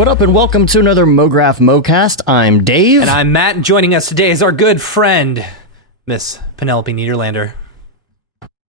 What up, and welcome to another Mograph Mocast. I'm Dave. And I'm Matt, and joining us today is our good friend, Miss Penelope Nederlander.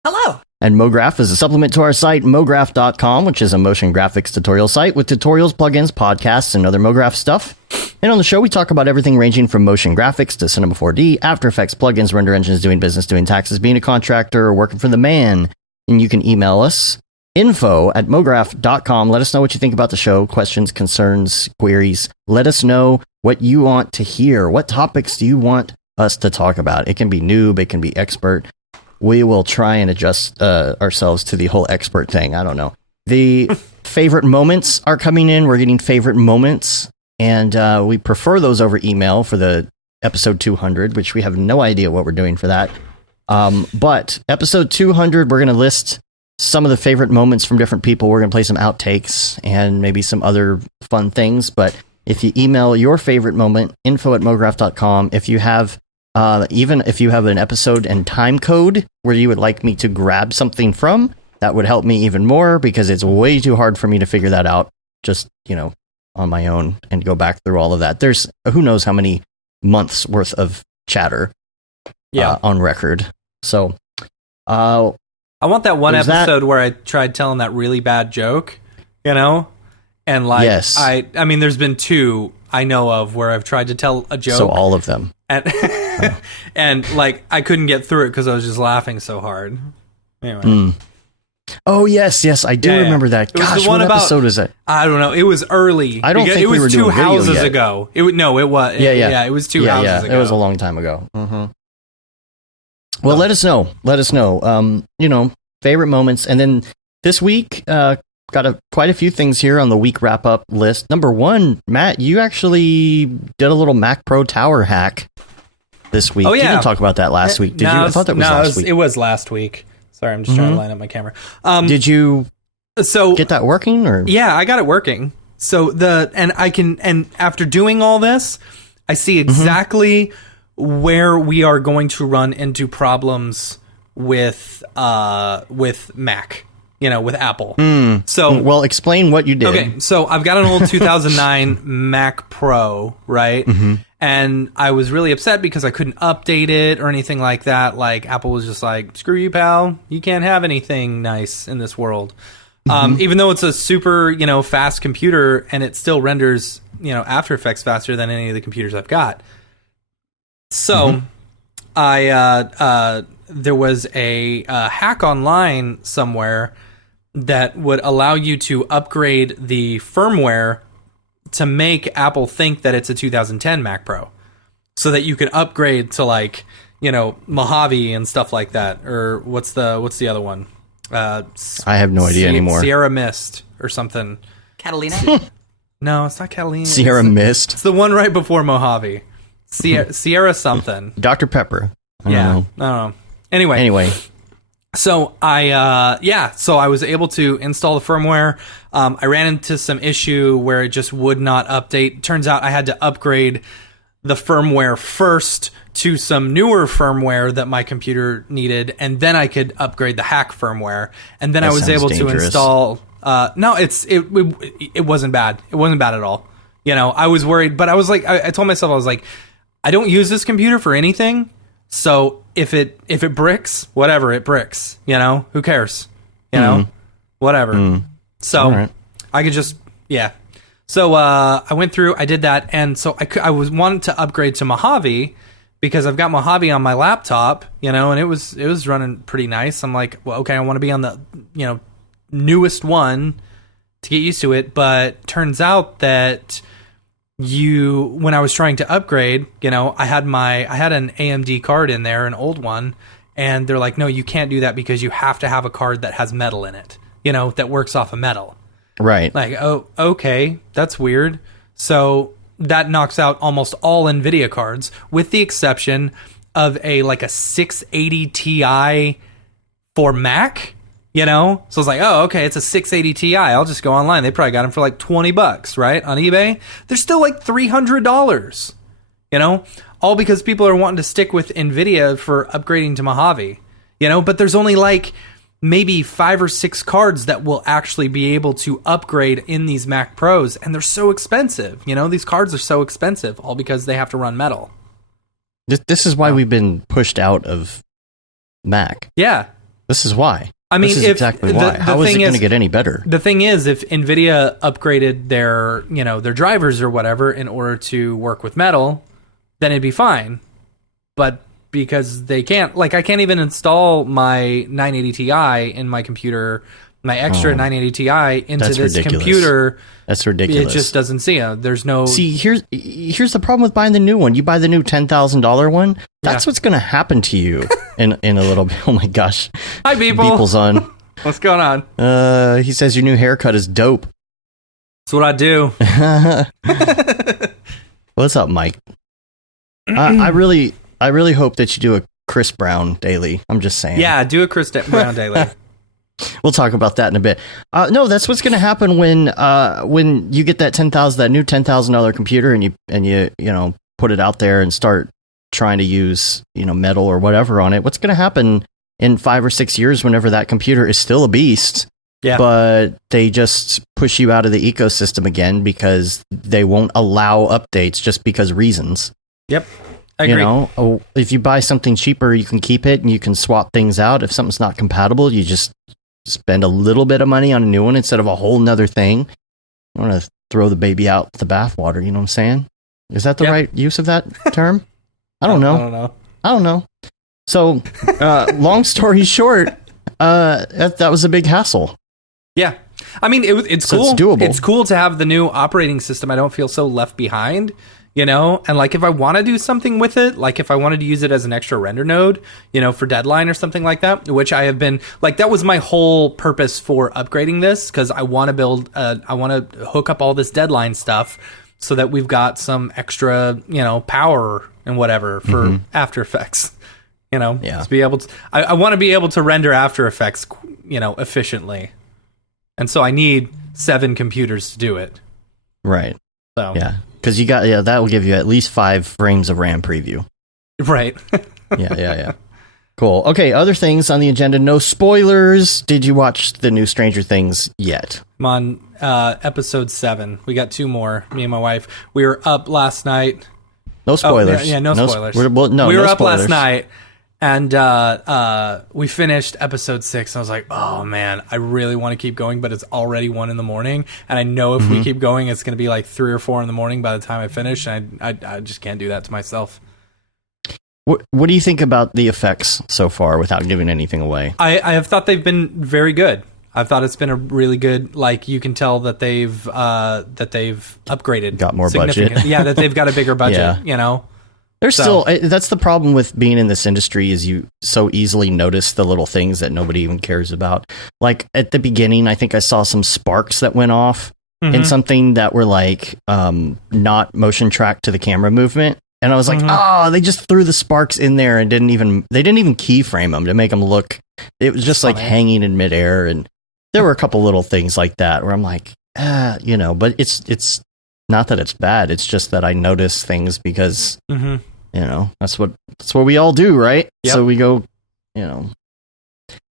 Hello. And Mograph is a supplement to our site, mograph.com, which is a motion graphics tutorial site with tutorials, plugins, podcasts, and other Mograph stuff. And on the show, we talk about everything ranging from motion graphics to Cinema 4D, After Effects, plugins, render engines, doing business, doing taxes, being a contractor, or working for the man. And you can email us, info@mograph.com. Let us know what you think about the show, questions, concerns, queries. Let us know what you want to hear. What topics do you want us to talk about? It can be noob, it can be expert. We will try and adjust ourselves to the whole expert thing. I don't know. The favorite moments are coming in. We're getting favorite moments, and we prefer those over email for the episode 200, which we have no idea what we're doing for that. But episode 200, we're going to list some of the favorite moments from different people. We're going to play some outtakes and maybe some other fun things. But if you email your favorite moment, info@mograph.com. If you have, even if you have an episode and time code where you would like me to grab something from, that would help me even more, because it's way too hard for me to figure that out just, on my own and go back through all of that. There's who knows how many months worth of chatter on record. So, I want that one episode where I tried telling that really bad joke, and like, yes. I mean, there's been two I know of where I've tried to tell a joke. So all of them. And, and like, I couldn't get through it because I was just laughing so hard. Anyway. Oh, yes, I do remember that. Gosh, what episode is it? I don't know. It was early. I don't think we were doing video yet. It was 2 houses ago. It was. Yeah, it was 2 houses ago. It was a long time ago. Well, let us know. Favorite moments. And then this week, got quite a few things here on the week wrap-up list. Number one, Matt, you actually did a little Mac Pro Tower hack this week. Oh, yeah. You didn't talk about that last week, did you? I thought that was last week. It was last week. Sorry, I'm just trying to line up my camera. Did you get that working? Or? Yeah, I got it working. So and after doing all this, I see exactly where we are going to run into problems with Mac, with Apple. So, well, explain what you did. Okay, so I've got an old 2009 Mac Pro, right? And I was really upset because I couldn't update it or anything like that. Like, Apple was just like, screw you, pal. You can't have anything nice in this world. Even though it's a super, fast computer, and it still renders, After Effects faster than any of the computers I've got. So, there was a hack online somewhere that would allow you to upgrade the firmware to make Apple think that it's a 2010 Mac Pro, so that you could upgrade to Mojave and stuff like that. Or what's the other one? I have no idea anymore. Sierra Mist or something. Catalina? No, it's not Catalina. Sierra Mist. It's the one right before Mojave. Sierra something. Dr. Pepper. I don't know. Anyway. So I was able to install the firmware. I ran into some issue where it just would not update. Turns out I had to upgrade the firmware first to some newer firmware that my computer needed, and then I could upgrade the hack firmware. And then I was able to install. No, it wasn't bad. It wasn't bad at all. I was worried, but I was like, I told myself, I was like, I don't use this computer for anything. So if it bricks, whatever, it bricks, who cares, whatever. So right. I could just, So I went through, I did that. And so I wanted to upgrade to Mojave because I've got Mojave on my laptop, and it was running pretty nice. I'm like, well, okay, I want to be on the, newest one to get used to it. But turns out that when I was trying to upgrade, I had an AMD card in there, an old one, and they're like, no, you can't do that because you have to have a card that has metal in it, that works off of metal. Right. Like, oh, okay, that's weird. So that knocks out almost all NVIDIA cards, with the exception of a 680 Ti for Mac. So I was like, oh, okay, it's a 680 Ti. I'll just go online. They probably got them for $20, right? On eBay. They're still $300, all because people are wanting to stick with NVIDIA for upgrading to Mojave, but there's only maybe 5 or 6 cards that will actually be able to upgrade in these Mac Pros, and they're so expensive. These cards are so expensive, all because they have to run metal. This is why we've been pushed out of Mac. Yeah. This is why. I mean, this is exactly why. How is it going to get any better? The thing is, if NVIDIA upgraded their drivers or whatever in order to work with metal, then it'd be fine. But because they can't, I can't even install my 980 Ti in my computer, my extra 980 Ti into this computer. That's ridiculous. It just doesn't see it. There's no... See, here's the problem with buying the new one. You buy the new $10,000 one, that's what's going to happen to you in a little bit. Oh my gosh. Hi, people. People's on. What's going on? He says your new haircut is dope. That's what I do. What's up, Mike? I really hope that you do a Chris Brown daily. I'm just saying. Yeah, do a Chris Brown daily. We'll talk about that in a bit. No, that's what's going to happen when you get that new $10,000 computer and you put it out there and start trying to use metal or whatever on it. What's going to happen in 5 or 6 years whenever that computer is still a beast? Yeah. But they just push you out of the ecosystem again because they won't allow updates just because reasons. Yep. I agree. If you buy something cheaper, you can keep it and you can swap things out. If something's not compatible, you just spend a little bit of money on a new one instead of a whole nother thing. I want to throw the baby out with the bathwater. You know what I'm saying? Is that the right use of that term? I don't know. I don't know. So, long story short, that was a big hassle. Yeah. I mean, it's so cool. It's doable. It's cool to have the new operating system. I don't feel so left behind, and if I want to do something with it, if I wanted to use it as an extra render node, for Deadline or something like that, which I have been, that was my whole purpose for upgrading this, because I want to I want to hook up all this Deadline stuff so that we've got some extra, power and whatever for After Effects, to be able to, I want to be able to render After Effects, efficiently. And so I need 7 computers to do it. Right. So yeah, because that will give you at least 5 frames of RAM preview. Right. Yeah. Cool. Okay, other things on the agenda. No spoilers. Did you watch the new Stranger Things yet? I'm on episode 7. We got 2 more. Me and my wife. We were up last night. No spoilers. No spoilers. We were up last night. And we finished episode 6. And I was like, oh, man, I really want to keep going, but it's already 1 in the morning. And I know if we keep going, it's going to be 3 or 4 in the morning by the time I finish. And I just can't do that to myself. What do you think about the effects so far without giving anything away? I have thought they've been very good. I've thought it's been a really good, you can tell that they've upgraded. Got more budget. Yeah, that they've got a bigger budget, There's still, that's the problem with being in this industry, is you so easily notice the little things that nobody even cares about. At the beginning, I think I saw some sparks that went off in something that were not motion tracked to the camera movement. And I was like, they just threw the sparks in there and didn't even keyframe them to make them look, it was just hanging in midair. And there were a couple little things like that where I'm like, but it's not that it's bad. It's just that I notice things because, that's what we all do, right? Yep. So we go,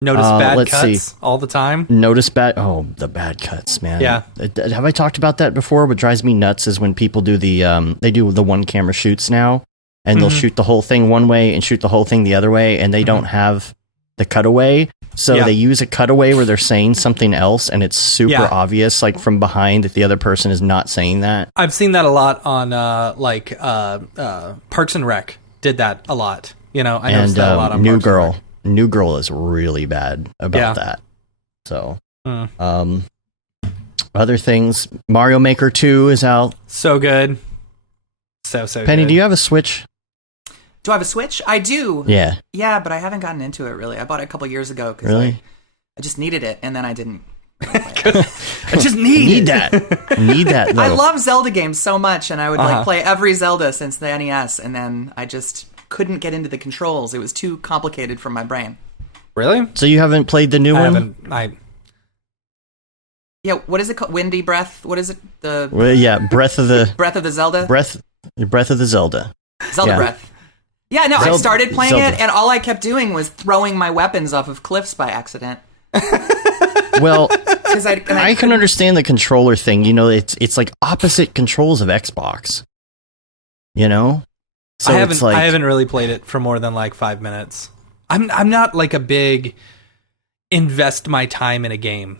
notice bad cuts all the time. The bad cuts, man. Yeah. Have I talked about that before? What drives me nuts is when people do they do the one camera shoots now, and they'll shoot the whole thing one way and shoot the whole thing the other way, and they don't have the cutaway. So they use a cutaway where they're saying something else, and it's super obvious, from behind, that the other person is not saying that. I've seen that a lot on Parks and Rec. Did that a lot. I noticed that a lot on Parks and Rec. New Girl is really bad about that. So, other things. Mario Maker 2 is out. So good. So Penny, good. do you have a Switch? Do I have a Switch? I do. Yeah. Yeah, but I haven't gotten into it, really. I bought it a couple years ago because I just needed it, and then I didn't. I just need that. Need that, though. I love Zelda games so much, and I would play every Zelda since the NES, and then I just couldn't get into the controls. It was too complicated for my brain. Really? So you haven't played the new one? Yeah, what is it called? Windy Breath? What is it? Breath of the... Breath of the Zelda? Breath of the Zelda. Zelda Breath. Yeah, no, I started playing it, and all I kept doing was throwing my weapons off of cliffs by accident. Well, I can understand the controller thing. You know, it's like opposite controls of Xbox. You know, so I haven't really played it for more than like 5 minutes. I'm not like a big invest my time in a game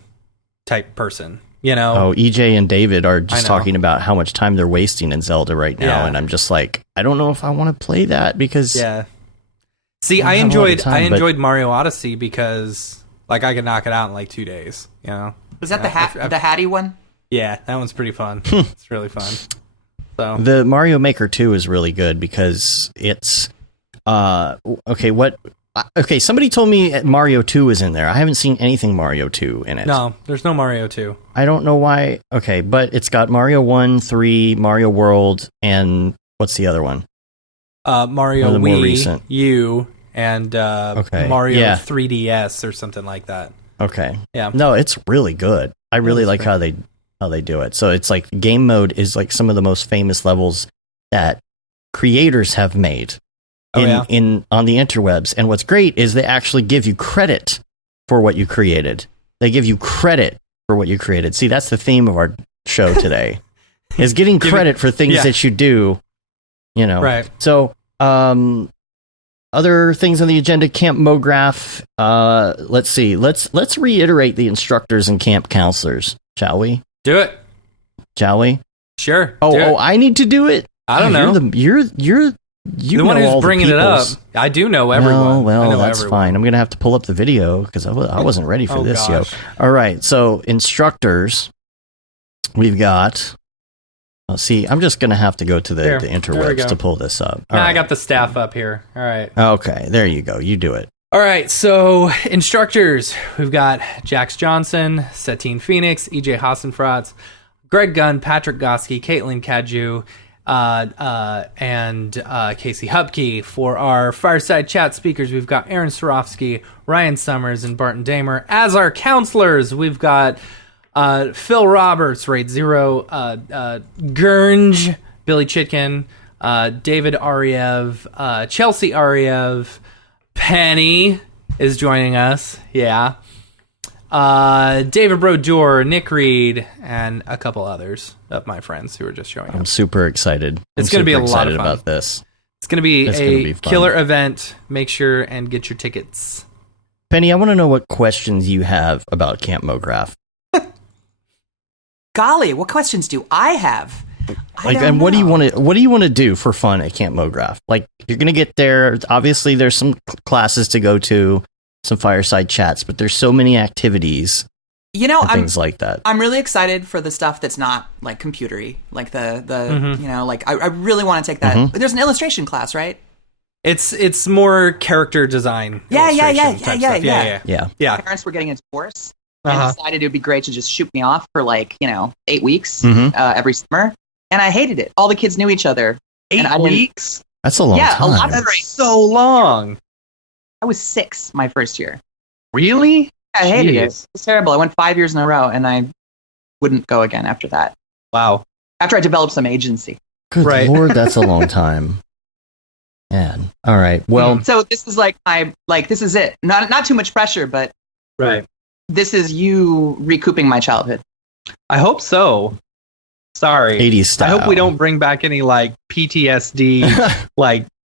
type person. You know. Oh, EJ and David are just talking about how much time they're wasting in Zelda right now, and I'm just like, I don't know if I want to play that because See, I enjoyed Mario Odyssey because like I could knock it out in like 2 days. You know. Was that the Hattie one? Yeah, that one's pretty fun. It's really fun. So the Mario Maker 2 is really good because it's okay, somebody told me Mario 2 is in there. I haven't seen anything Mario 2 in it. No, there's no Mario 2. I don't know why. Okay, but it's got Mario 1, 3, Mario World, and what's the other one? Mario the more Wii recent. U and Mario 3DS or something like that. Okay. Yeah. No, it's really good. I really like how they do it. So it's like game mode is like some of the most famous levels that creators have made on the interwebs. And what's great is they actually give you credit for what you created. They give you credit for what you created. See, that's the theme of our show today. Is getting credit for things that you do, you know. Right. So, other things on the agenda, Camp Mograph. Let's see. Let's reiterate the instructors and camp counselors, shall we? Do it. Shall we? Sure. I need to do it. I don't know. You're the one who's bringing it up. I do know everyone. Well, that's fine. I'm gonna have to pull up the video because I wasn't ready for this, yo. All right. So instructors, we've got. See, I'm just gonna have to go to the interwebs to pull this up. I got the staff up here. All right. Okay, there you go. You do it. All right, so instructors, we've got Jax Johnson, Satine Phoenix, EJ Hassenfratz, Greg Gunn, Patrick Goski, Caitlin Kaju, and Casey Hupke. For our fireside chat speakers, we've got Aaron Sorofsky, Ryan Summers, and Barton Damer. As our counselors, we've got Phil Roberts, Raid Zero, Gurnge, Billy Chitkin, David Ariev, Chelsea Ariev, Penny is joining us. Yeah. David Brodeur, Nick Reed, and a couple others of my friends who are just showing up. I'm super excited. It's going to be a lot of fun about this. It's going to be a killer event. Make sure and get your tickets. Penny, I want to know what questions you have about Camp Mograph. Golly, what questions do I have? What do you want to do for fun at Camp Mograph? Like, you're going to get there. Obviously, there's some classes to go to, some fireside chats, but there's so many activities. You know, things like that. I'm really excited for the stuff that's not like computery, like the you know, like I really want to take that. Mm-hmm. There's an illustration class, right? It's more character design. Yeah. Parents were getting into sports. And decided it would be great to just shoot me off for 8 weeks every summer. And I hated it. All the kids knew each other. 8 weeks? That's a long time. Yeah, a lot. That's so long. I was 6 my first year. Really? I hated it. It was terrible. I went 5 years in a row, and I wouldn't go again after that. Wow. After I developed some agency. Good Lord, that's a long time. Man. All right. Well. So this is this is it. Not too much pressure, but. Right. This is you recouping my childhood. I hope so. Sorry. 80s style. I hope we don't bring back any PTSD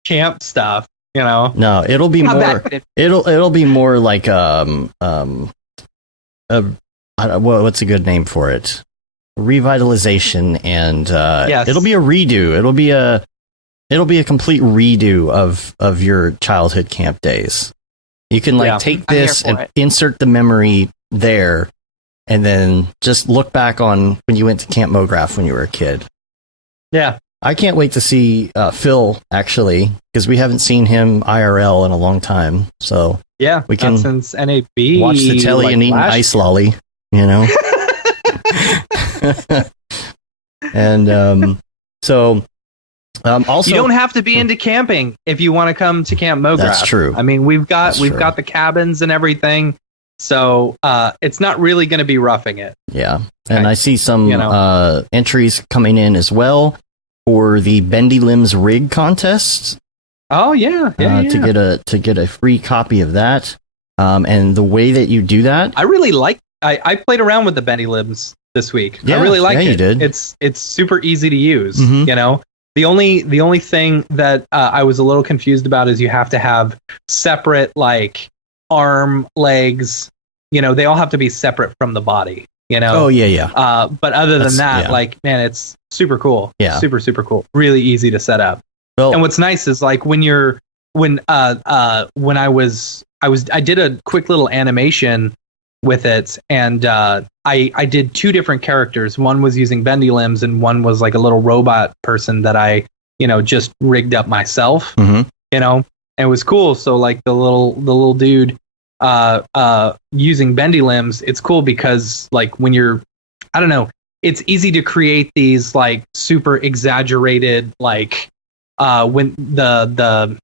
camp stuff, you know. No, it'll be more it'll be more like what's a good name for it? Revitalization and it'll be a redo. It'll be a complete redo of your childhood camp days. You can take this and insert the memory there, and then just look back on when you went to Camp Mograph when you were a kid. Yeah. I can't wait to see Phil, actually, because we haven't seen him IRL in a long time. So we can since NAB, watch the telly and eat an ice lolly, you know? And so... also, you don't have to be into camping if you want to come to Camp Mograph. That's true. I mean, we've got the cabins and everything, so it's not really going to be roughing it. Yeah, and I see some entries coming in as well for the Bendy Limbs rig contest. Oh yeah, to get a free copy of that. And the way that you do that, I really like. I played around with the bendy limbs this week. Yeah, I really like it. you did. It's super easy to use. Mhm. You know, the only thing that I was a little confused about is you have to have separate like arm, legs. You know, they all have to be separate from the body. You know. Oh yeah. But other than that, yeah. like, man, it's super cool. Yeah. Super cool. Really easy to set up. Well, And what's nice is like when I did a quick little animation with it, and I did two different characters. One was using bendy limbs, and one was like a little robot person that I just rigged up myself. mhm. And it was cool. So like the little dude using bendy limbs, it's cool because like when you're, I don't know, it's easy to create these like super exaggerated like when the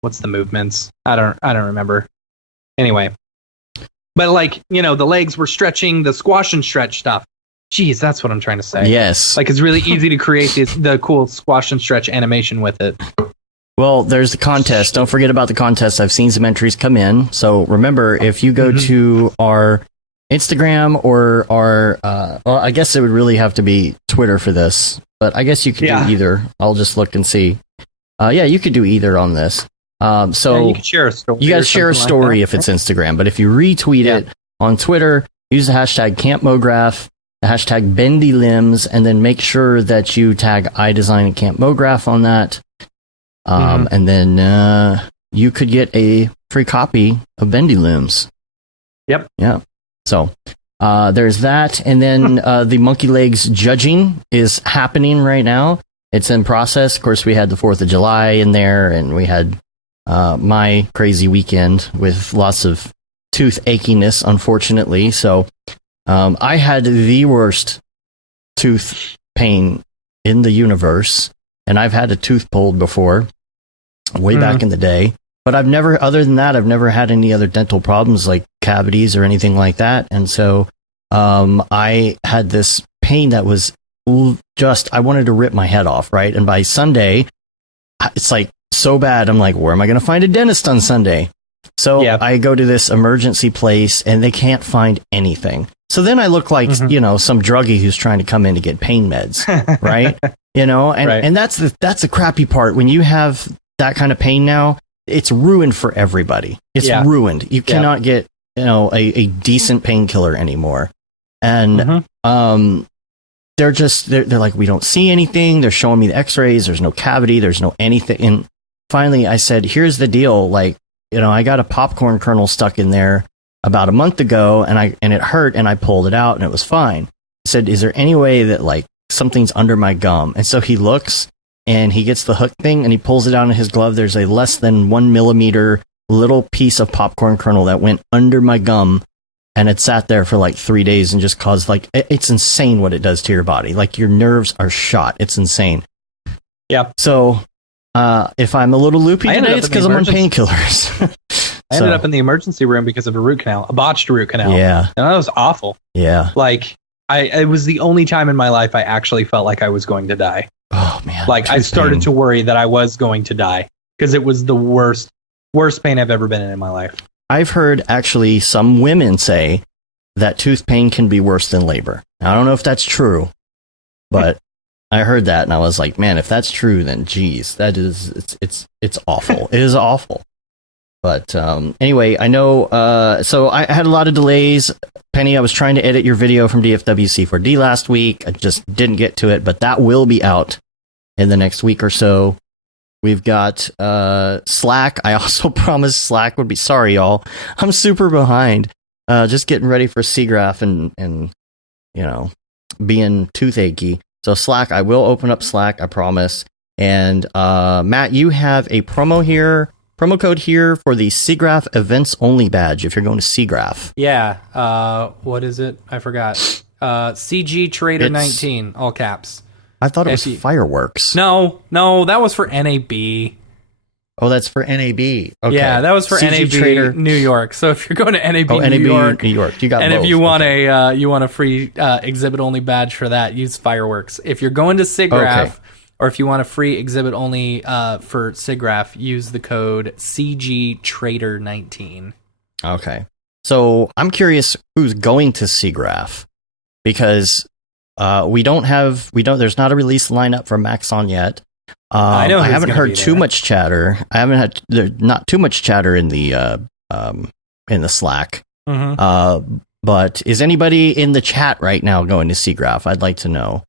what's the movements? I don't remember. Anyway, but like the legs were stretching, the squash and stretch stuff. Jeez, that's what I'm trying to say. Yes. Like it's really easy to create the cool squash and stretch animation with it. Well, there's the contest. Don't forget about the contest. I've seen some entries come in. So remember, if you go to our Instagram or our, well, I guess it would really have to be Twitter for this, but I guess you could do either. I'll just look and see. Yeah, you could do either on this. So you can share a story. You guys share a story if it's Instagram, but if you retweet it on Twitter, use the hashtag CampMograph, the hashtag Bendy Limbs, and then make sure that you tag iDesign and Camp Mograph on that. And then you could get a free copy of Bendy Limbs. Yep. Yeah. So there's that. And then the Monkey Legs judging is happening right now. It's in process. Of course, we had the 4th of July in there, and we had my crazy weekend with lots of tooth achiness, unfortunately. So I had the worst tooth pain in the universe, and I've had a tooth pulled before, way back in the day. But I've never, other than that, I've never had any other dental problems like cavities or anything like that. And so I had this pain that was just, I wanted to rip my head off, right? And by Sunday, it's like so bad. I'm like, where am I going to find a dentist on Sunday? So I go to this emergency place and they can't find anything. So then I look like, some druggie who's trying to come in to get pain meds, right? And that's the crappy part. When you have that kind of pain now, it's ruined for everybody. It's ruined. You cannot get, a decent painkiller anymore. And they're like, we don't see anything. They're showing me the x-rays. There's no cavity. There's no anything. And finally I said, here's the deal. Like, I got a popcorn kernel stuck in there about a month ago, and it hurt, and I pulled it out and it was fine. I said, is there any way that like something's under my gum? And so he looks and he gets the hook thing and he pulls it out in his glove. There's a less than 1 millimeter little piece of popcorn kernel that went under my gum, and it sat there for like 3 days and just caused like, it's insane what it does to your body. Like your nerves are shot. It's insane. Yeah. So if I'm a little loopy today, it's because I'm on painkillers. I ended up in the emergency room because of a root canal, a botched root canal. Yeah. And that was awful. Yeah. Like, it was the only time in my life I actually felt like I was going to die. Oh, man. Like, I started to worry that I was going to die because it was the worst pain I've ever been in my life. I've heard actually some women say that tooth pain can be worse than labor. Now, I don't know if that's true, but I heard that and I was like, man, if that's true, then geez, that is, it's awful. It is awful. But anyway, I know, so I had a lot of delays. Penny, I was trying to edit your video from DFWC4D last week. I just didn't get to it, but that will be out in the next week or so. We've got Slack. I also promised Slack would be, sorry, y'all. I'm super behind. Just getting ready for SIGGRAPH and being toothache. So Slack, I will open up Slack, I promise. And Matt, you have a promo code here for the SIGGRAPH events only badge if you're going to SIGGRAPH. Yeah. What is it? I forgot. CG Trader 19, all caps. I thought it was fireworks. No, that was for NAB. Oh, that's for NAB. Okay. Yeah, that was for CG NAB Trader. New York. So if you're going to NAB, NAB New York, you got and both. if you want you want a free exhibit only badge for that, use fireworks. If you're going to SIGGRAPH, or if you want a free exhibit only for SIGGRAPH, use the code CG Trader 19. Okay. So I'm curious who's going to SIGGRAPH, because there's not a release lineup for Maxon yet. I know I who's haven't gonna be heard too there. much chatter. I haven't had not too much chatter in the Slack. But is anybody in the chat right now going to SIGGRAPH? I'd like to know.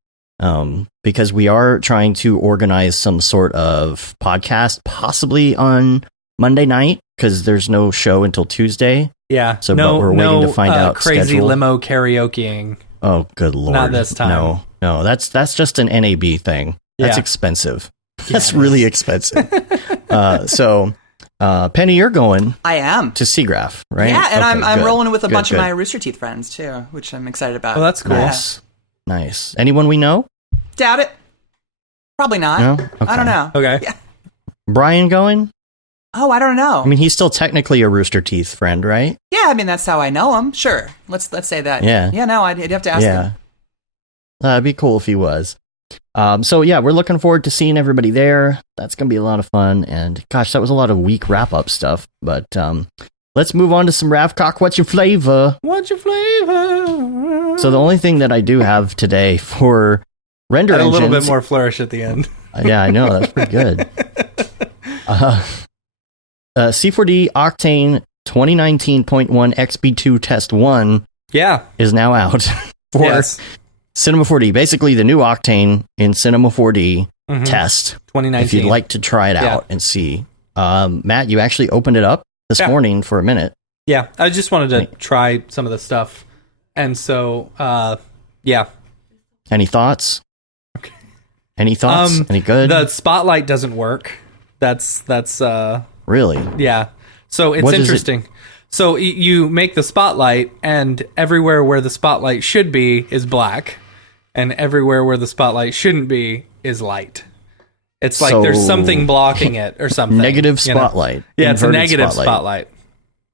Because we are trying to organize some sort of podcast, possibly on Monday night, because there's no show until Tuesday. Yeah. So, but we're waiting to find out crazy schedule. limo karaokeing. Oh, good lord! Not this time. No, that's just an NAB thing. That's Yeah. expensive. Yeah, That's it really is. expensive. Penny, you're going I am. to SIGGRAPH, right? Yeah, and Okay, I'm good. rolling with a bunch of good. my Rooster Teeth friends too, which I'm excited about. Oh, that's cool. Nice. Anyone we know? Doubt it. Probably not. No? I Okay. don't know. Okay. Yeah. Brian going? Oh, I don't know. I mean, he's still technically a Rooster Teeth friend, right? Yeah, I mean that's how I know him. Sure, let's say that. Yeah. Yeah. No, I'd have to ask Yeah. him. It'd be cool if he was. So yeah, we're looking forward to seeing everybody there. That's gonna be a lot of fun. And gosh, that was a lot of week wrap up stuff. But let's move on to some Ravcock. What's your flavor? What's your flavor? So the only thing that I do have today for render Had a engines, little bit more flourish at the end. Yeah, I know, that's pretty good. C4D Octane 2019.1 XB2 Test 1 Yeah. is now out for Yes. Cinema 4D. Basically, the new Octane in Cinema 4D Mhm. test. 2019. If you'd like to try it Yeah. out and see. Matt, you actually opened it up this Yeah. morning for a minute. Yeah, I just wanted to try some of the stuff. And so, yeah. Any thoughts? Any thoughts? Any good? The spotlight doesn't work. That's Really? yeah. So it's What is it? interesting. So you make the spotlight, and everywhere where the spotlight should be is black, and everywhere where the spotlight shouldn't be is light. It's like So- there's something blocking it or something. Negative you know? spotlight. Yeah, it's a Inverted negative spotlight.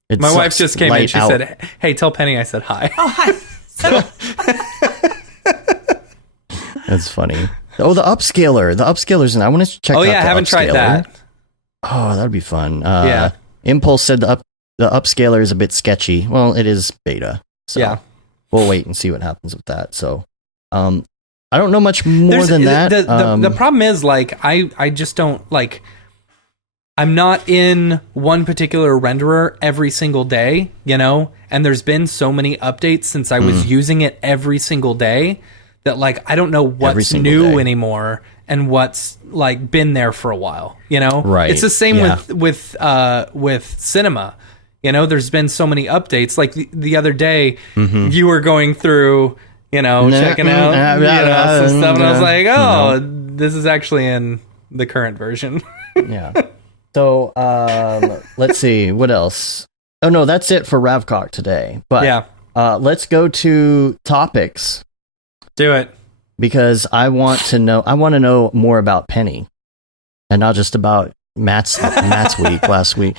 It My wife sucks just came in. light She out. said, "Hey, tell Penny I said hi." Oh, hi. That's funny. Oh, the upscaler. The upscaler's in. I want to check Oh out yeah, I the haven't tried upscaler. that. Oh, that'd be fun. Yeah. Impulse said the upscaler is a bit sketchy. Well, it is beta. So Yeah. we'll wait and see what happens with that. So, I don't know much more than that. The problem is, like, I just don't, like, I'm not in one particular renderer every single day, you know? And there's been so many updates since I was using it every single day that, like, I don't know what's single new day. anymore and what's, like, been there for a while, you know? Right, It's the same yeah. with cinema. You know, there's been so many updates. Like the other day, you were going through, you know, checking out some stuff, and I was like, oh, this is actually in the current version. Yeah. So, let's see. What else? Oh, no, that's it for Ravcock today. But Yeah. let's go to topics, Do it. because I want to know more about Penny and not just about Matt's week last week.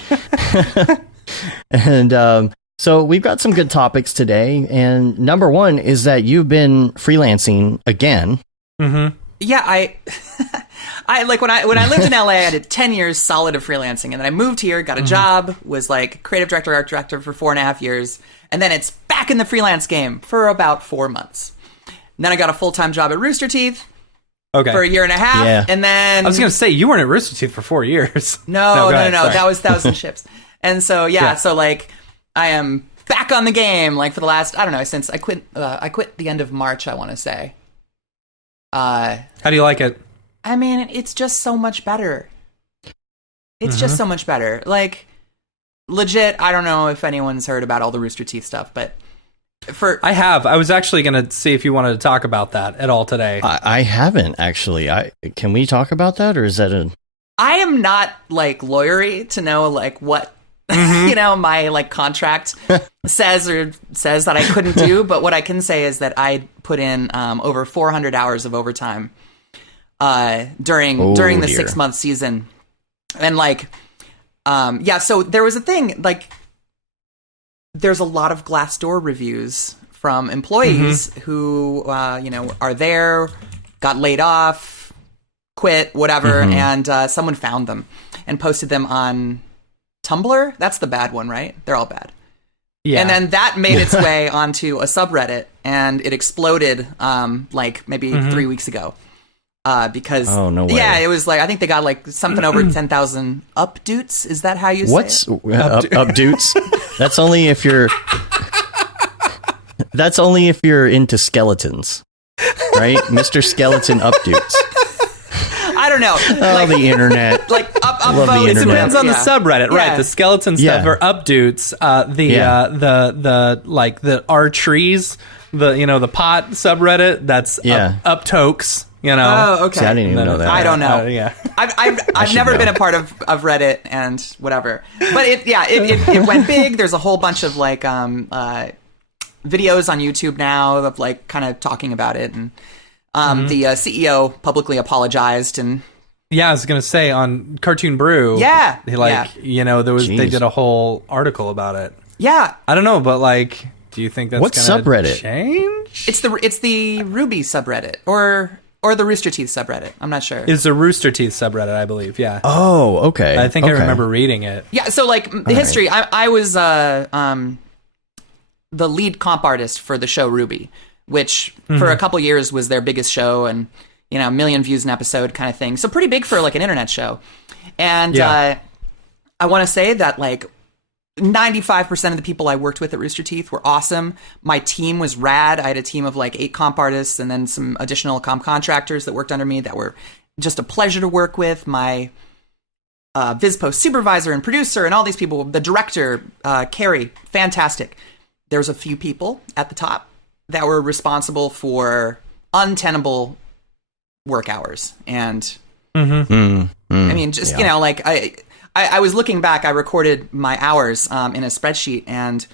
And so we've got some good topics today. And number one is that you've been freelancing again. Mm-hmm. Yeah, I like when I lived in LA, I did 10 years solid of freelancing, and then I moved here, got a job, was like creative director, art director for 4.5 years, and then it's back in the freelance game for about 4 months. And then I got a full-time job at Rooster Teeth Okay. for a year and a half, Yeah. and then I was gonna say you weren't at Rooster Teeth for 4 years. no, go ahead, sorry. that was in ships. And so Yeah. so like I am back on the game like for the last, I don't know, since I quit the end of March, I want to say. How do you like it? I mean, it's just so much better. It's just so much better. Like, legit, I don't know if anyone's heard about all the Rooster Teeth stuff, but I have. I was actually gonna see if you wanted to talk about that at all today. I haven't actually. Can we talk about that, or is that a? I am not like lawyery to know like what you know my like contract says that I couldn't do, but what I can say is that I put in over 400 hours of overtime during the dear. 6-month season, and like so there was a thing like there's a lot of Glassdoor reviews from employees who are there, got laid off, quit, whatever, and someone found them and posted them on Tumblr. That's the bad one, right? They're all bad. Yeah. And then that made its way onto a subreddit, and it exploded like maybe 3 weeks ago. Because no way. Yeah, it was like I think they got like something over 10,000 updoots. Is that how you say What's it? updoots? That's only if you're. That's only if you're into skeletons, right, Mr. Skeleton updoots. I don't know. Oh, the internet. Like Love the upvote. It internet. depends on the subreddit, right? Yeah. The skeleton stuff Yeah. are updoots. The like the our trees, the pot subreddit. That's up tokes. Oh, okay. See, I didn't even know that. I don't know. Yeah. I've should never know. been a part of Reddit and whatever, but it went big. There's a whole bunch of like videos on YouTube now of like kind of talking about it, and the CEO publicly apologized, and Yeah, I was gonna say on Cartoon Brew. Yeah, there was they Jeez. did a whole article about it. yeah, I don't know, but like, do you think that's What gonna subreddit? change? it's the Ruby subreddit or the Rooster Teeth subreddit. I'm not sure. It's the Rooster Teeth subreddit, I believe. Yeah, Oh, okay. I think I Okay. remember reading it. Yeah, so like the history, I was the lead comp artist for the show Ruby, which for a couple years was their biggest show, and a million views an episode kind of thing. So pretty big for like an internet show. And Yeah. I want to say that like 95% of the people I worked with at Rooster Teeth were awesome. My team was rad. I had a team of like 8 comp artists and then some additional comp contractors that worked under me that were just a pleasure to work with. My VizPost supervisor and producer and all these people, the director, Carrie, fantastic. There was a few people at the top that were responsible for untenable work hours. And I mean, just, like I was looking back, I recorded my hours in a spreadsheet, and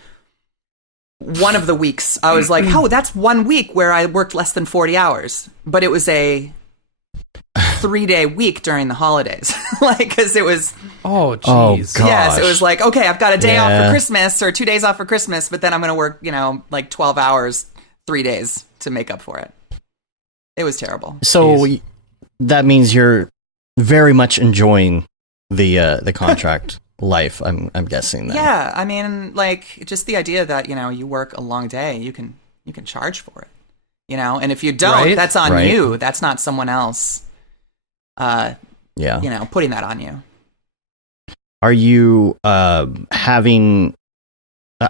one of the weeks I was like, oh, that's 1 week where I worked less than 40 hours. But it was a 3-day week during the holidays. Like, because it was... Oh, jeez. God. Yes, it was like, okay, I've got a day off Yeah. for Christmas or 2 days off for Christmas, but then I'm going to work, like 12 hours, 3 days to make up for it. It was terrible. So that means you're very much enjoying the contract life. I'm guessing that. Yeah, I mean, like just the idea that you work a long day, you can charge for it, and if you don't, Right. that's on Right. you. That's not someone else. Yeah. Putting that on you. Are you having?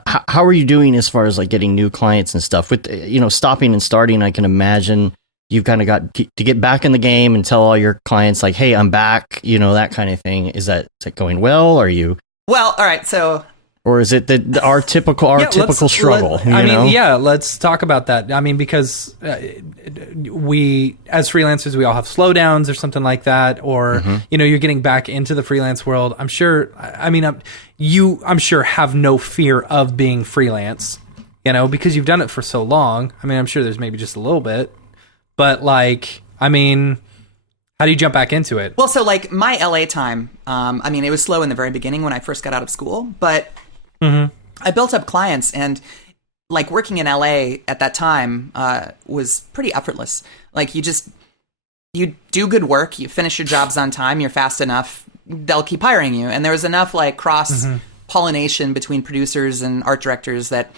How are you doing as far as like getting new clients and stuff? With stopping and starting, I can imagine you've kind of got to get back in the game and tell all your clients like, "Hey, I'm back." That kind of thing. Is that going well? Are you? Well, all right, so. Or is it our typical struggle? Let's talk about that. I mean, because we, as freelancers, we all have slowdowns or something like that, or you're getting back into the freelance world. I'm sure. I mean, I'm sure have no fear of being freelance, because you've done it for so long. I mean, I'm sure there's maybe just a little bit, but like, I mean, how do you jump back into it? Well, so like my LA time, I mean, it was slow in the very beginning when I first got out of school, but I built up clients, and like working in LA at that time was pretty effortless. Like you do good work, you finish your jobs on time, you're fast enough, they'll keep hiring you. And there was enough like cross pollination between producers and art directors that,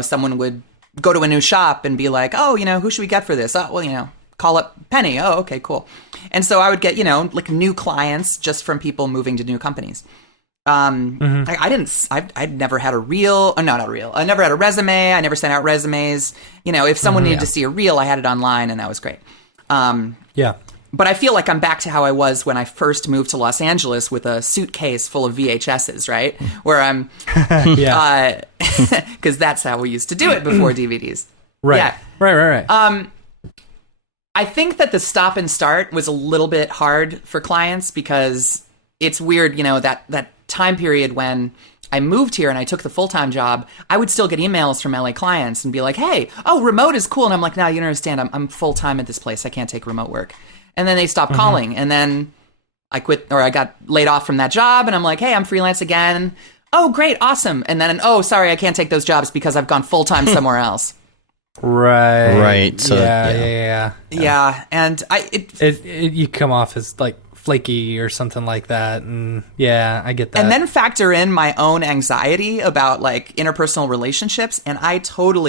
someone would go to a new shop and be like, oh, who should we get for this? Oh, well, call up Penny. Oh, okay, cool. And so I would get, like new clients just from people moving to new companies. I'd never had a reel. No, not a reel. I never had a resume. I never sent out resumes. If someone needed to see a reel, I had it online, and that was great. Yeah. But I feel like I'm back to how I was when I first moved to Los Angeles with a suitcase full of VHSs, right? Where I'm, Yeah. because that's how we used to do it before DVDs. Right. Yeah. Right. I think that the stop and start was a little bit hard for clients because it's weird, that time period when I moved here and I took the full-time job, I would still get emails from LA clients and be like, hey, remote is cool. And I'm like, no, you don't understand. I'm full-time at this place. I can't take remote work. And then they stopped calling. And then I quit, or I got laid off from that job. And I'm like, hey, I'm freelance again. Oh, great. Awesome. And then, oh, sorry, I can't take those jobs because I've gone full-time somewhere else. Right. Right. So, Yeah. Yeah. And You come off as like flaky or something like that. And yeah, I get that. And then factor in my own anxiety about like interpersonal relationships. And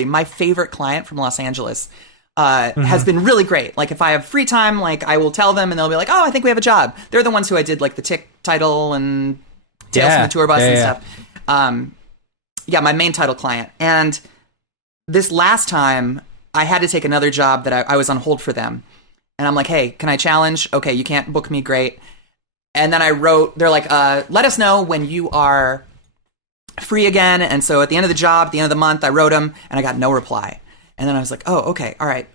my favorite client from Los Angeles has been really great. Like if I have free time, like I will tell them and they'll be like, oh, I think we have a job. They're the ones who I did like the Tick title and Tales from the Tour Bus and stuff. My main title client. And this last time I had to take another job that I was on hold for them. And I'm like, hey, can I challenge? Okay, you can't book me, great. And then I wrote, they're like, let us know when you are free again. And so at the end of the job, at the end of the month, I wrote them and I got no reply. And then I was like, oh, okay, all right.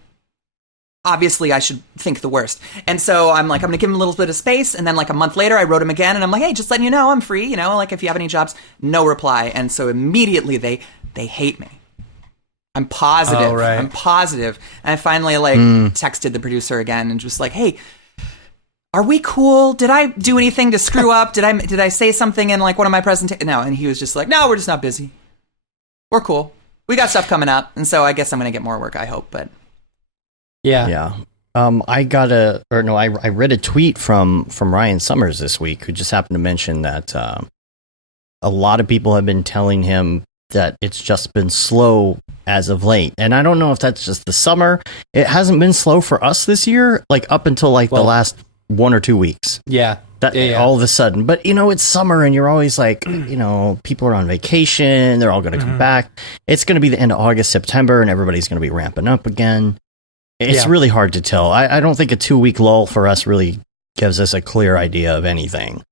Obviously, I should think the worst. And so I'm like, I'm going to give him a little bit of space. And then like a month later, I wrote him again. And I'm like, hey, just letting you know I'm free. You know, like if you have any jobs, no reply. And so immediately they hate me. I'm positive. Oh, right. I'm positive. And I finally texted the producer again and just like, hey, are we cool? Did I do anything to screw up? Did I say something in like one of my presentations? No. And he was just like, no, we're just not busy. We're cool. We got stuff coming up. And so I guess I'm going to get more work, I hope. But yeah. I read a tweet from Ryan Summers this week, who just happened to mention that a lot of people have been telling him that it's just been slow as of late. And I don't know if that's just the summer. It hasn't been slow for us this year, like up until the last 1 or 2 weeks. Yeah. All of a sudden. But, it's summer and you're always like, people are on vacation. They're all going to come back. It's going to be the end of August, September, and everybody's going to be ramping up again. It's really hard to tell. I don't think a 2-week lull for us really gives us a clear idea of anything,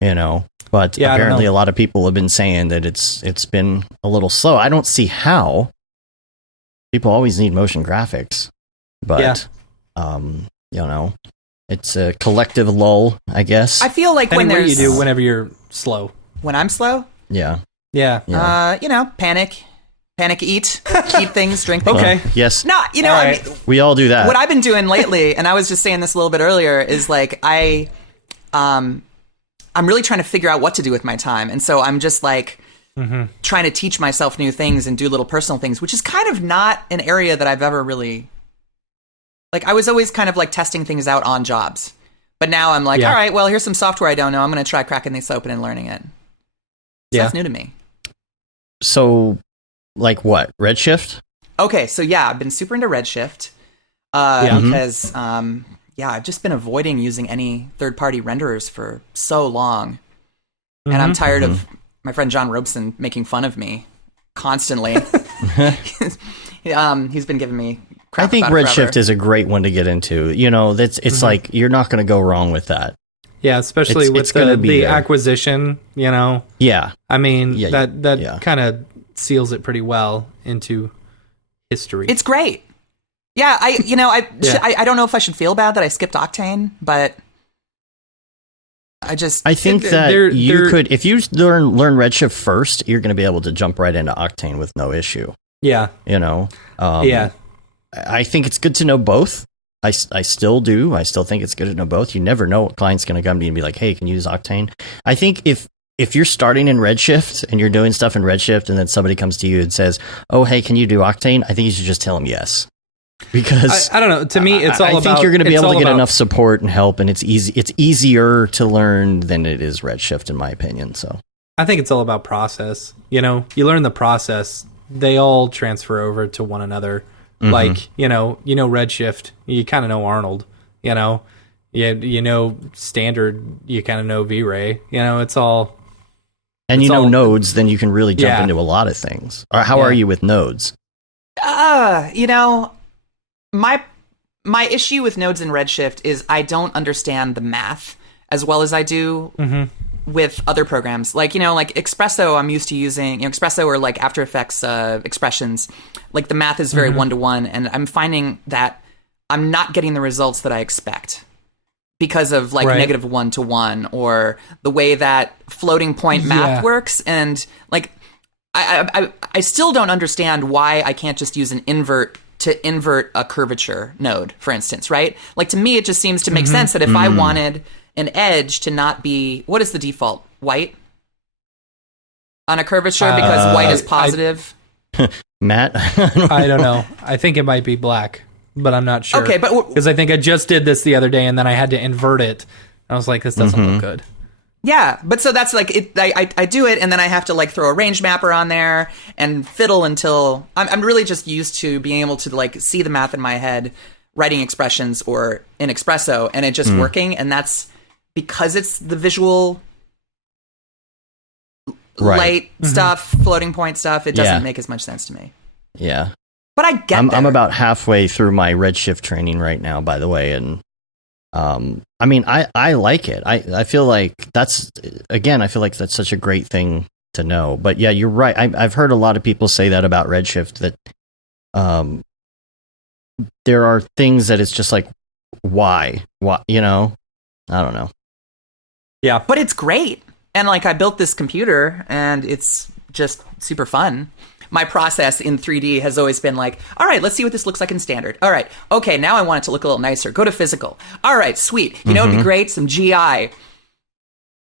But apparently a lot of people have been saying that it's been a little slow. I don't see how. People always need motion graphics. But, it's a collective lull, I guess. I feel like what do you do whenever you're slow? When I'm slow? Yeah. Panic, eat things, drink things. Okay. Yes. No, right. We all do that. What I've been doing lately, and I was just saying this a little bit earlier, is like I'm really trying to figure out what to do with my time. And so I'm just like trying to teach myself new things and do little personal things, which is kind of not an area that I've ever really, like I was always kind of like testing things out on jobs. But now I'm like, all right, well, here's some software I don't know. I'm going to try cracking this open and learning it. So that's new to me. So like what? Redshift? Okay. So I've been super into Redshift because I've just been avoiding using any third-party renderers for so long. And I'm tired of my friend John Robeson making fun of me constantly. He's been giving me crap. I think about it Redshift forever. is a great one to get into. It's like you're not going to go wrong with that. Yeah, especially with the acquisition, Yeah. I mean, that kind of seals it pretty well into history. It's great. Yeah, I don't know if I should feel bad that I skipped Octane, but I think that you could, if you learn Redshift first, you're going to be able to jump right into Octane with no issue. Yeah. I think it's good to know both. I still do. I still think it's good to know both. You never know what client's going to come to you and be like, hey, can you use Octane? I think if you're starting in Redshift and you're doing stuff in Redshift and then somebody comes to you and says, oh, hey, can you do Octane? I think you should just tell them yes. Because I don't know. To me, it's all about... I think you're going to be able to get enough support and help, and it's easier to learn than it is Redshift, in my opinion. So I think it's all about process. You learn the process. They all transfer over to one another. Like, Redshift, you kind of know Arnold, you know Standard, you kind of know V-Ray, it's all. And nodes, then you can really jump into a lot of things. Or how are you with nodes? My issue with nodes in Redshift is I don't understand the math as well as I do with other programs. Like, like Espresso, I'm used to using, Espresso or like After Effects expressions. Like the math is very one-to-one, and I'm finding that I'm not getting the results that I expect because of like negative 1-to-1 or the way that floating point math works. And like, I still don't understand why I can't just use an invert to invert a curvature node, for instance, right? Like to me, it just seems to make sense that if I wanted an edge to not be, what is the default? White? On a curvature because white is positive? Matt? I don't know. I think it might be black, but I'm not sure. Okay, but... Because I think I just did this the other day and then I had to invert it I was like, this doesn't look good. Yeah, but so that's like it. I do it, and then I have to like throw a range mapper on there and fiddle until I'm really just used to being able to like see the math in my head, writing expressions or in espresso, and it just working. And that's because it's the visual light stuff, floating point stuff. It doesn't make as much sense to me. Yeah, but I get. I'm about halfway through my Redshift training right now, by the way, and I mean, I like it. I feel like that's that's such a great thing to know. But yeah, you're right. I've heard a lot of people say that about Redshift, that there are things that it's just like, why, you know, I don't know. Yeah, but it's great. And like, I built this computer and it's just super fun. My process in 3D has always been like, all right, let's see what this looks like in standard. All right, okay, now I want it to look a little nicer. Go to physical. All right, sweet. You know what'd be great? Some GI. I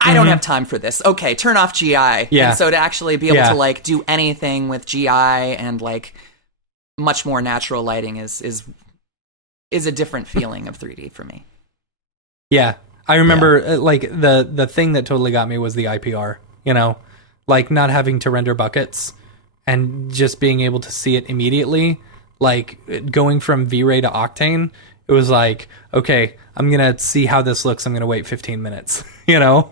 don't have time for this. Okay, turn off GI. Yeah. And so to actually be able to like do anything with GI and like much more natural lighting is a different feeling of 3D for me. Yeah. I remember like the thing that totally got me was the IPR, you know, like not having to render buckets. And just being able to see it immediately, like going from V-Ray to Octane, it was like, okay, I'm going to see how this looks. I'm going to wait 15 minutes, you know,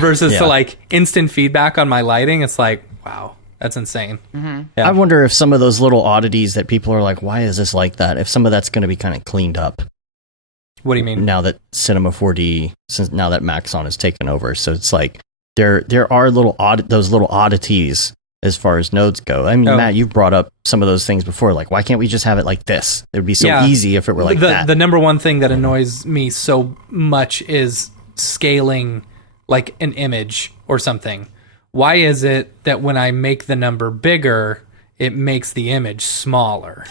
versus to like instant feedback on my lighting. It's like, wow, that's insane. Mm-hmm. Yeah. I wonder if some of those little oddities that people are like, why is this like that? If some of that's going to be kind of cleaned up. What do you mean? Now that Cinema 4D, now that Maxon has taken over. So it's like, there are those little oddities as far as nodes go. I mean, Matt, you've brought up some of those things before. Like, why can't we just have it like this? It would be so easy if it were like that. The number one thing that annoys me so much is scaling like an image or something. Why is it that when I make the number bigger, it makes the image smaller?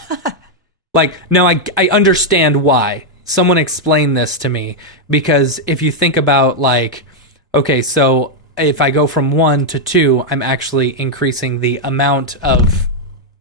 Like, no, I understand why. Someone explain this to me. Because if you think about like, okay, so if I go from 1 to 2, I'm actually increasing the amount of,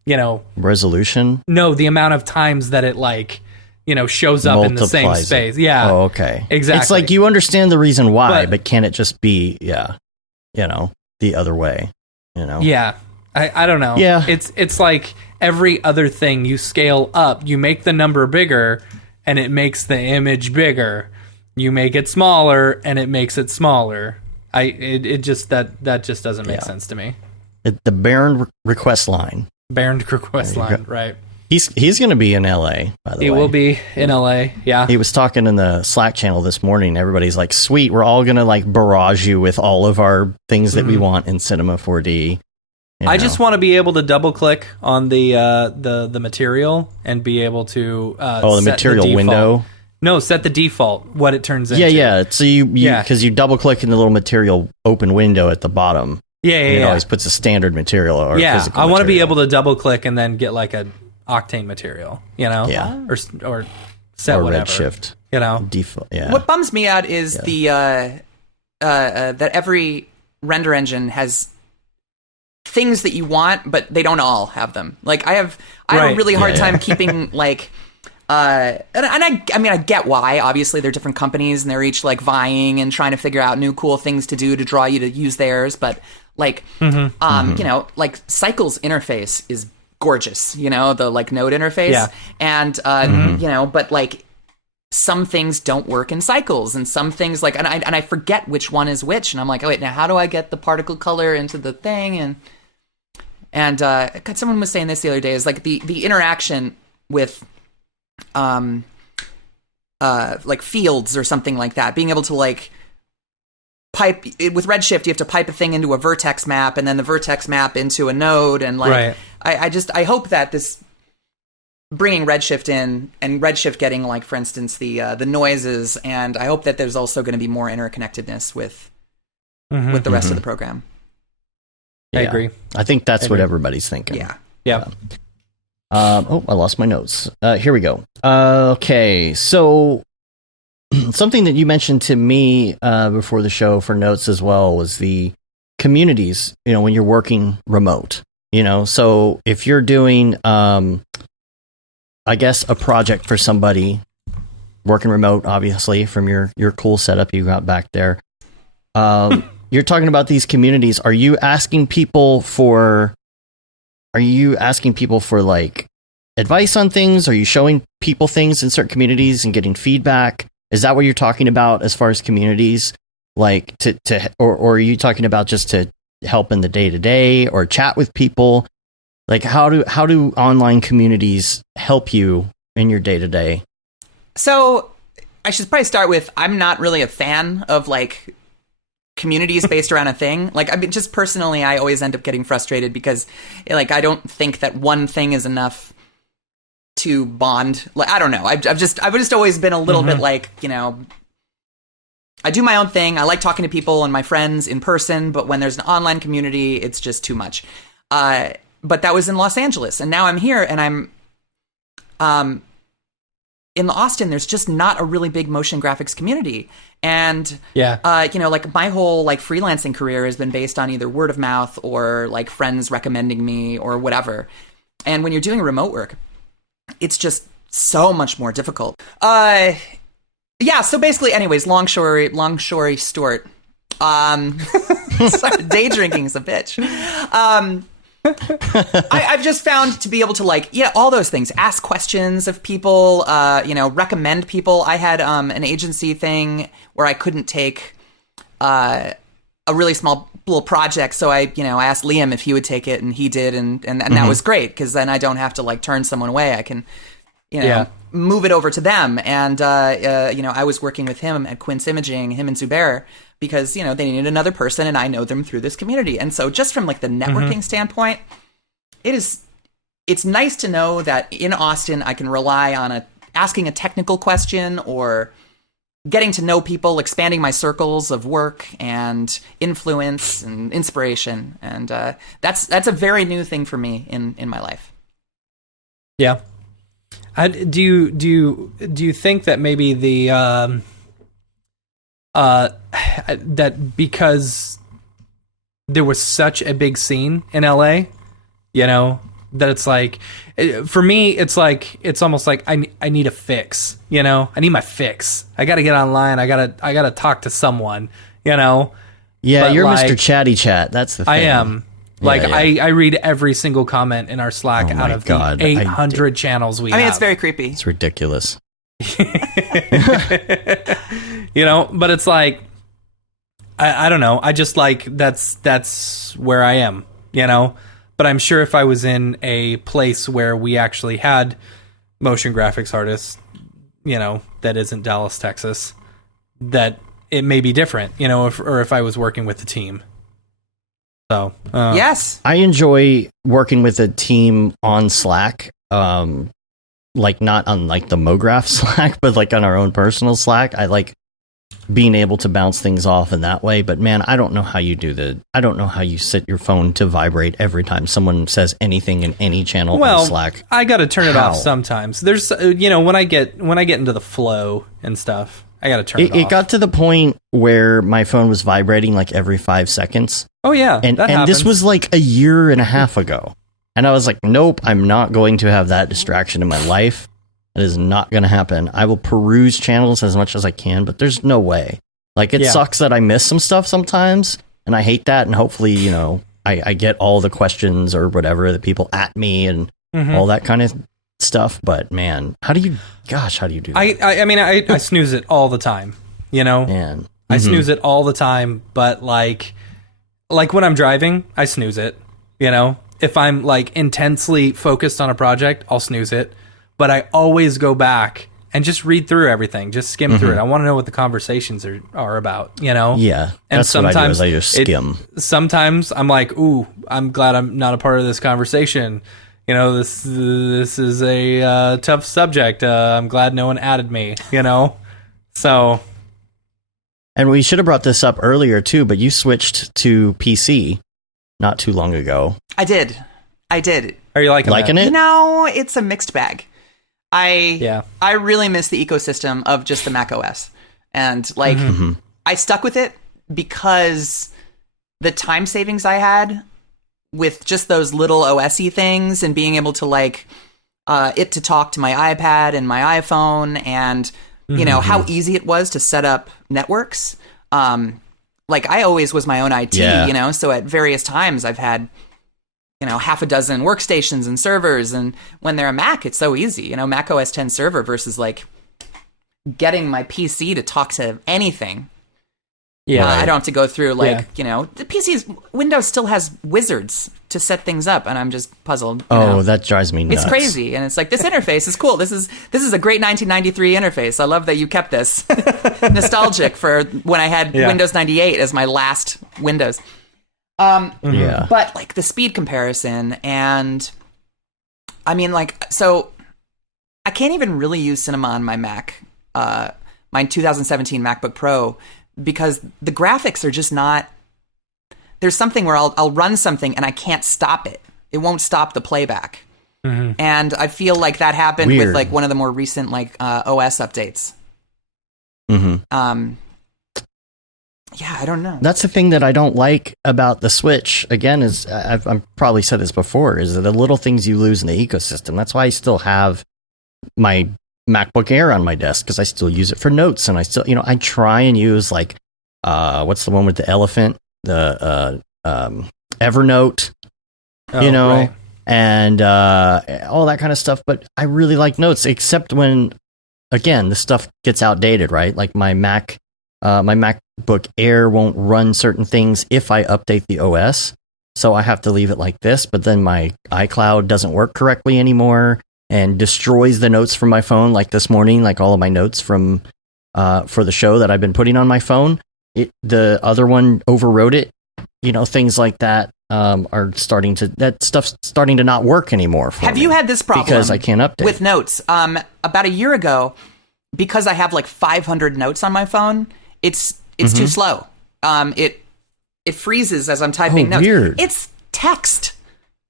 you know, resolution. No, the amount of times that it like, you know, shows up in the same space. Yeah. Oh, okay. Exactly. It's like you understand the reason why, but can it just be, you know, the other way, you know? Yeah. I don't know. Yeah. It's like every other thing you scale up, you make the number bigger and it makes the image bigger. You make it smaller and it makes it smaller. It just that just doesn't make sense to me. The Baron request line. Baron request line, right? He's going to be in LA, by the way. He will be in LA. Yeah. He was talking in the Slack channel this morning. Everybody's like, "Sweet, we're all going to like barrage you with all of our things that we want in Cinema 4D." I just want to be able to double click on the material and be able to the material window. No, set the default, what it turns into. Yeah. So because you double click in the little material open window at the bottom. It always puts a standard material or physical I want to be material. able to double click and then get like a Octane material, you know? Yeah. Or set or whatever. Redshift. You know? Default, yeah. What bums me out is the that every render engine has things that you want, but they don't all have them. Like I have a really hard time keeping like and I mean I get why. Obviously they're different companies and they're each like vying and trying to figure out new cool things to do to draw you to use theirs, but like you know, like Cycle's interface is gorgeous, you know, the like node interface. And you know, but like some things don't work in Cycles and some things like and I forget which one is which, and I'm like, oh wait, now how do I get the particle color into the thing? And God, someone was saying this the other day, is like the interaction with like fields or something like that, being able to like pipe with Redshift, you have to pipe a thing into a vertex map and then the vertex map into a node, and like I hope that this bringing Redshift in and Redshift getting like, for instance, the noises, and I hope that there's also going to be more interconnectedness with the rest of the program. I agree. I think that's what everybody's thinking. Yeah. I lost my notes. Here we go. Okay, so something that you mentioned to me before the show for notes as well was the communities, you know, when you're working remote, you know, so if you're doing, I guess, a project for somebody working remote, obviously, from your cool setup you got back there. You're talking about these communities. Are you asking people for like advice on things? Are you showing people things in certain communities and getting feedback? Is that what you're talking about as far as communities? Like or are you talking about just to help in the day-to-day or chat with people? Like how do online communities help you in your day-to-day? So I should probably start with, I'm not really a fan of like communities based around a thing. Like, I mean, just personally, I always end up getting frustrated because like, I don't think that one thing is enough to bond. Like, I don't know. I've just always been a little bit like, you know, I do my own thing. I like talking to people and my friends in person, but when there's an online community, it's just too much. But that was in Los Angeles, and now I'm here, and I'm in Austin. There's just not a really big motion graphics community, and you know, like my whole like freelancing career has been based on either word of mouth or like friends recommending me or whatever. And when you're doing remote work, it's just so much more difficult. Yeah, so basically, anyways, long story short, sorry, day drinking is a bitch. I've just found to be able to like, yeah, all those things, ask questions of people, you know, recommend people. I had an agency thing where I couldn't take a really small little project, so I asked Liam if he would take it, and he did, and that was great, because then I don't have to like turn someone away. I can, move it over to them. And I was working with him at Quince Imaging, him and Zubair, because they needed another person, and I know them through this community. And so just from like the networking standpoint, it's nice to know that in Austin I can rely on asking a technical question or getting to know people, expanding my circles of work and influence and inspiration. And that's a very new thing for me in my life. Yeah. Do you think that maybe the that because there was such a big scene in LA, that it's like, for me, it's like, it's almost like I need a fix, I need my fix. I got to get online. I got to talk to someone, Yeah, but you're like, Mr. Chatty Chat. That's the thing. I am. Like, yeah. I read every single comment in our Slack out of the 800 channels we have. I mean, it's very creepy. It's ridiculous. But it's like, I don't know. I just like, that's where I am, But I'm sure if I was in a place where we actually had motion graphics artists, that isn't Dallas, Texas, that it may be different, if I was working with the team. So, yes, I enjoy working with a team on Slack, like not on like the Mograph Slack, but like on our own personal Slack. I like being able to bounce things off in that way. But man, I don't know how you I don't know how you set your phone to vibrate every time someone says anything in any channel on Slack. I got to turn it off sometimes. There's, when I get into the flow and stuff, I got to turn it off. It got to the point where my phone was vibrating like every 5 seconds. Oh yeah, and happens. This was like a year and a half ago, and I was like, nope, I'm not going to have that distraction in my life. It is not going to happen. I will peruse channels as much as I can, but there's no way. Like, it sucks that I miss some stuff sometimes, and I hate that. And hopefully, I get all the questions or whatever, the people at me and all that kind of stuff. But man, how do you do that? I mean, I snooze it all the time, Man. I snooze it all the time, but like when I'm driving, I snooze it, If I'm like intensely focused on a project, I'll snooze it. But I always go back and just read through everything, just skim through it. I want to know what the conversations are about, Yeah, and that's sometimes what I do is I just skim. Sometimes I'm like, ooh, I'm glad I'm not a part of this conversation. This is a tough subject. I'm glad no one added me, So... And we should have brought this up earlier too, but you switched to PC not too long ago. I did. Are you liking it? It's a mixed bag. I really miss the ecosystem of just the Mac OS. And like, I stuck with it because the time savings I had with just those little OS-y things and being able to like, it to talk to my iPad and my iPhone and you know, how easy it was to set up networks. Like I always was my own IT, you know, so at various times I've had, you know, half a dozen workstations and servers, and when they're a Mac, it's so easy, you know, Mac OS X server versus like getting my PC to talk to anything. Yeah, I don't have to go through like, you know, the PC's Windows still has wizards to set things up, and I'm just puzzled. You know? That drives me nuts. It's crazy, and it's like, this interface is cool. This is a great 1993 interface. I love that you kept this. Nostalgic for when I had Windows 98 as my last Windows. But like the speed comparison, and I mean, like, so I can't even really use Cinema on my Mac, my 2017 MacBook Pro, because the graphics are just not. There's something where I'll run something and I can't stop it. It won't stop the playback. And I feel like that happened with like one of the more recent like OS updates. Yeah, I don't know. That's the thing that I don't like about the Switch. Again, is I've probably said this before, is the little things you lose in the ecosystem. That's why I still have my MacBook Air on my desk, because I still use it for notes, and I still, you know, I try and use like what's the one with the elephant, the Evernote, you know, and all that kind of stuff. But I really like notes, except when, again, the stuff gets outdated, right? Like my MacBook Air won't run certain things if I update the OS, so I have to leave it like this. But then my iCloud doesn't work correctly anymore and destroys the notes from my phone. Like this morning, like all of my notes from for the show that I've been putting on my phone, the other one overwrote it. You know, things like that that stuff's starting to not work anymore for Have me you had this problem? because I can't update with notes. About a year ago, because I have like 500 notes on my phone, it's too slow. It freezes as I'm typing notes. Weird. It's text.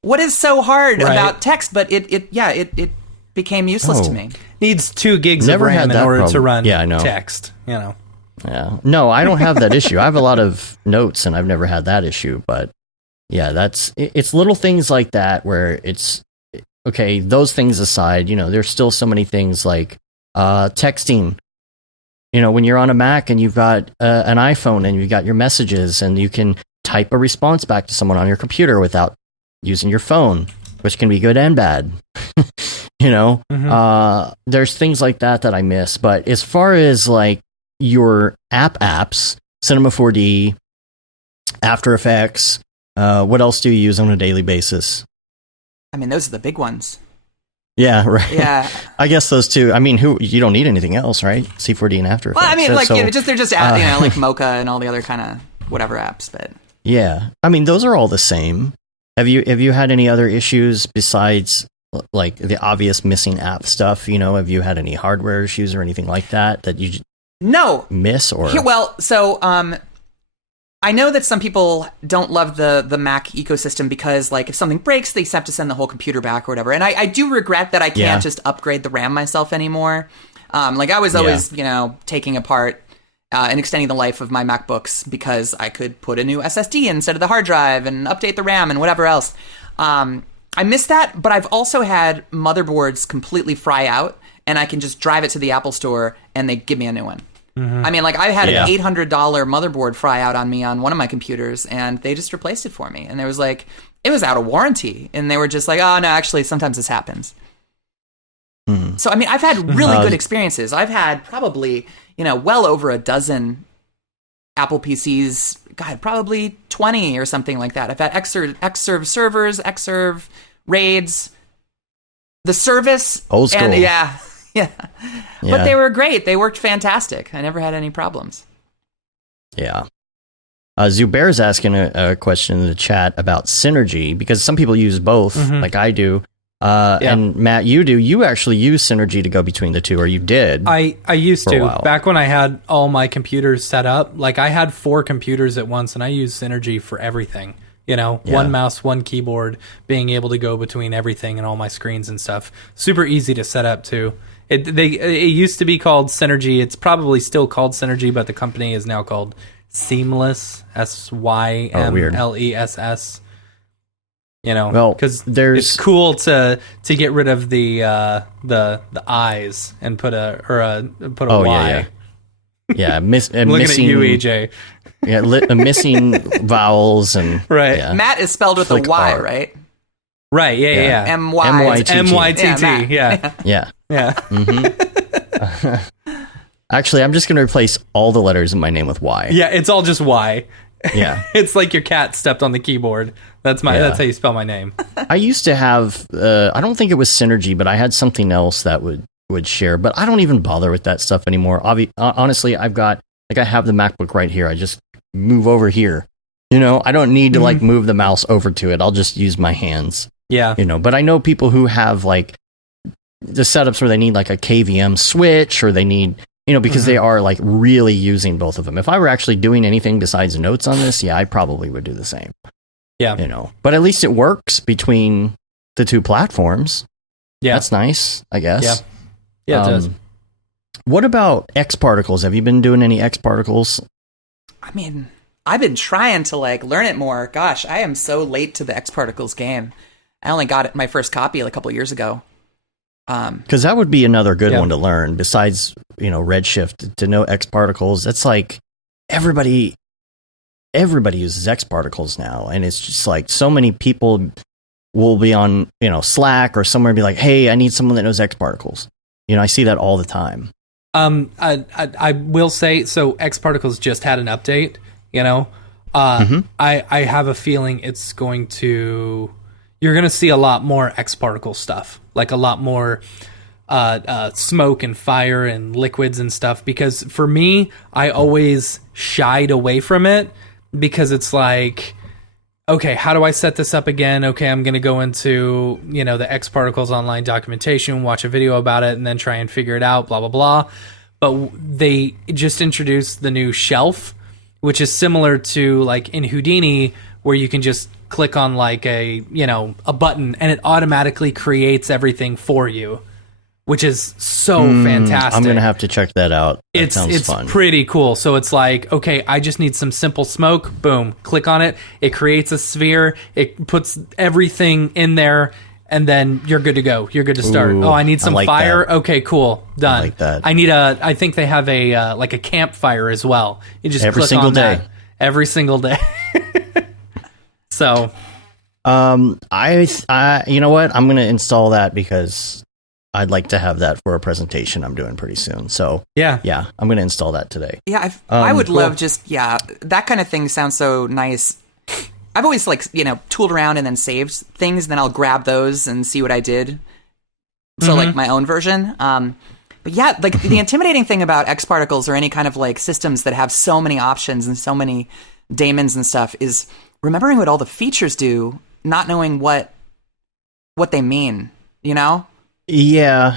What is so hard about text? But it became useless to me. Needs 2 gigs Never of RAM had in that order to problem. run Yeah, I know. text. You know. Yeah. No, I don't have that issue. I have a lot of notes, and I've never had that issue. But yeah, it's little things like that where it's okay. Those things aside, you know, there's still so many things like texting. You know, when you're on a Mac and you've got an iPhone and you've got your messages, and you can type a response back to someone on your computer without using your phone, which can be good and bad. You know, there's things like that I miss. But as far as like your apps, Cinema 4D, After Effects, what else do you use on a daily basis? I mean, those are the big ones. Yeah, right. Yeah, I guess those two. I mean, you don't need anything else, right? C4D and After Effects. well, I mean, like, So- you know, they're just you know, like Mocha and all the other kind of whatever apps. But yeah, I mean, those are all the same. Have you had any other issues besides like the obvious missing app stuff? You know, have you had any hardware issues or anything like that you no, miss or? so I know that some people don't love the Mac ecosystem because, like, if something breaks, they have to send the whole computer back or whatever. And I do regret that I can't just upgrade the RAM myself anymore. Like, I was always, you know, taking apart and extending the life of my MacBooks because I could put a new SSD instead of the hard drive and update the RAM and whatever else. I miss that, but I've also had motherboards completely fry out, and I can just drive it to the Apple Store and they give me a new one. I mean, like, I had an $800 motherboard fry out on me on one of my computers, and they just replaced it for me. And it was like, it was out of warranty. And they were just like, oh, no, actually, sometimes this happens. So, I mean, I've had really good experiences. I've had probably, you know, well over a dozen Apple PCs, God, probably 20 or something like that. I've had Xserve servers, Xserve RAIDs, the service. Old school. And, yeah. But they were great. They worked fantastic. I never had any problems. Yeah. Zubair's asking a question in the chat about Synergy, because some people use both, like I do. And Matt, you do. You actually use Synergy to go between the two, or you did. I used to. Back when I had all my computers set up, like I had 4 computers at once, and I used Synergy for everything. You know, one mouse, one keyboard, being able to go between everything and all my screens and stuff. Super easy to set up too. It used to be called Synergy. It's probably still called Synergy, but the company is now called Seamless, Symless. Well, because there's- it's cool to get rid of the eyes and put a Oh, Y. yeah. Yeah, I'm looking missing at you, EJ. Yeah, missing vowels and Right. yeah. Matt is spelled with Click a Y, R. right? Right. Yeah. Yeah. Yeah. M-Y. M-Y-T-T. MYTT. Yeah, Yeah. Yeah. Yeah. Actually, I'm just going to replace all the letters in my name with Y. Yeah. It's all just Y. Yeah. It's like your cat stepped on the keyboard. That's how you spell my name. I used to have, I don't think it was Synergy, but I had something else that would share, but I don't even bother with that stuff anymore. Honestly, I have the MacBook right here. I just move over here. I don't need to like move the mouse over to it. I'll just use my hands. Yeah. But I know people who have like the setups where they need like a KVM switch or they need, because they are like really using both of them. If I were actually doing anything besides notes on this, yeah, I probably would do the same. Yeah. But at least it works between the two platforms. Yeah. That's nice, I guess. Yeah. Yeah, it does. What about X particles? Have you been doing any X particles? I mean, I've been trying to like learn it more. Gosh, I am so late to the X Particles game. I only got my first copy a couple years ago. Because that would be another good one to learn. Besides, Redshift, to know X particles. That's like everybody uses X particles now, and it's just like so many people will be on Slack or somewhere and be like, "Hey, I need someone that knows X particles." I see that all the time. I will say, so X Particles just had an update, I have a feeling it's going to, you're going to see a lot more X Particle stuff, like a lot more smoke and fire and liquids and stuff, because for me, I always shied away from it because it's like, okay, how do I set this up again? Okay, I'm going to go into, the X Particles online documentation, watch a video about it, and then try and figure it out, blah, blah, blah. But they just introduced the new shelf, which is similar to like in Houdini, where you can just click on like a button and it automatically creates everything for you, which is so fantastic. I'm going to have to check that out. That sounds it's fun. Pretty cool. So it's like, okay, I just need some simple smoke. Boom, click on it. It creates a sphere. It puts everything in there, and then you're good to go. You're good to start. Ooh, I need some like fire. that. Okay, cool, done. I like that. I think they have a like a campfire as well. You just Every click single on day. that every single day. So, I you know what? I'm going to install that because I'd like to have that for a presentation I'm doing pretty soon. So yeah, I'm going to install that today. Yeah, I would cool. love that kind of thing sounds so nice. I've always tooled around and then saved things, and then I'll grab those and see what I did. So like my own version. But yeah, like the intimidating thing about X Particles or any kind of like systems that have so many options and so many daemons and stuff is remembering what all the features do, not knowing what they mean, Yeah.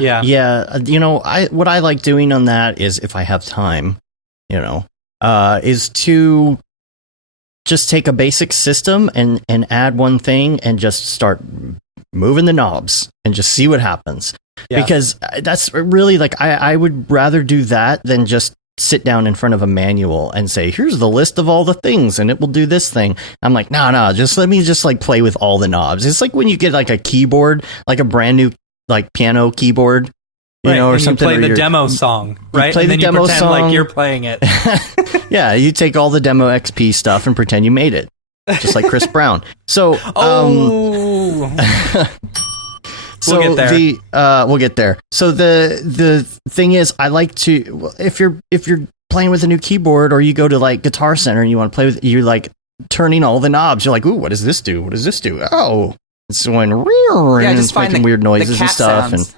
What I like doing on that is, if I have time, is to just take a basic system and add one thing and just start moving the knobs and just see what happens. Yeah. Because that's really like, I would rather do that than just sit down in front of a manual and say, here's the list of all the things and it will do this thing. I'm like, no, just let me just like play with all the knobs. It's like when you get like a keyboard, like a brand new like piano keyboard, or and something. You play the demo song, right? Play and the then demo you pretend song. like you're playing it. Yeah, you take all the demo XP stuff and pretend you made it, just like Chris Brown. So, We'll get there. We'll get there. So the thing is, I like to, if you're playing with a new keyboard, or you go to like Guitar Center and you want to play with, you're like turning all the knobs. You're like, ooh, what does this do? What does this do? Oh, it's going and just it's making weird noises and stuff. Sounds.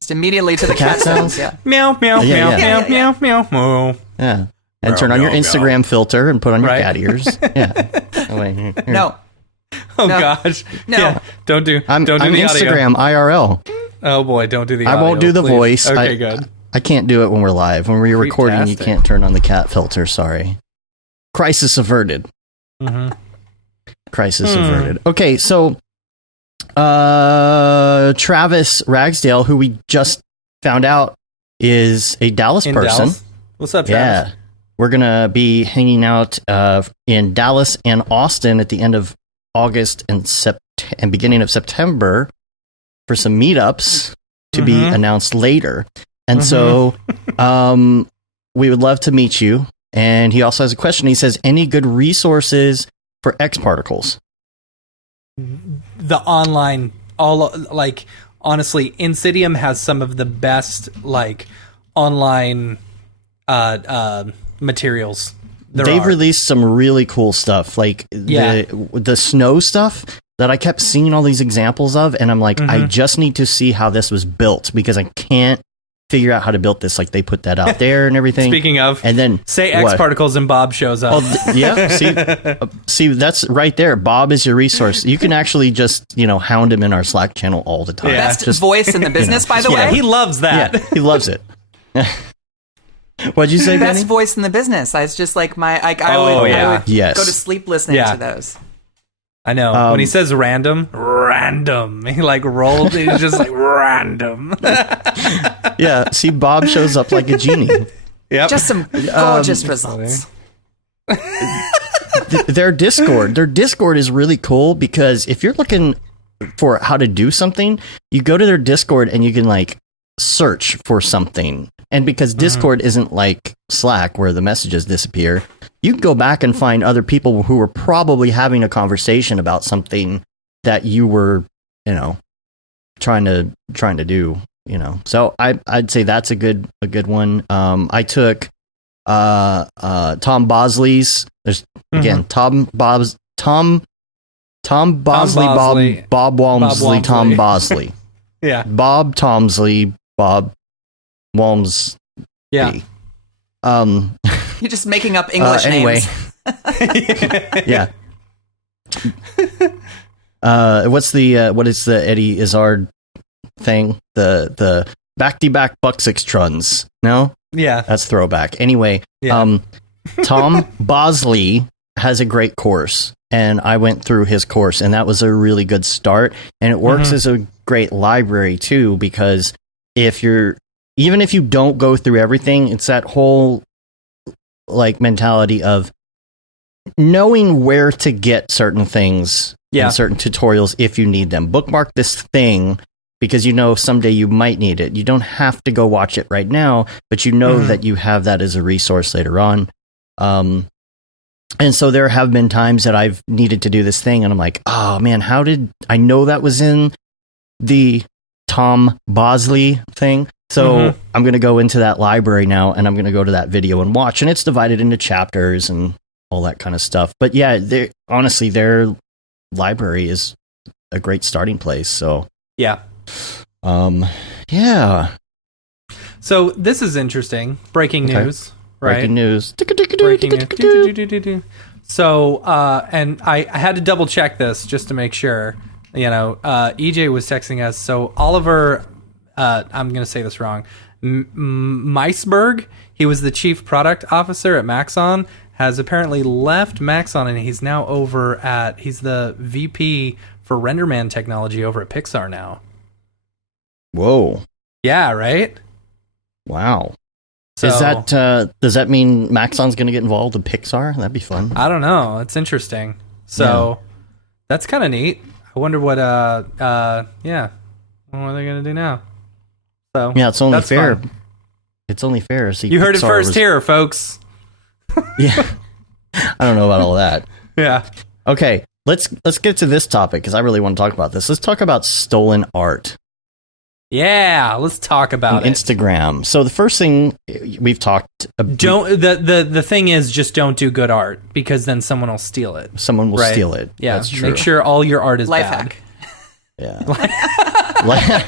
Just immediately to the cat sounds. Yeah. Meow, meow, Yeah, meow, yeah. meow, meow, meow. Yeah. And turn on your Instagram filter and put on your cat ears. Yeah. Oh, wait, here. No. Oh No. gosh. No. Yeah. Don't do I'm the audio. Instagram IRL. Oh boy, don't do the I audio. won't do the please. voice. Okay, good. I can't do it when we're live. When we're recording, you Creeptastic. can't turn on the cat filter. Sorry. Crisis averted. Mm-hmm. Crisis averted. Okay, so Travis Ragsdale, who we just found out is a Dallas In person. Dallas? What's up, Travis? Yeah. We're going to be hanging out in Dallas and Austin at the end of August and September. and beginning of September for some meetups to be announced later. And so we would love to meet you. And he also has a question. He says, any good resources for X particles? The online, honestly, Insidium has some of the best online materials. They've released some really cool stuff, the snow stuff that I kept seeing all these examples of, and I'm like, I just need to see how this was built because I can't figure out how to build this. Like, they put that out there and everything. Speaking of, and then say X particles and Bob shows up. See, that's right there. Bob is your resource. You can actually just hound him in our Slack channel all the time. Yeah. Best voice in the business, by the way. He loves that. Yeah, he loves it. What'd you say, Best Benny? voice in the business. It's just like I would Yes. go to sleep listening to those. I know. When he says random, he rolled. He's just random. Yeah. See, Bob shows up like a genie. Yep. Just some gorgeous results. Their Discord is really cool because if you're looking for how to do something, you go to their Discord and you can search for something. And because Discord isn't like Slack where the messages disappear, you can go back and find other people who were probably having a conversation about something that you were, trying to do, So I'd say that's a good one. I took Tom Bosley's. There's again Tom Bosley, Bob Walmsley, Tom Bosley. Yeah. Bob Tomsley, Bob Walms. Yeah. You're just making up English anyway. names. Yeah. What is the Eddie Izzard thing? The back-to-back buck six truns. No? Yeah. That's throwback. Anyway, Yeah. Tom Bosley has a great course, and I went through his course, and that was a really good start. And it works as a great library too, because even if you don't go through everything, it's that whole mentality of knowing where to get certain things and certain tutorials if you need them. Bookmark this thing because someday you might need it. You don't have to go watch it right now, but that you have that as a resource later on. And so there have been times that I've needed to do this thing and I'm like, oh man, how did I know that was in the Tom Bosley thing? So I'm going to go into that library now and I'm going to go to that video and watch, and it's divided into chapters and all that kind of stuff. But yeah, honestly, their library is a great starting place. So yeah. Yeah. So this is interesting. Breaking news, right? Breaking news. Breaking news. So, and I had to double check this just to make sure. EJ was texting us. So Oliver, I'm going to say this wrong, Meisberg, he was the chief product officer at Maxon, has apparently left Maxon, and he's now he's the VP for RenderMan technology over at Pixar now. Whoa. Yeah, right? Wow. So, does that mean Maxon's going to get involved with Pixar? That'd be fun. I don't know. It's interesting. So that's kind of neat. I wonder what what are they going to do now? So yeah, it's only fair. Fun. It's only fair. See, you heard it first here, folks. Yeah. I don't know about all that. Yeah. Okay, let's get to this topic because I really want to talk about this. Let's talk about stolen art. Yeah, let's talk about Instagram. So the first thing we've talked about, the thing is, just don't do good art because then someone will steal it. Someone will steal it. Yeah, that's true. Make sure all your art is Life bad. hack. Yeah.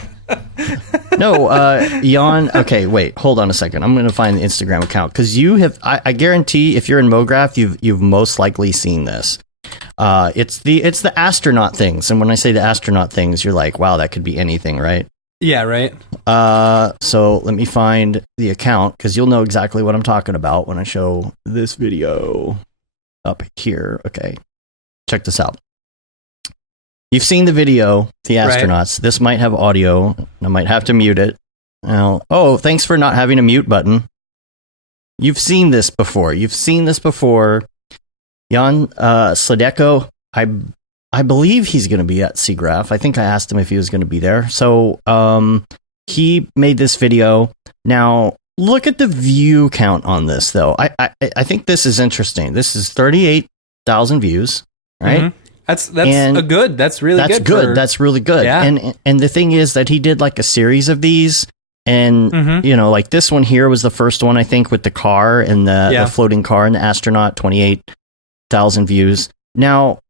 No, Jan. Okay, wait. Hold on a second. I'm going to find the Instagram account because you have. I guarantee, if you're in Mograph, you've most likely seen this. It's the astronaut things, and when I say the astronaut things, you're like, wow, that could be anything, right? Yeah, right. So let me find the account because you'll know exactly what I'm talking about when I show this video up here. Okay, check this out. You've seen the video, the astronauts. Right. This might have audio. I might have to mute it. Now, thanks for not having a mute button. You've seen this before. Jan Sledeko, I I believe he's going to be at SIGGRAPH. I think I asked him if he was going to be there. So he made this video. Now, look at the view count on this, though. I think this is interesting. This is 38,000 views, right? Mm-hmm. That's a good. That's really good. That's good. That's really good. Yeah. And the thing is that he did like a series of these. And, you know, like this one here was the first one, I think, with the car and the floating car and the astronaut, 28,000 views. Now,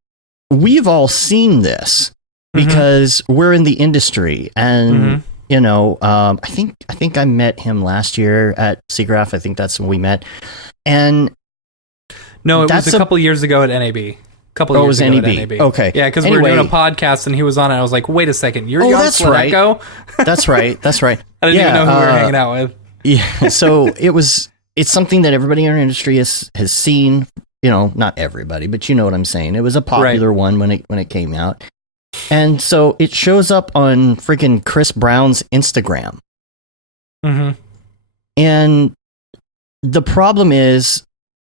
we've all seen this because we're in the industry. And, you know, I think I met him last year at SIGGRAPH. I think that's when we met. And no, it was a couple years ago at NAB. It was NAB. Okay. Yeah, because we were doing a podcast and he was on it. I was like, wait a second, you're young Sledecko? That's right. That's right. I didn't even know who we were hanging out with. Yeah. So it's something that everybody in our industry has seen. You know, not everybody, but you know what I'm saying. It was a popular one when it came out. And so it shows up on freaking Chris Brown's Instagram. And the problem is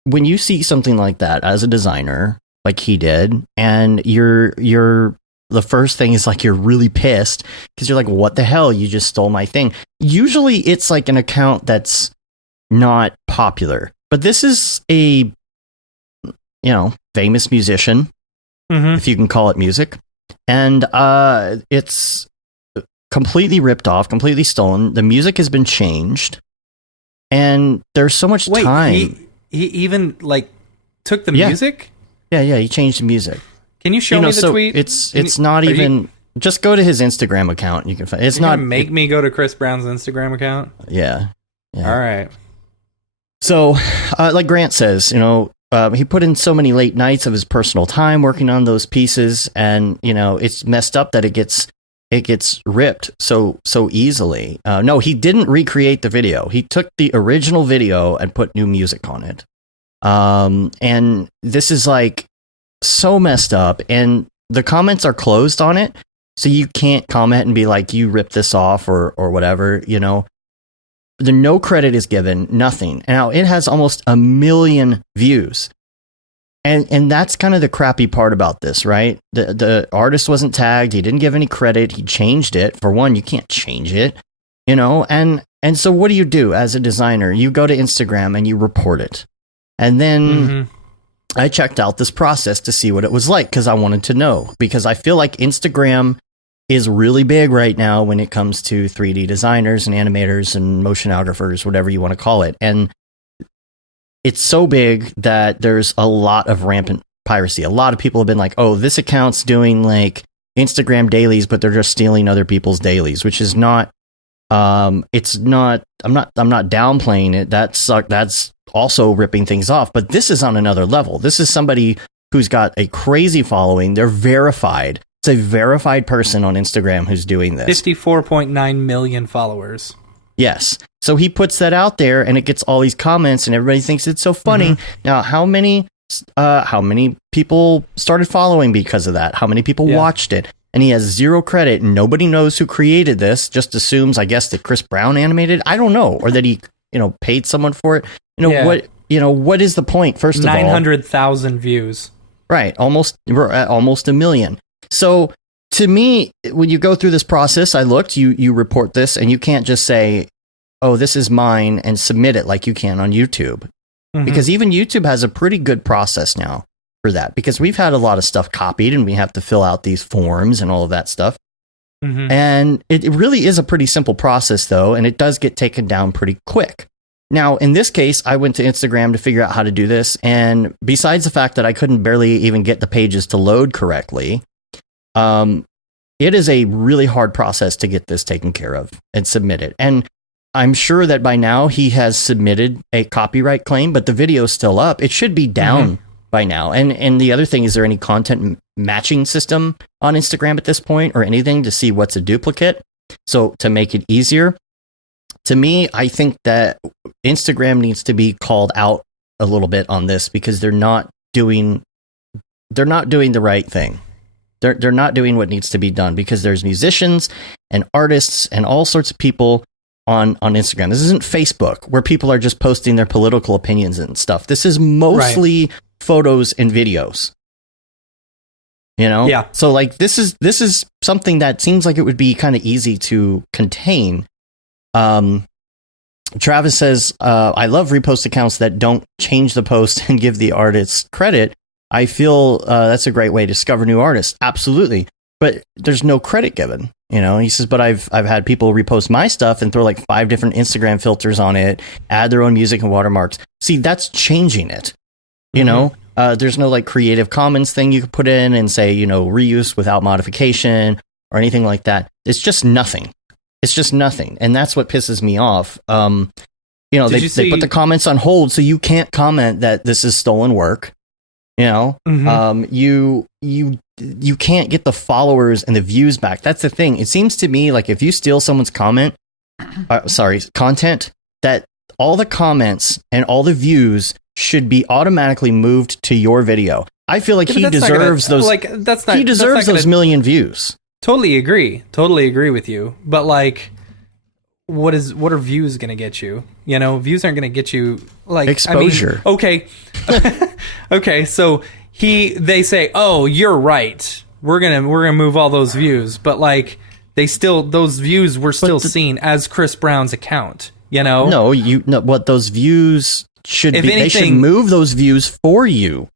when you see something like that as a designer, like he did, and you're the first thing is like you're really pissed because you're like, what the hell? You just stole my thing. Usually it's like an account that's not popular, but this is a, you know, famous musician, if you can call it music, and it's completely ripped off, completely stolen. The music has been changed, and there's so much time. He even like took the music. Yeah, he changed the music. Can you show me the tweet? It's not even. Just go to his Instagram account. You can find. It's not. Make me go to Chris Brown's Instagram account. Yeah. All right. So, like Grant says, you know, he put in so many late nights of his personal time working on those pieces, and you know, it's messed up that it gets ripped so easily. No, he didn't recreate the video. He took the original video and put new music on it. And this is like so messed up, and the comments are closed on it, so you can't comment and be like, you ripped this off or whatever, you know. No credit is given, nothing. Now it has almost 1 million views. And that's kind of the crappy part about this, right? The artist wasn't tagged, he didn't give any credit, he changed it. For one, you can't change it, you know, and so what do you do as a designer? You go to Instagram and you report it. And then I checked out this process to see what it was like because I wanted to know. Because I feel like Instagram is really big right now when it comes to 3D designers and animators and motionographers, whatever you want to call it. And it's so big that there's a lot of rampant piracy. A lot of people have been like, oh, this account's doing like Instagram dailies, but they're just stealing other people's dailies, which is not, it's not, I'm not downplaying it. That's also ripping things off, but this is on another level. This is somebody who's got a crazy following. They're verified. It's a verified person on Instagram who's doing this. 54.9 million followers. Yes. So he puts that out there and it gets all these comments and everybody thinks it's so funny. Now, how many people started following because of that? How many people watched it? And he has zero credit. Nobody knows who created this. Just assumes, I guess, that Chris Brown animated. I don't know. Or that he, you know, paid someone for it. What is the point? First of all, 900,000 views. Right. We're at almost 1 million. So to me, when you go through this process, I looked, you report this and you can't just say, oh, this is mine and submit it like you can on YouTube. Because even YouTube has a pretty good process now for that, because we've had a lot of stuff copied and we have to fill out these forms and all of that stuff. And it really is a pretty simple process though. And it does get taken down pretty quick. Now, in this case, I went to Instagram to figure out how to do this. And besides the fact that I couldn't barely even get the pages to load correctly, it is a really hard process to get this taken care of and submitted. And I'm sure that by now he has submitted a copyright claim, but the video is still up. It should be down by now. And the other thing, is there any content matching system on Instagram at this point or anything to see what's a duplicate? So to make it easier, to me, I think that Instagram needs to be called out a little bit on this because they're not doing the right thing. They're not doing what needs to be done, because there's musicians and artists and all sorts of people on Instagram. This isn't Facebook where people are just posting their political opinions and stuff. This is mostly photos and videos. Yeah. So like this is something that seems like it would be kind of easy to contain. Travis says, I love repost accounts that don't change the post and give the artist credit. I feel that's a great way to discover new artists. Absolutely. But there's no credit given. He says, but I've had people repost my stuff and throw like 5 different Instagram filters on it, add their own music and watermarks. See, that's changing it. There's no like Creative Commons thing you could put in and say, reuse without modification or anything like that. It's just nothing. It's just nothing. And that's what pisses me off. They put the comments on hold so you can't comment that this is stolen work. You can't get the followers and the views back. That's the thing. It seems to me like if you steal someone's content, that all the comments and all the views should be automatically moved to your video. I feel like he deserves those. He deserves those million views. Totally agree with you. But like, what are views going to get you? Views aren't going to get you like exposure. Okay. Okay. So they say, oh, you're right. We're going to move all those views. But like those views were still seen as Chris Brown's account, No, what those views should be. They should move those views for you.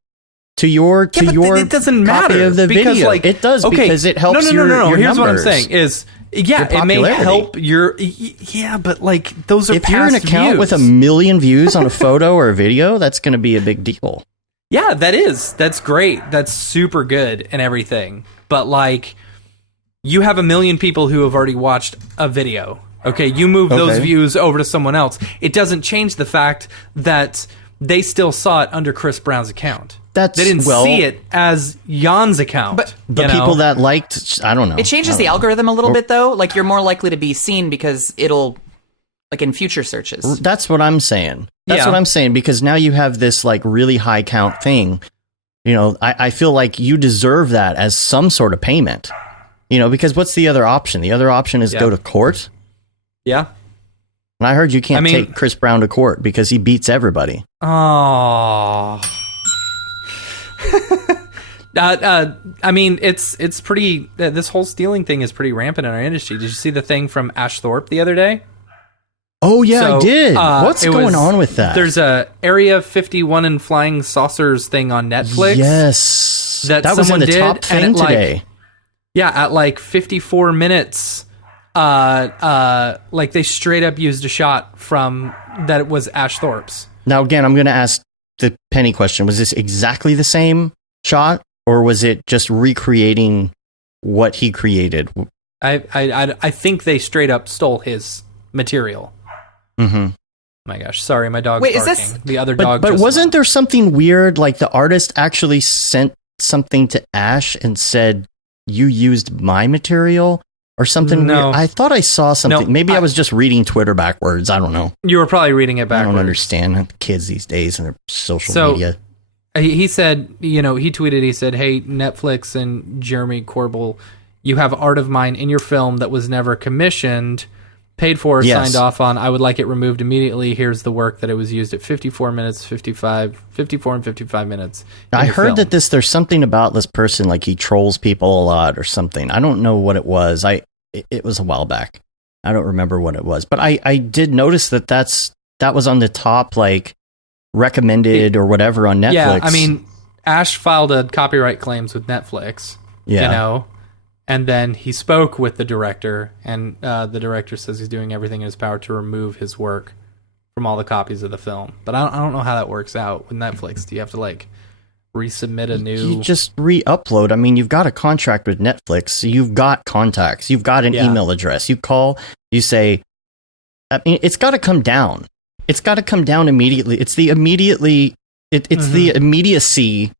To your it doesn't matter copy of the because video. Like, it does because it helps your numbers. Here's what I'm saying is it may help your but like those are if you're an account views. with 1 million views on a photo or a video, that's going to be a big deal. Yeah, that's great. That's super good and everything. But like you have 1 million people who have already watched a video. Okay, you move those views over to someone else. It doesn't change the fact that they still saw it under Chris Brown's account. They didn't see it as Jan's account. But the people that liked, I don't know. It changes the algorithm a little bit, though. Like, you're more likely to be seen because it'll, like, in future searches. That's what I'm saying. That's what I'm saying, because now you have this, like, really high count thing. I feel like you deserve that as some sort of payment. Because what's the other option? The other option is go to court. Yeah. And I heard you can't take Chris Brown to court because he beats everybody. Oh. It's pretty. This whole stealing thing is pretty rampant in our industry. Did you see the thing from Ash Thorpe the other day? Oh yeah, I did. What's going on with that? There's a Area 51 and flying saucers thing on Netflix. Yes, that was in the did, top thing today. At like 54 minutes, like they straight up used a shot from that. It was Ash Thorpe's. Now again, I'm going to ask the penny question: was this exactly the same shot, or was it just recreating what he created? I think they straight up stole his material. Mm-hmm. My gosh, sorry, my dog's Wait, barking. is this the other dog? But wasn't there something weird? Like the artist actually sent something to Ash and said, "You used my material." Or something No. weird. I thought I saw something. No, Maybe I was just reading Twitter backwards. I don't know. You were probably reading it I backwards. don't understand kids these days and their social media. He said, he tweeted, he said, "Hey, Netflix and Jeremy Corbell, you have art of mine in your film that was never commissioned, paid for, signed off on. I would like it removed immediately. Here's the work that it was used at 54 and 55 minutes. I heard that there's something about this person, like he trolls people a lot or something. I don't know what it was. It was a while back. I don't remember what it was, but I did notice that was on the top, like recommended or whatever on Netflix. Yeah, I mean, Ash filed a copyright claims with Netflix, and then he spoke with the director, and the director says he's doing everything in his power to remove his work from all the copies of the film. But I don't know how that works out with Netflix. Do you have to like resubmit a new? You just re-upload. I mean, you've got a contract with Netflix, so you've got contacts, you've got an email address. You call, you say. I mean, it's got to come down. It's got to come down immediately. It's the the immediacy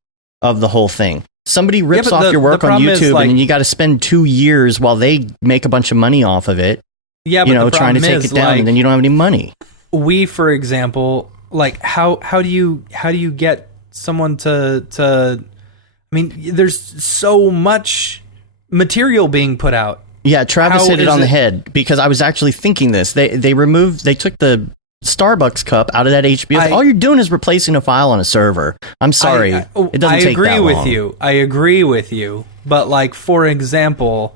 of the whole thing. Somebody rips off your work on YouTube, and then you got to spend 2 years while they make a bunch of money off of it. Yeah, but trying to take it down, and then you don't have any money. We, for example, like how do you get someone to? I mean, there's so much material being put out. Yeah, Travis hit it on the head, because I was actually thinking this. They took the Starbucks cup out of that HBO. All you're doing is replacing a file on a server. I'm sorry. It doesn't take that long. I agree with you. but like, for example,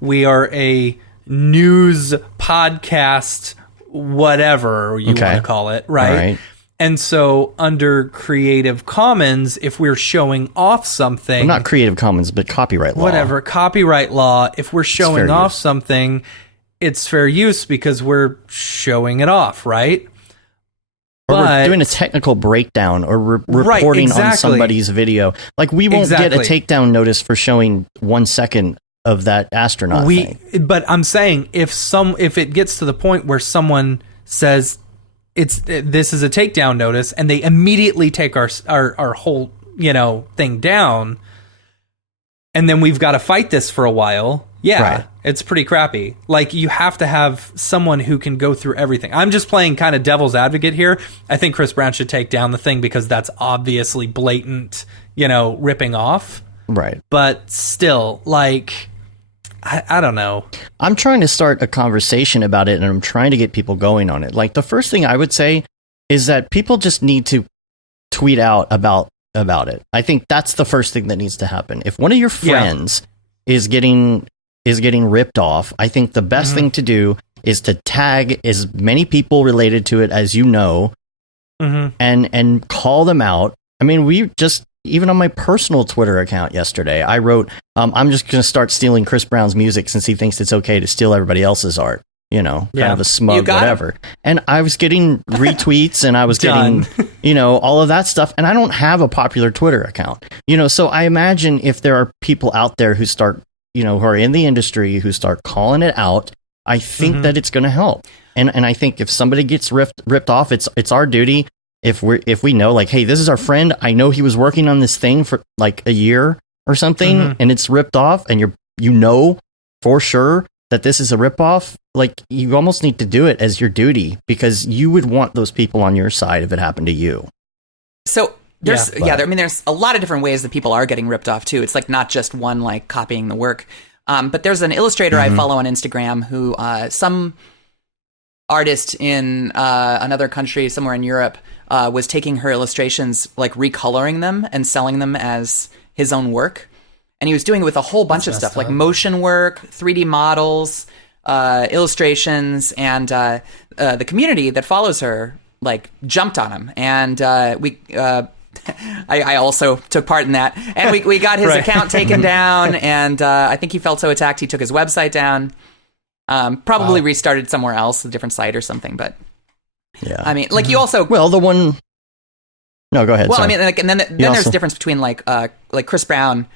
we are a news podcast, whatever you want to call it, right? And so under Creative Commons, if we're showing off something... Well, not Creative Commons, but copyright law. Whatever, copyright law, if we're showing off something, it's fair use because we're showing it off, right? Or we're doing a technical breakdown or reporting on somebody's video. Like, we won't get a takedown notice for showing 1 second of that astronaut thing. But I'm saying, if it gets to the point where someone says... this is a takedown notice, and they immediately take our whole thing down, and then we've got to fight this for a while. It's pretty crappy. Like, you have to have someone who can go through everything. I'm just playing kind of devil's advocate here. I think Chris Brown should take down the thing because that's obviously blatant, ripping off. Right. But still, like, I don't know. I'm trying to start a conversation about it, and I'm trying to get people going on it. Like, the first thing I would say is that people just need to tweet out about it. I think that's the first thing that needs to happen. If one of your friends is getting ripped off, I think the best thing to do is to tag as many people related to it as and call them out. I mean, even on my personal Twitter account yesterday, I wrote, I'm just going to start stealing Chris Brown's music since he thinks it's okay to steal everybody else's art. Kind of a smug whatever. And I was getting retweets and I was getting, all of that stuff. And I don't have a popular Twitter account, so I imagine if there are people out there who start, who are in the industry who start calling it out, I think that it's going to help. And I think if somebody gets ripped off, it's our duty. If we know, like, hey, this is our friend, I know he was working on this thing for like a year or something, and it's ripped off, and for sure that this is a ripoff, like, you almost need to do it as your duty because you would want those people on your side if it happened to you. So there's there's a lot of different ways that people are getting ripped off too. It's like not just one, like, copying the work. But there's an illustrator I follow on Instagram who some artist in another country somewhere in Europe was taking her illustrations, like, recoloring them and selling them as his own work. And he was doing it with a whole bunch of stuff, like motion work, 3D models, illustrations, and the community that follows her, like, jumped on him. And I also took part in that. And we got his account taken down, and I think he felt so attacked he took his website down. Probably restarted somewhere else, a different site or something, but... Yeah, I mean, like, you also... Well, the one... No, go ahead. Well, sorry. I mean, like, and then there's a difference between, like Chris Brown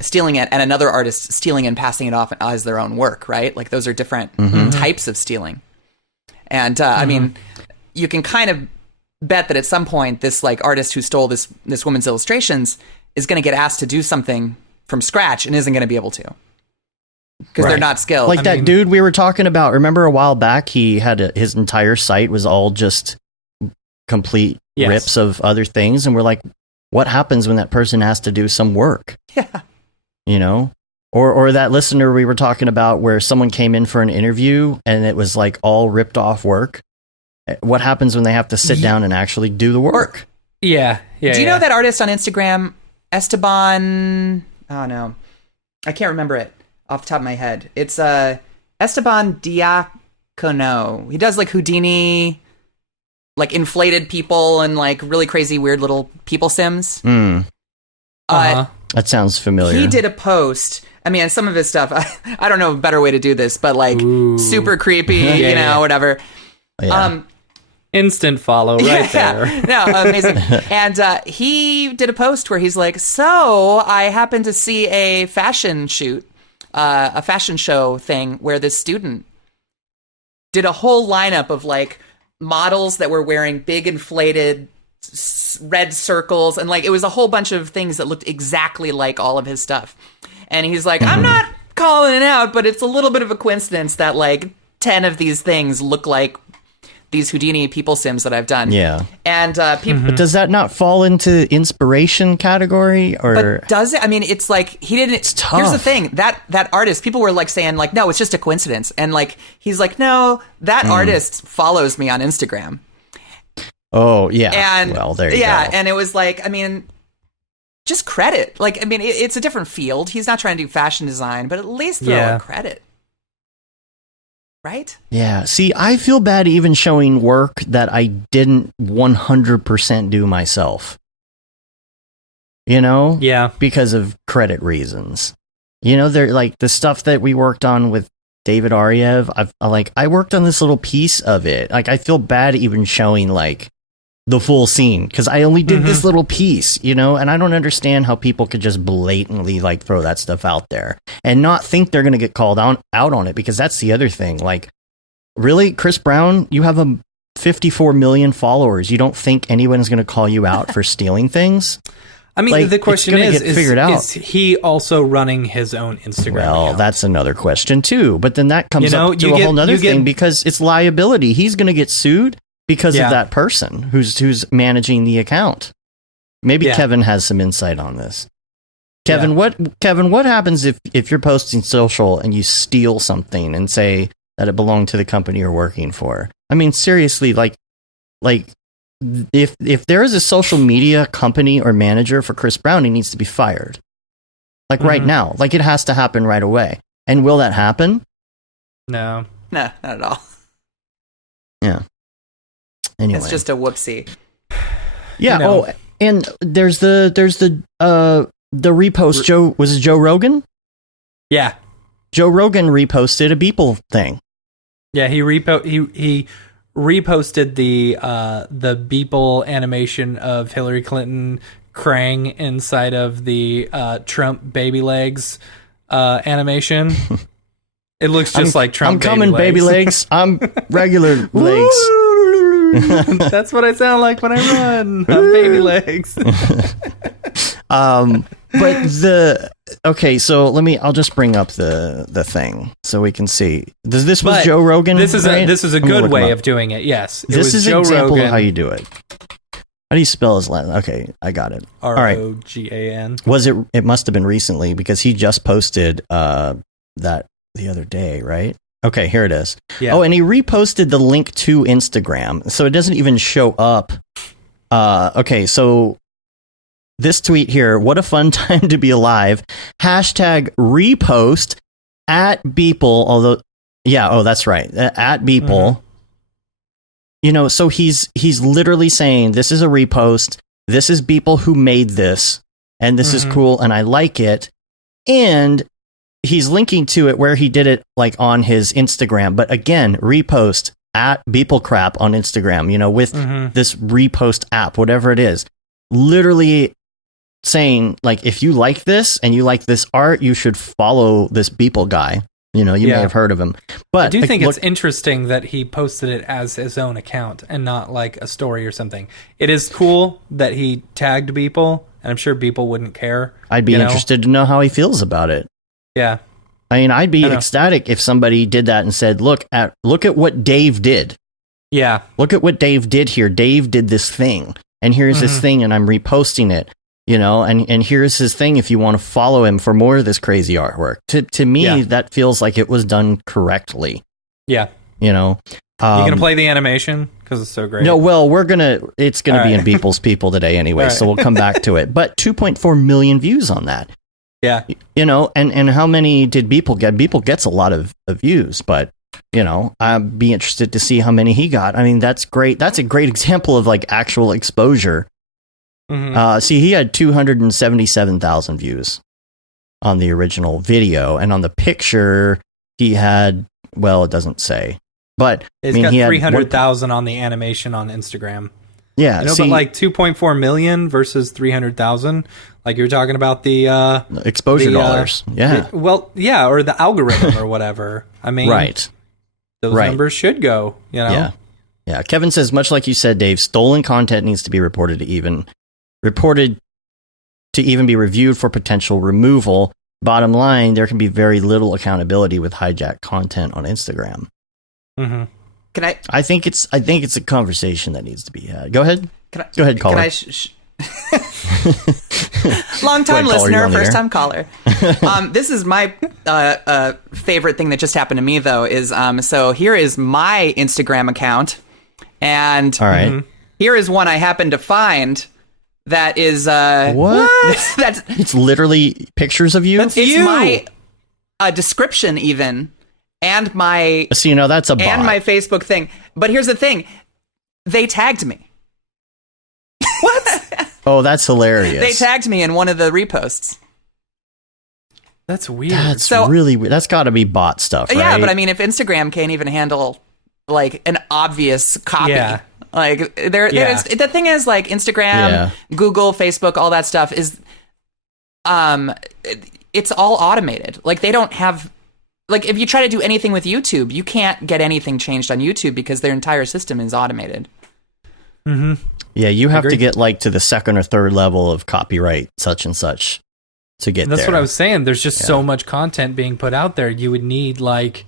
stealing it and another artist stealing and passing it off as their own work, right? Like, those are different types of stealing. And, I mean, you can kind of bet that at some point this, like, artist who stole this woman's illustrations is going to get asked to do something from scratch and isn't going to be able to. Because they're not skilled. Like dude we were talking about, remember a while back, he had his entire site was all just complete rips of other things. And we're like, what happens when that person has to do some work? Yeah. Or that listener we were talking about where someone came in for an interview and it was like all ripped off work. What happens when they have to sit down and actually do the work? Do you know that artist on Instagram, Esteban? Oh, no. I can't remember it off the top of my head. It's Esteban Diacono. He does, like, Houdini, like, inflated people and, like, really crazy weird little people sims. That sounds familiar. He did a post. I mean, some of his stuff, I don't know a better way to do this, but, like, super creepy, whatever. Yeah. Instant follow right there. No, amazing. And he did a post where he's like, so I happened to see a fashion shoot, a fashion show thing where this student did a whole lineup of, like, models that were wearing big inflated red circles. And, like, it was a whole bunch of things that looked exactly like all of his stuff. And he's like, I'm not calling it out, but it's a little bit of a coincidence that, like, 10 of these things look like these Houdini people sims that I've done. Yeah. And people... But does that not fall into inspiration category? Or But does it? I mean, it's like, he didn't... It's tough. Here's the thing. That artist, people were, like, saying, like, no, it's just a coincidence. And, like, he's like, no, that artist follows me on Instagram. Oh, yeah. And, well, there you go. Yeah, and it was like, I mean... just credit. Like, I mean, it's a different field. He's not trying to do fashion design, but at least throw a credit. Right? Yeah. See, I feel bad even showing work that I didn't 100% do myself. You know? Yeah. Because of credit reasons. You know, they're like the stuff that we worked on with David Ariev. I worked on this little piece of it. Like, I feel bad even showing like the full scene because I only did this little piece, you know, and I don't understand how people could just blatantly like throw that stuff out there and not think they're going to get called out on it, because that's the other thing. Like, really, Chris Brown, you have 54 million followers. You don't think anyone's going to call you out for stealing things? I mean, like, the question is he also running his own Instagram account? That's another question too. But then that comes up to a whole nother thing, because it's liability. He's going to get sued because of that person who's managing the account. Maybe Kevin has some insight on this. Kevin, what happens if you're posting social and you steal something and say that it belonged to the company you're working for? I mean, seriously, like if there is a social media company or manager for Chris Brown, he needs to be fired. Like right now. Like, it has to happen right away. And will that happen? No, not at all. Yeah. Anyway. It's just a whoopsie. Yeah. You know. Oh, and there's the repost. Was it Joe Rogan? Yeah. Joe Rogan reposted a Beeple thing. Yeah, he reposted the Beeple animation of Hillary Clinton Krang inside of the Trump baby legs animation. It looks just like Trump. I'm coming, baby legs. I'm regular legs. That's what I sound like when I run. I'm baby legs. So I'll just bring up the thing so we can see. This was Joe Rogan. This is right? this is a good way of doing it. Yes, this is an Joe example Rogan. of how you do it. How do you spell his last? Okay, I got it. Rogan. Was it? It must have been recently, because he just posted that the other day, right? Okay, here it is. Yeah. Oh, and he reposted the link to Instagram, so it doesn't even show up. Okay, so this tweet here: what a fun time to be alive. Hashtag repost at Beeple. That's right. At Beeple. You know, so he's literally saying, this is a repost. This is Beeple who made this, and this is cool, and I like it. And he's linking to it where he did it like on his Instagram. But again, repost at Beeple crap on Instagram, you know, with this repost app, whatever it is. Literally saying, like, if you like this and you like this art, you should follow this Beeple guy. You know, you may have heard of him. But I do think it's interesting that he posted it as his own account and not like a story or something. It is cool that he tagged Beeple, and I'm sure Beeple wouldn't care. I'd be interested to know how he feels about it. Yeah. I mean, I'd be ecstatic if somebody did that and said, look at what Dave did. Yeah. Look at what Dave did here. Dave did this thing, and here's this thing, and I'm reposting it. You know, and here's his thing if you want to follow him for more of this crazy artwork. To me, that feels like it was done correctly. Yeah. You know. You going to play the animation? Because it's so great. No, well, it's going to be in Beeple's People today anyway, so we'll come back to it. But 2.4 million views on that. Yeah. You know, and how many did Beeple get? Beeple gets a lot of views, but, you know, I'd be interested to see how many he got. I mean, that's great. That's a great example of like actual exposure. See, he had 277,000 views on the original video, and on the picture he had, well, it doesn't say, but he had 300,000 on the animation on Instagram. Yeah, you know, but like 2.4 million versus 300,000, like you're talking about the exposure dollars. Yeah, or the algorithm or whatever. I mean, right, those numbers should go. You know, yeah. Kevin says, much like you said, Dave, stolen content needs to be reported to even be reviewed for potential removal. Bottom line, there can be very little accountability with hijacked content on Instagram. Can I? I think it's a conversation that needs to be had. Go ahead. Go ahead, caller. Long time listener, first time caller. This is my favorite thing that just happened to me, though. Is so here is my Instagram account, and all right, here is one I happened to find that is What? that's It's literally pictures of you. it's my description even, and my So that's a bot. and my Facebook thing. But here's the thing: they tagged me. Oh, that's hilarious. They tagged me in one of the reposts. That's weird. That's So- really weird. That's got to be bot stuff, right? Yeah, but I mean, if Instagram can't even handle like an obvious copy, like the thing is, like Instagram, Google, Facebook, all that stuff is, it's all automated. Like they don't have, like if you try to do anything with YouTube, you can't get anything changed on YouTube because their entire system is automated. Mm-hmm. Yeah, you have to Agreed. get like to the second or third level of copyright, such and such, to get That's there. what I was saying. There's just so much content being put out there. You would need like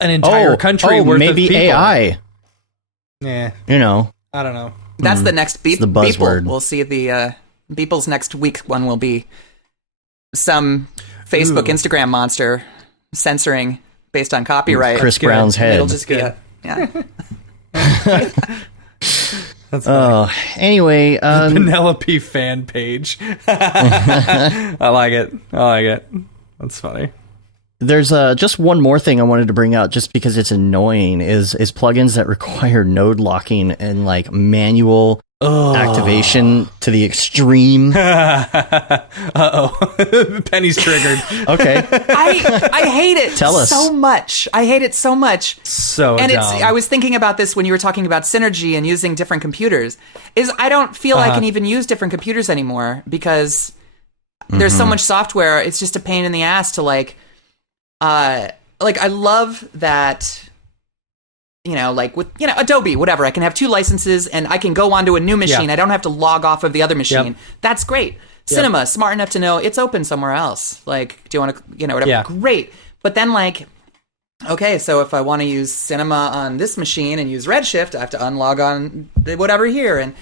an entire country worth maybe of people. AI. Yeah, I don't know. That's the next the buzzword. Beeple. We'll see the Beeple's next week one will be some Facebook, Instagram monster censoring based on copyright. Chris Brown's head. It'll just be yeah. That's funny. Anyway, Penelope fan page. I like it. That's funny. there's just one more thing I wanted to bring out, just because it's annoying, is plugins that require node locking and like manual activation to the extreme. Penny's triggered. Okay. I hate it Tell us. so much. I hate it so much. So And dumb. I was thinking about this when you were talking about synergy and using different computers. Is I don't feel I can even use different computers anymore because there's so much software. It's just a pain in the ass to like I love that, like with, Adobe, whatever. I can have 2 licenses and I can go onto a new machine. Yeah. I don't have to log off of the other machine. Yep. That's great. Cinema, smart enough to know it's open somewhere else. Like, do you want to, whatever. Yeah. Great. But then like, okay, so if I want to use Cinema on this machine and use Redshift, I have to unlog on whatever here. And,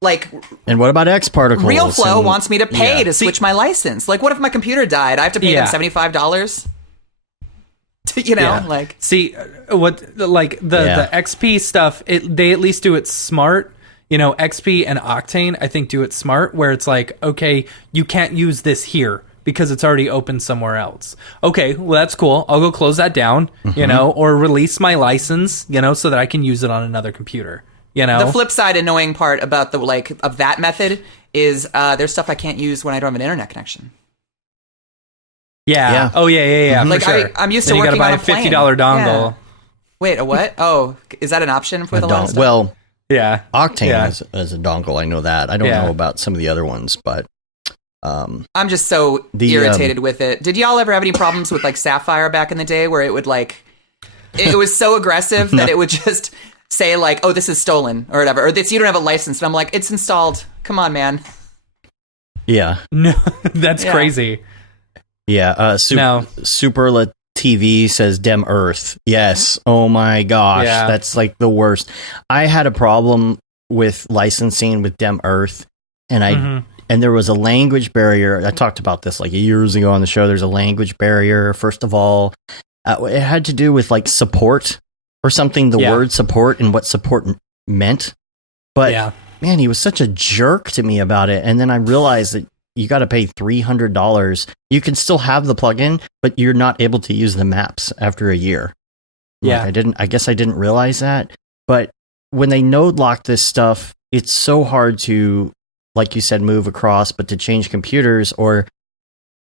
like, And what about X particles? RealFlow and- wants me to pay to switch my license. Like, what if my computer died? I have to pay them $75? Like, See what like the XP stuff. They at least do it smart. XP and Octane, I think, do it smart, where it's like, okay, you can't use this here because it's already open somewhere else. Okay, well, that's cool. I'll go close that down, or release my license, so that I can use it on another computer. the flip side annoying part about of that method is there's stuff I can't use when I don't have an internet connection. Yeah. Oh yeah. Like, for sure. I'm used Then to you working gotta on buy a plane. $50 dongle. Yeah. Wait, a what? Oh, is that an option for the long stuff? Well, Yeah. Octane is a dongle. I know that. I don't know about some of the other ones, but I'm just so irritated with it. Did y'all ever have any problems with like Sapphire back in the day where it would like, it was so aggressive that it would just say like, oh, this is stolen or whatever, or this, you don't have a license. And I'm like, it's installed. Come on, man. yeah. No, that's crazy. Yeah, Superla TV says Dem Earth. Yes. Oh my gosh. Yeah. That's like the worst. I had a problem with licensing with Dem Earth, and and there was a language barrier. I talked about this like years ago on the show. There's a language barrier. First of all, it had to do with like support or something, the word support and what support meant. But man, he was such a jerk to me about it. And then I realized that you got to pay $300. You can still have the plugin, but you're not able to use the maps after a year. Yeah. I guess I didn't realize that. But when they node lock this stuff, it's so hard to, like you said, move across, but to change computers. Or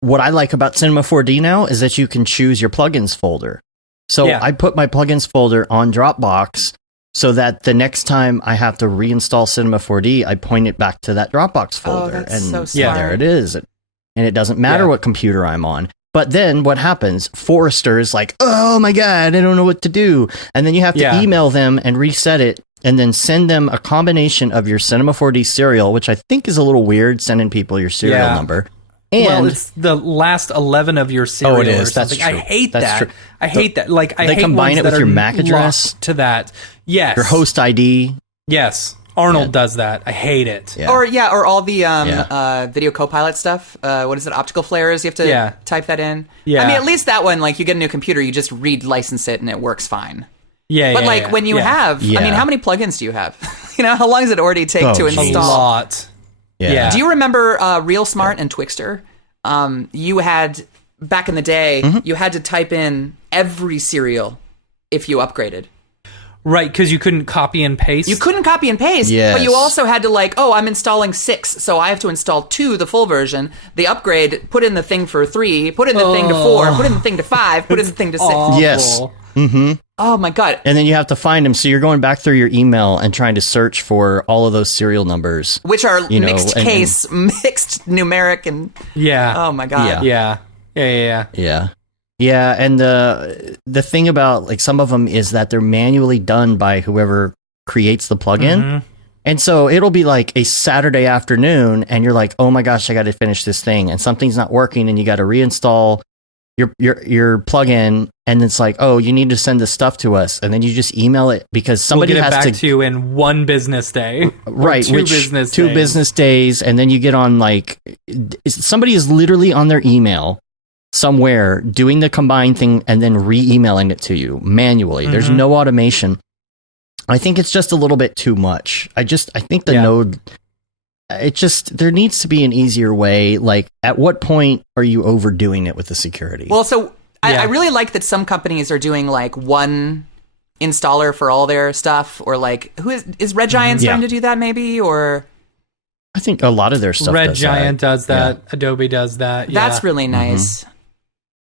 what I like about Cinema 4D now is that you can choose your plugins folder. So I put my plugins folder on Dropbox so that the next time I have to reinstall Cinema 4D, I point it back to that Dropbox folder. That's and so smart. there it is. And it doesn't matter what computer I'm on. But then what happens? Forrester is like, oh my God, I don't know what to do. And then you have to email them and reset it and then send them a combination of your Cinema 4D serial, which I think is a little weird, sending people your serial number. And well, it's the last 11 of your serial it is. or something. That's true. I hate That's that. true. I hate that. Like, I They hate combine ones it that with your are MAC address? locked to that. Yes. your host ID. Yes. Arnold does that. I hate it. Yeah. Or all the video Copilot stuff. What is it? Optical flares. You have to type that in. Yeah. I mean, at least that one, like, you get a new computer, you just license it, and it works fine. Yeah. But like when you have, I mean, Yeah. how many plugins do you have? You know, how long does it already take Oh, to geez. A install? lot. Yeah. Do you remember Real Smart and Twixter? You had, back in the day, you had to type in every serial if you upgraded. Right, because you couldn't copy and paste. You couldn't copy and paste, Yes. but you also had to like, oh, I'm installing 6, so I have to install 2, the full version. The upgrade, put in the thing for 3, put in the thing to 4, put in the thing to 5, put in the thing to 6. Awful. Yes. Oh my god. And then you have to find them. So you're going back through your email and trying to search for all of those serial numbers. Which are You know, mixed and- case, mixed numeric, and Yeah. oh my god. Yeah. Yeah. Yeah. Yeah, and the thing about like some of them is that they're manually done by whoever creates the plugin. And so it'll be like a Saturday afternoon and you're like, "Oh my gosh, I got to finish this thing." And something's not working and you got to reinstall your plugin and it's like, "Oh, you need to send this stuff to us." And then you just email it because somebody we'll get it has back to to you in 1 business day. Or right, 2 business two days. business days and then you get on like somebody is literally on their email somewhere doing the combined thing and then re-emailing it to you manually. There's no automation. I think it's just a little bit too much. I think the node, there needs to be an easier way. Like, at what point are you overdoing it with the security? Well, so Yeah. I really like that some companies are doing like one installer for all their stuff, or like who is Red Giant starting Yeah. to do that maybe, or I think a lot of their stuff Red does Giant that. does that. Adobe does that. Yeah. that's really nice.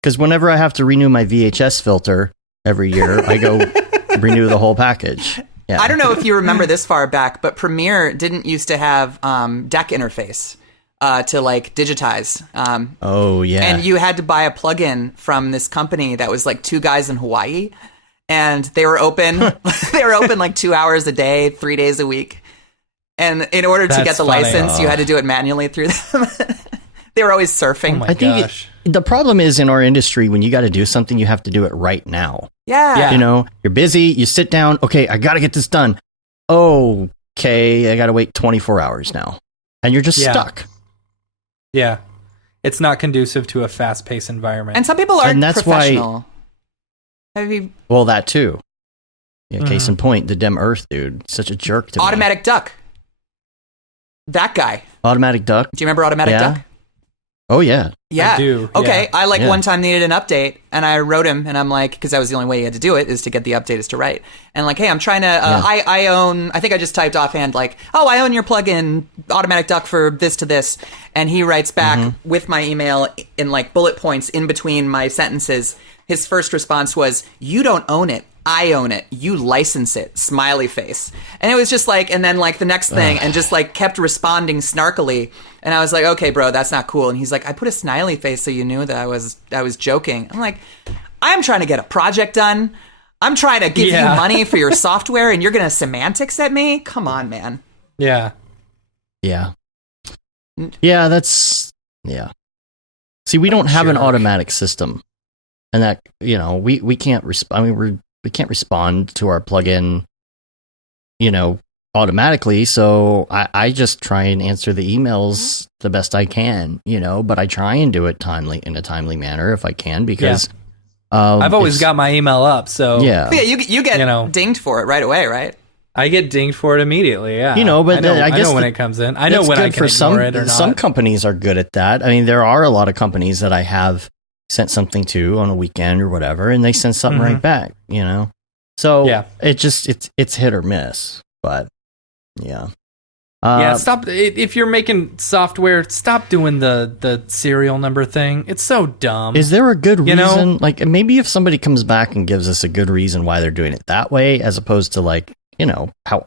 Because whenever I have to renew my VHS filter every year, I go renew the whole package. Yeah. I don't know if you remember this far back, but Premiere didn't used to have DEC interface to like digitize. Oh, yeah. And you had to buy a plugin from this company that was like 2 guys in Hawaii, and they were open. They were open like 2 hours a day, 3 days a week. And in order to That's get the funny. license, you had to do it manually through them. They were always surfing. Oh my I think gosh. the problem is in our industry, when you got to do something, you have to do it right now. Yeah. You know, you're busy, you sit down, okay, I got to get this done. Okay, I got to wait 24 hours now. And you're just Yeah. stuck. Yeah. It's not conducive to a fast-paced environment. And some people aren't And that's why- professional. Have you Well, that too. Yeah, case in point, the Dim Earth dude, such a jerk to me. Automatic Duck? That guy. Automatic Duck. Do you remember Automatic Yeah. Duck? Oh, yeah. Yeah. I do, Okay. yeah. I like Yeah. one time needed an update, and I wrote him, and I'm like, because that was the only way you had to do it, is to get the update is to write. And like, hey, I'm trying to. I own. I think I just typed offhand like, oh, I own your plugin, Automatic Duck, for this to this, and he writes back with my email in like bullet points in between my sentences. His first response was, "You don't own it. I own it. You license it." Smiley face. And it was just like, and then like the next thing, and just like kept responding snarkily. And I was like, okay, bro, that's not cool. And he's like, I put a smiley face so you knew that I was joking. I'm like, I'm trying to get a project done. I'm trying to give you money for your software, and you're gonna semantics at me? Come on, man. Yeah. Yeah. Yeah, that's. Yeah. See, we don't have an Jerk. automatic system. And that, you know, we can't respond. I mean, we can't respond to our plugin, you know, automatically. So I just try and answer the emails the best I can, you know, but I try and do it in a timely manner if I can, because I've always it's- got my email up, so yeah. But yeah, you get You know. dinged for it right away, right? I get dinged for it immediately. Yeah, You know, but I know, then I guess know when the- it comes in. I know That's when I good can ignore it or not. Some companies are good at that. I mean, there are a lot of companies that I have sent something to on a weekend or whatever, and they send something right back, you know? So Yeah. it's hit or miss, but yeah. Yeah, stop. If you're making software, stop doing the serial number thing. It's so dumb. Is there a good You know? reason? Like, maybe if somebody comes back and gives us a good reason why they're doing it that way, as opposed to like, you know, how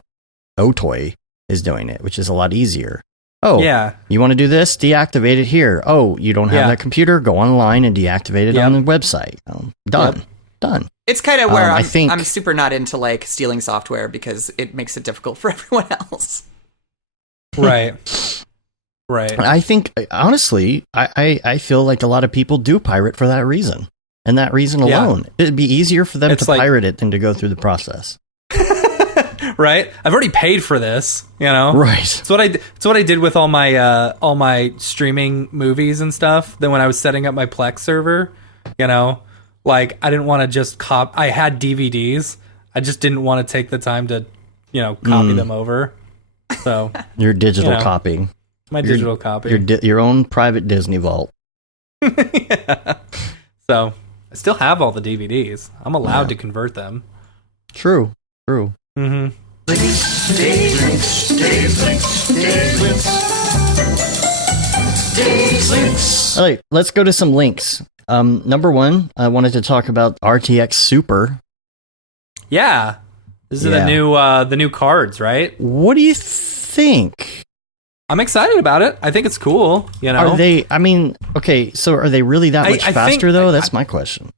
Otoy is doing it, which is a lot easier. Oh, Yeah. You want to do this? Deactivate it here. Oh, you don't have Yeah. that computer? Go online and deactivate it Yep. on the website. Done. Done. It's kind of where I I'm, think- I'm super not into like stealing software because it makes it difficult for everyone else. Right. Right. I think, honestly, I feel like a lot of people do pirate for that reason. And that reason Yeah. alone. It'd be easier for them It's to like- pirate it than to go through the process. Right. I've already paid for this. You know. Right. It's what I did with all my streaming movies and stuff. Then when I was setting up my Plex server, you know, like I didn't want to just I had DVDs. I just didn't want to take the time to, you know, copy them over. So Your digital You know. copy. my digital copy. Your own private Disney vault. Yeah. So I still have all the DVDs. I'm allowed to convert them. True. Mm-hmm. All right, let's go to some links. Number one, I wanted to talk about RTX Super. Yeah. This is Yeah. the new cards, right? What do you think? I'm excited about it. I think it's cool. You know, Are they? I mean, okay, so are they really that much I think- faster though? That's my question.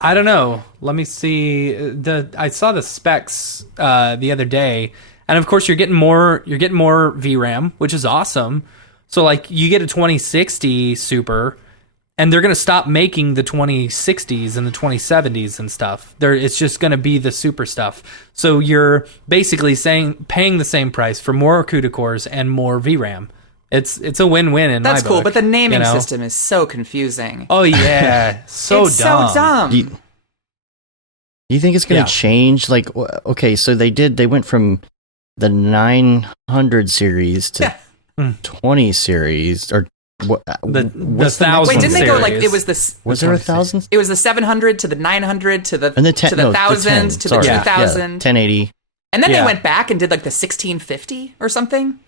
I don't know. Let me see. I saw the specs the other day, and of course you're getting more VRAM, which is awesome. So like you get a 2060 Super, and they're gonna stop making the 2060s and the 2070s and stuff. It's just gonna be the Super stuff. So you're basically paying the same price for more CUDA cores and more VRAM. It's a win-win in That's my cool, book, but the naming you know? system is so confusing. Oh yeah, so it's dumb. so dumb. Do you think it's going Yeah. to change? Like, okay, so they went from the 900 series to Yeah. 20 series, or what? The what's the 1000 next Wait, one? didn't they go like series. it was the Was there 1,000? it was the 700 to the 900 to the And the to the 10 1000 to the sorry. 2000, 1080. and then Yeah. they went back and did like the 1650 or something.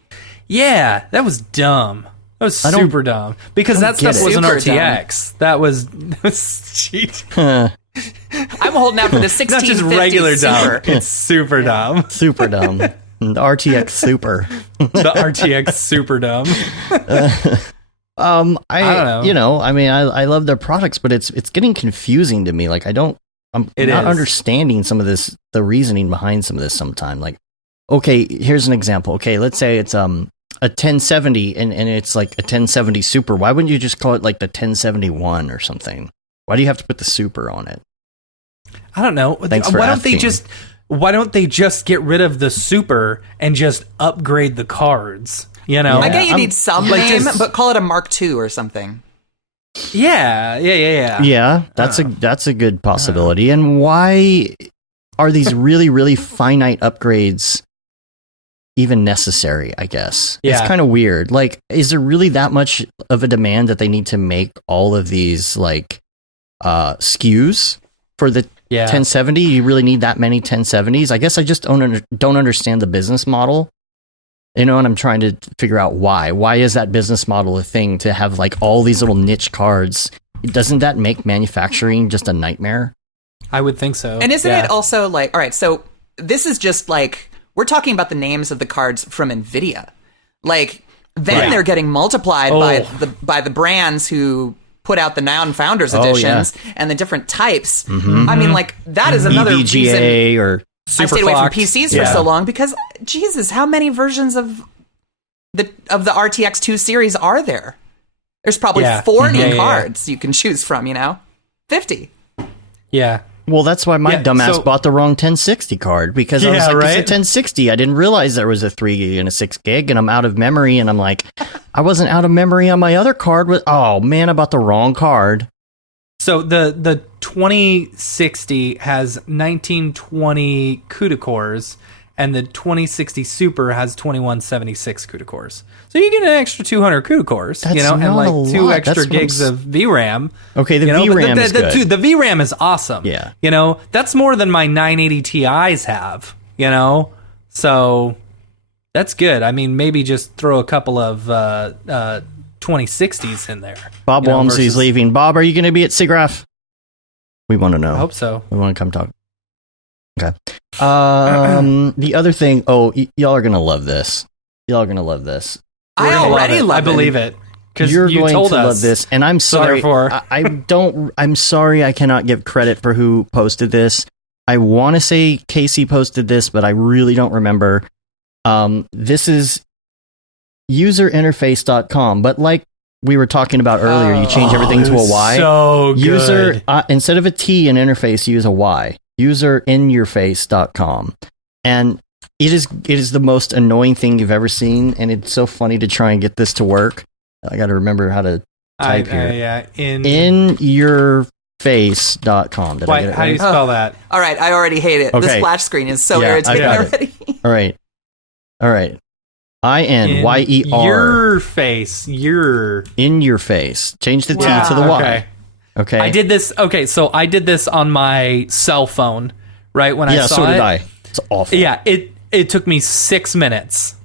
Yeah, that was dumb. That was I don't- super dumb because that get stuff it. wasn't Super RTX. That was cheat. I'm holding out for the 1650 Not just regular Super. dumb. It's super dumb. Super dumb. The RTX Super. The RTX super dumb. I don't know. You know, I mean, I love their products, but it's getting confusing to me. Like, I'm It not is. understanding some of this, the reasoning behind some of this. Sometime, like, okay, here's an example. Okay, let's say it's a 1070 and it's like a 1070 Super. Why wouldn't you just call it like the 1071 or something? Why do you have to put the Super on it? I don't know. Thanks for Why asking. Why don't they just get rid of the super and just upgrade the cards? You know? I get you I'm- need some like, name, just- but call it a Mark II or something. Yeah. Yeah, that's a good possibility. And why are these really, really finite upgrades even necessary? I guess it's Yeah. kind of weird. Like, is there really that much of a demand that they need to make all of these like SKUs for the Yeah. 1070? You really need that many 1070s? I guess I just don't understand the business model. You know, and I'm trying to figure out why. Why is that business model a thing to have like all these little niche cards? Doesn't that make manufacturing just a nightmare? I would think so. And isn't Yeah. it also like, all right, so this is just like, we're talking about the names of the cards from NVIDIA. Like, then Right. they're getting multiplied Oh. by the brands who put out the Noun Founders Oh, editions and the different types. I mean, like, that is another reason EVGA or I stayed away from Superclocked. PCs Yeah. for so long because, Jesus, how many versions of the RTX 2 series are there? There's probably Yeah. 40 Yeah, yeah, yeah. cards you can choose from, 50. Yeah. well, that's why my Yeah, dumbass so- bought the wrong 1060 card because I was Yeah, like, right? it's a 1060. I didn't realize there was a 3 gig and a 6 gig, and I'm out of memory. And I'm like, I wasn't out of memory on my other card. Oh man, I bought the wrong card. So the 2060 has 1920 CUDA cores, and the 2060 Super has 2176 CUDA cores. So you get an extra 200 CUDA cores, That's you know, and not like a 2 lot. extra That's what gigs I'm of VRAM. Okay, the You know, but VRAM is good. the VRAM is awesome. Yeah. You know, that's more than my 980 Ti's have, you know? So that's good. I mean, maybe just throw a couple of 2060s in there. Bob you know, Walmsley's versus- leaving. Bob, are you going to be at SIGGRAPH? We want to know. I hope so. We want to come talk. Okay. The other thing. Oh, y'all are gonna love this. Y'all are gonna love this. I We're gonna already it. love I it. believe it. Because You're you going told to us. love this, and I'm So sorry. therefore- I don't. I'm sorry. I cannot give credit for who posted this. I want to say Casey posted this, but I really don't remember. This is userinterface.com, but like we were talking about earlier, you change everything to a Y. So good. User instead of a T in interface, use a Y. Userinterface.com, and it is the most annoying thing you've ever seen, and it's so funny to try and get this to work. I got to remember how to type here. Yeah. Inyourface.com. Did I Why, get it how do you right? spell that? All right, I already hate it. The Okay. splash screen is so Yeah, I irritating got it. already. All right. INYER. Your face. Your. In your face. Change the T Wow. to the Y. Okay. Okay. I did this. Okay, so I did this on my cell phone, right? When I Yeah, saw so it. did I. It's awful. Yeah, it took me 6 minutes.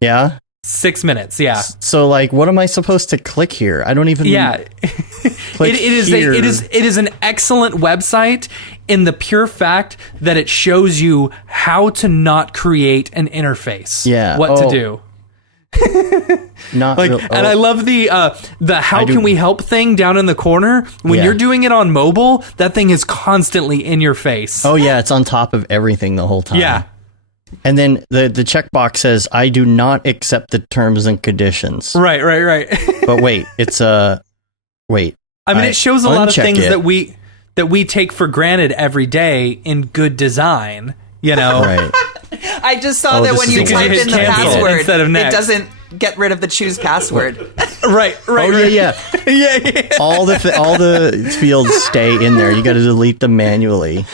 Yeah? 6 minutes, yeah. So, like, what am I supposed to click here? I don't even... Yeah. click it is here. it is an excellent website in the pure fact that it shows you how to not create an interface. Yeah. What Oh. to do. Not Like, real- and I love the how do- can we help thing down in the corner. When Yeah. you're doing it on mobile, that thing is constantly in your face. Oh, yeah, it's on top of everything the whole time. yeah. And then the checkbox says, I do not accept the terms and conditions. Right. But wait, it's wait. I mean, I it shows a lot of uncheck things it. that we take for granted every day in good design. You know, Right. I just saw Oh, that this when is you the type worst. in the Cancel password, instead of it next. doesn't get rid of the choose password. right. Oh, yeah. yeah. all the fields stay in there. You got to delete them manually.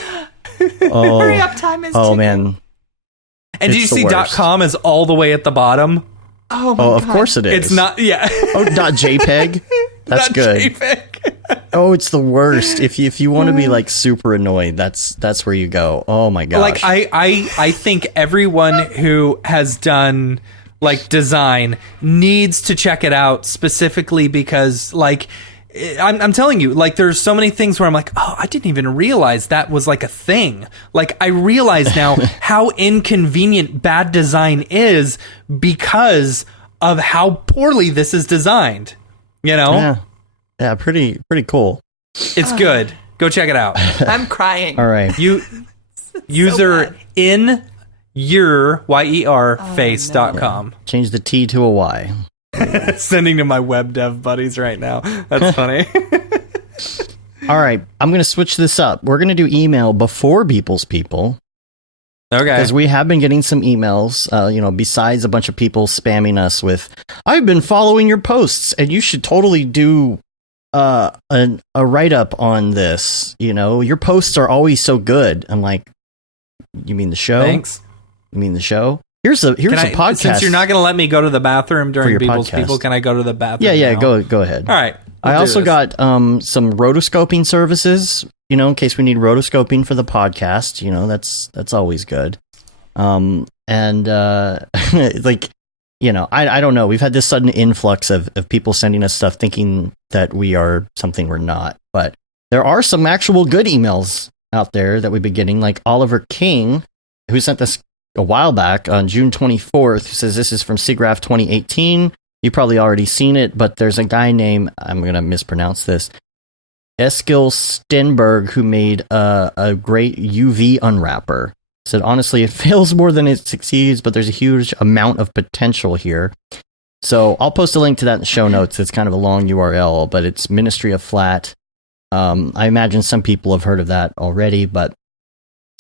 Oh, Hurry up, time is oh ticking. man. And did you It's the see worst. .com is all the way at the bottom? Oh my Oh, god. of course it is. It's not. Yeah. Oh, .jpeg. That's Not good. JPEG. Oh, it's the worst. If you want to be like super annoyed, that's where you go. Oh my gosh. Like I think everyone who has done like design needs to check it out specifically because like I'm telling you, like there's so many things where I'm like, oh, I didn't even realize that was like a thing. Like I realize now how inconvenient bad design is because of how poorly this is designed. You know, yeah, pretty cool. it's good. Go check it out. I'm crying. All right. You user bad. in your YER face.com. Change the T to a Y. Sending to my web dev buddies right now. That's funny. All right, I'm going to switch this up. We're going to do email before People's People Okay. because we have been getting some emails, besides a bunch of people spamming us with, I've been following your posts and you should totally do a write-up on this. You know, your posts are always so good. I'm like, you mean the show? Thanks. You mean the show? Here's a podcast. Since you're not going to let me go to the bathroom For during your People's podcast. People, can I go to the bathroom? Yeah, now? go ahead. All right. I we'll do also this. got some rotoscoping services, in case we need rotoscoping for the podcast. That's always good. I don't know. We've had this sudden influx of people sending us stuff thinking that we are something we're not. But there are some actual good emails out there that we've been getting, like Oliver King, who sent this a while back on June 24th, who says this is from SIGGRAPH 2018. You've probably already seen it, but there's a guy named, I'm going to mispronounce this, Eskil Stenberg, who made a great UV unwrapper. Said, honestly, it fails more than it succeeds, but there's a huge amount of potential here. So I'll post a link to that in the show notes. It's kind of a long URL, but it's Ministry of Flat. I imagine some people have heard of that already, but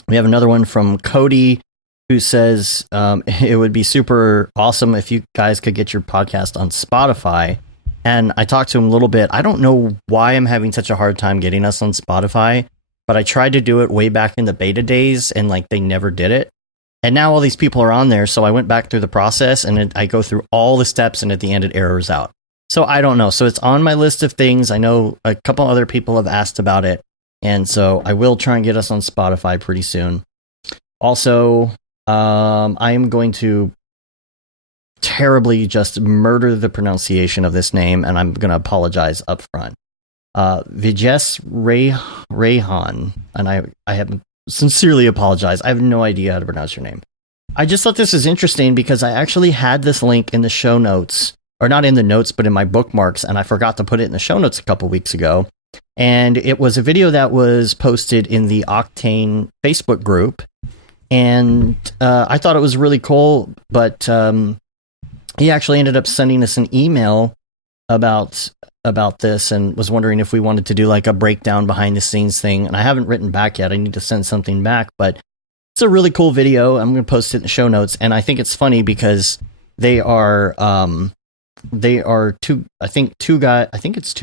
we have another one from Cody, who says it would be super awesome if you guys could get your podcast on Spotify. And I talked to him a little bit. I don't know why I'm having such a hard time getting us on Spotify, but I tried to do it way back in the beta days, and they never did it. And now all these people are on there, so I went back through the process, and I go through all the steps, and at the end it errors out. So I don't know. So it's on my list of things. I know a couple other people have asked about it, and so I will try and get us on Spotify pretty soon. Also, I am going to terribly just murder the pronunciation of this name, and I'm going to apologize up front. Vijes Rehan, and I have sincerely apologized. I have no idea how to pronounce your name. I just thought this was interesting because I actually had this link in the show notes, or not in the notes, but in my bookmarks, and I forgot to put it in the show notes a couple weeks ago. And it was a video that was posted in the Octane Facebook group, and I thought it was really cool, but he actually ended up sending us an email about this and was wondering if we wanted to do a breakdown behind the scenes thing. And I haven't written back yet. I need to send something back, but it's a really cool video. I'm going to post it in the show notes. And I think it's funny because they are two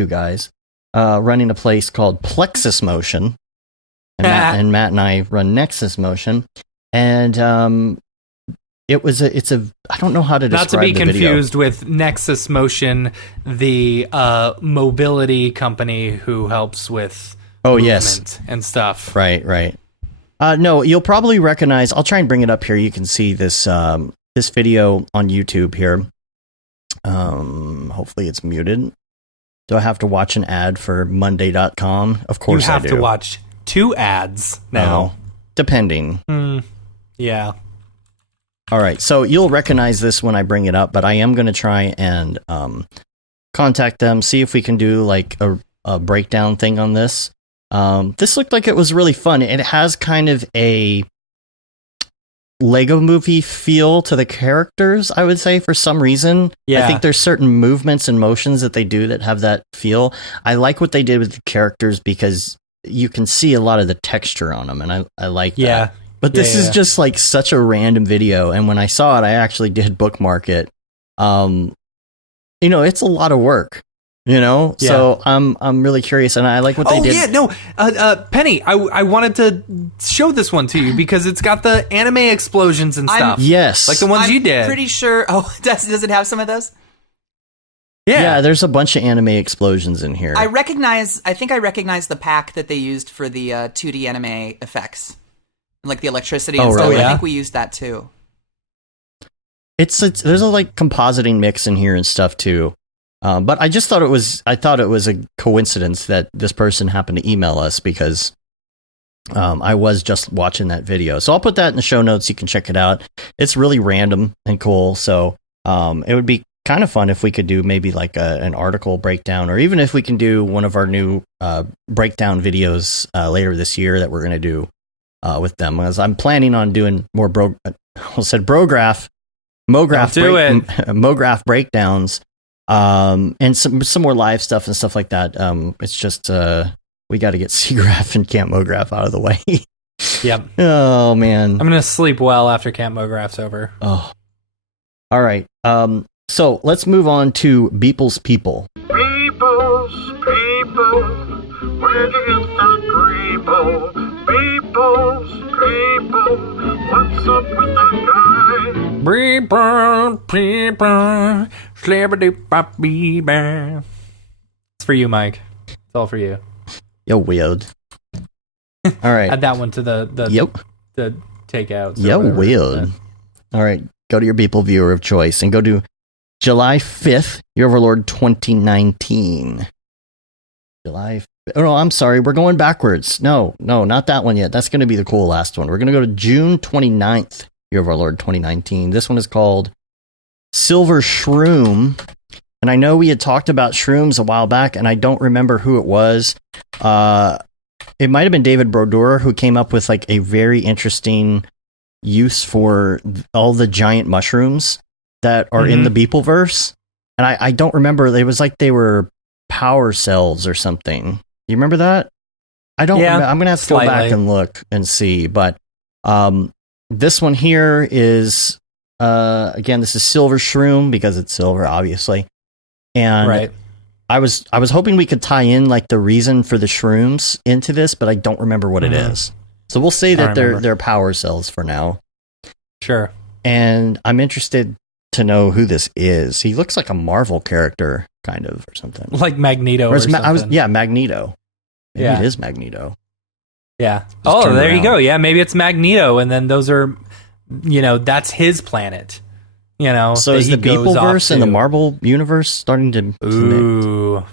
guys running a place called Plexus Motion. And Matt and I run Nexus Motion. And it's a I don't know how to describe Not to be the video. confused with Nexus Motion, the mobility company who helps with movement and stuff. Right. No, you'll probably recognize. I'll try and bring it up here. You can see this this video on YouTube here. Hopefully it's muted. Do I have to watch an ad for Monday.com? Of course I do. You have to watch 2 ads now. Depending. Yeah. All right, so you'll recognize this when I bring it up, but I am going to try and contact them, see if we can do like a breakdown thing on this. This looked like it was really fun. It has kind of a Lego movie feel to the characters, I would say, for some reason. Yeah. I think there's certain movements and motions that they do that have that feel. I like what they did with the characters because you can see a lot of the texture on them, and I like that. But this is just like such a random video, and when I saw it, I actually did bookmark it. It's a lot of work. So I'm really curious, and I like what they did. Penny, I wanted to show this one to you because it's got the anime explosions and stuff. Yes, like the ones you did. Pretty sure. Oh, does it have some of those? Yeah, there's a bunch of anime explosions in here. I think I recognize the pack that they used for the 2D anime effects, like the electricity and stuff. Really? I think we used that too. It's there's a like compositing mix in here and stuff too. But I just thought it was a coincidence that this person happened to email us because I was just watching that video. So I'll put that in the show notes. You can check it out. It's really random and cool. So it would be kind of fun if we could do maybe like an article breakdown, or even if we can do one of our new breakdown videos later this year that we're going to do with them. Because I'm planning on doing more Mograph breakdowns. And some more live stuff and stuff like that. It's just we got to get Seagraph and Camp Mograph out of the way. Yep. Oh man, I'm gonna sleep well after Camp Mograph's over. Oh, all right. So let's move on to Beeple's People. Beeple's People, where'd you get that Greeble? Beeple's People, what's up with that guy? It's for you, Mike. It's all for you. Yo, weird. All right. Add that one to the takeout. Yo, weird. All right. Go to your Beeple viewer of choice and go to July 5th, Year of Our Lord 2019. I'm sorry. We're going backwards. No, not that one yet. That's going to be the cool last one. We're going to go to June 29th, Year of Our Lord 2019. This one is called Silver Shroom. And I know we had talked about shrooms a while back, and I don't remember who it was. It might have been David Brodeur who came up with like a very interesting use for all the giant mushrooms that are in the Beepleverse. And I don't remember. It was like they were power cells or something. You remember that? I don't remember. I'm going to have to go back and look and see. But this one here is, again, this is Silver Shroom because it's silver, obviously. And I was hoping we could tie in like the reason for the shrooms into this, but I don't remember what it is. So we'll say that they're power cells for now. Sure. And I'm interested to know who this is. He looks like a Marvel character, kind of, or something. Like Magneto or something. Magneto. Maybe it is Magneto. Yeah. Just there around. you go. Yeah, maybe it's Magneto, and then those are, that's his planet. So is the Beepleverse and the Marvel universe starting to connect? Ooh.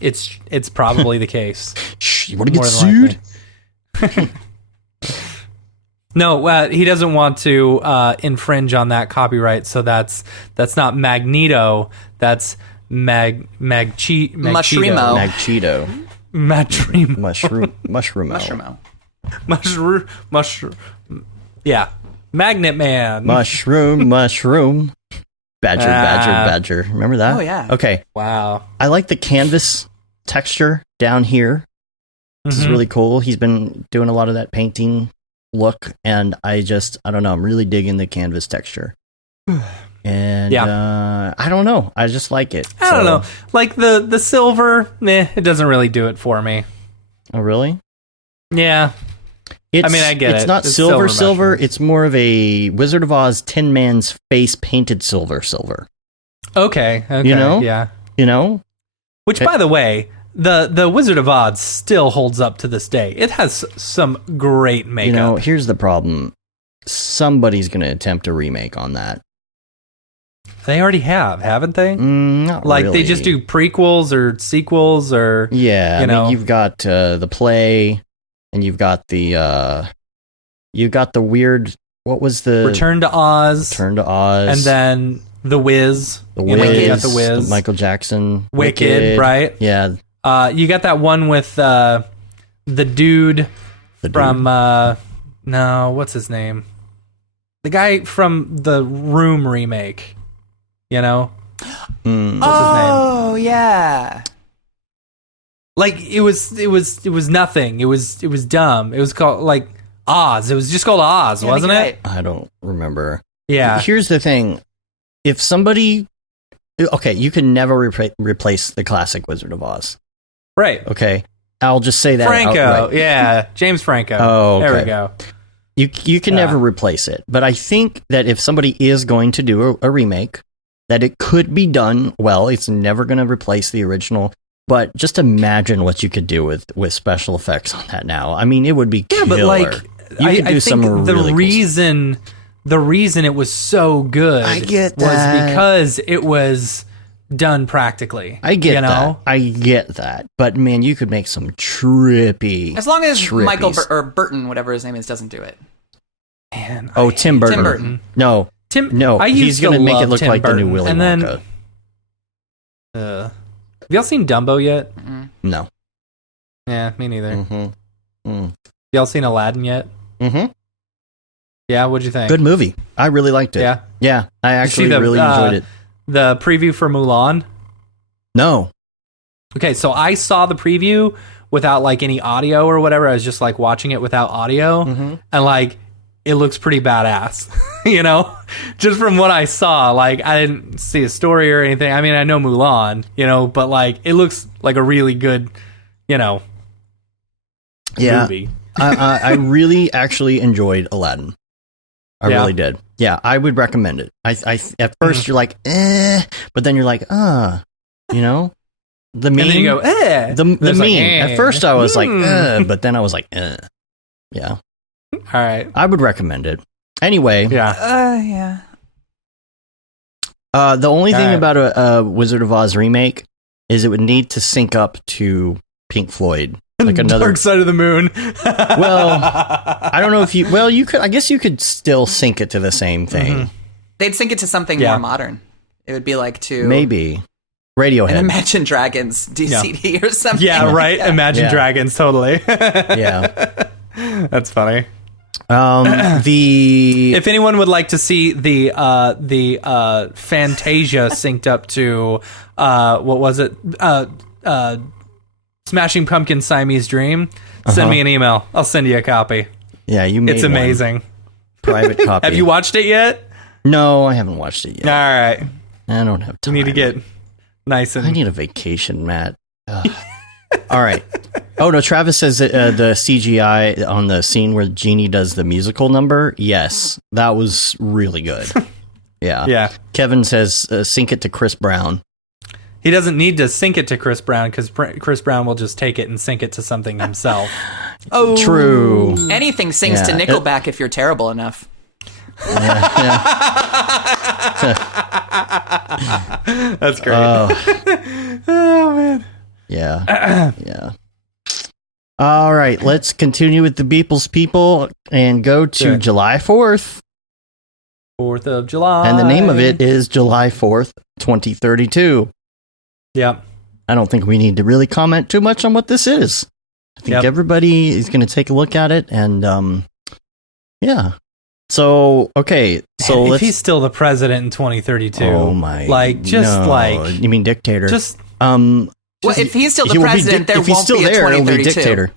It's probably the case. Shh, you want to get sued? No, he doesn't want to infringe on that copyright, so that's not Magneto, that's Magcheeto. Mushroom. Yeah. Magnet Man. Mushroom. Badger. Remember that? Oh, yeah. Okay. Wow. I like the canvas texture down here. This is really cool. He's been doing a lot of that painting look, and I don't know. I'm really digging the canvas texture. And I don't know. I just like it. I don't know. Like the silver, it doesn't really do it for me. Oh, really? Yeah. It's, I mean, I get it's it. not It's silver. mushrooms. It's more of a Wizard of Oz Tin Man's face painted silver. Okay. You know? Yeah. You know? Which, by the way, the Wizard of Oz still holds up to this day. It has some great makeup. You know, here's the problem. Somebody's going to attempt a remake on that. They already have, haven't they? Not Like really. they just do prequels or sequels or Yeah, you know. you've got the play, and you've got the weird. What was the Return to Oz, Return to Oz, and then The Wiz. the You know, Wiz, you got The Wiz, Michael Jackson, Wicked, right? Yeah, You got that one with the dude the dude. from no, what's his name? The guy from the Room remake. You know, Mm. what's his name? Oh yeah. Like it was nothing. It was dumb. It was called like Oz. It was just called Oz, Yeah, wasn't you're it? right. I don't remember. Yeah. Here's the thing: if somebody, okay, you can never replace the classic Wizard of Oz. Right. Okay, I'll just say that. Franco. outright. Yeah. James Franco. Oh, There we okay. go. You can Yeah. never replace it, but I think that if somebody is going to do a remake, that it could be done well. It's never going to replace the original, but just imagine what you could do with special effects on that now. I mean, it would be Yeah, killer. but like You could I do think some the really the reason it was so good I get was that. because it was done practically. I get you know? that. I get that. But man, you could make some trippy. As long as trippies. Michael or Burton, whatever his name is, doesn't do it. Man, Oh, Tim Burton. Tim Burton. No, I he's used going to to make it love look Tim like the new Burton, Willy and then Wonka. have y'all seen Dumbo yet? No. Yeah, me neither. Mm-hmm. Y'all seen Aladdin yet? Mm-hmm. Yeah, what'd you think? Good movie. I really liked it. Yeah? Yeah, I actually the, really enjoyed it. The preview for Mulan? No. Okay, so I saw the preview without like any audio or whatever. I was just like watching it without audio, and like it looks pretty badass. You know, just from what I saw, like I didn't see a story or anything. I mean, I know Mulan, you know, but like it looks like a really good, you know, movie. I really actually enjoyed Aladdin. I Yeah. really did. Yeah, I would recommend it. I at first you're like, but then you're like, you know, the meme. And then you go, the meme. There's like, At first I was like, but then I was like, yeah. All right. I would recommend it. Anyway, Yeah. Yeah. the only thing Alright. about a Wizard of Oz remake is it would need to sync up to Pink Floyd, like another. Dark Side of the Moon. Well, I don't know if you. Well, you could. I guess you could still sync it to the same thing. They'd sync it to something Yeah. more modern. It would be like to Maybe Radiohead. an Imagine Dragons DCD or something. Yeah, right. Imagine Yeah. Dragons, totally. Yeah. That's funny. The If anyone would like to see the Fantasia synced up to what was it? Smashing Pumpkins Siamese Dream, send me an email. I'll send you a copy. yeah, you made It's one. amazing. Private copy. Have you watched it yet? No, I haven't watched it All yet. right. I don't have You time. need to get nice I and need a vacation, Matt. Ugh. All right. Oh no, Travis says that, the CGI on the scene where Genie does the musical number. Yes, that was really good. Yeah. yeah. Kevin says sync it to Chris Brown. He doesn't need to sync it to Chris Brown because Chris Brown will just take it and sync it to something himself. Oh, True. Anything sings to Yeah. Nickelback if you're terrible enough. That's great. Oh man. Yeah. Yeah. All right, let's continue with the Beeples people and go to Sure. July 4th. 4th of July. And the name of it is July 4th, 2032. Yep. I don't think we need to really comment too much on what this is. I think Yep. everybody is going to take a look at it and yeah. So, okay. So if let's he's still the president in 2032. Oh my. Like just no. like You mean dictator? just Well, if he's still the He will be president, there if he's won't still be a there, it'll be 2032. dictator.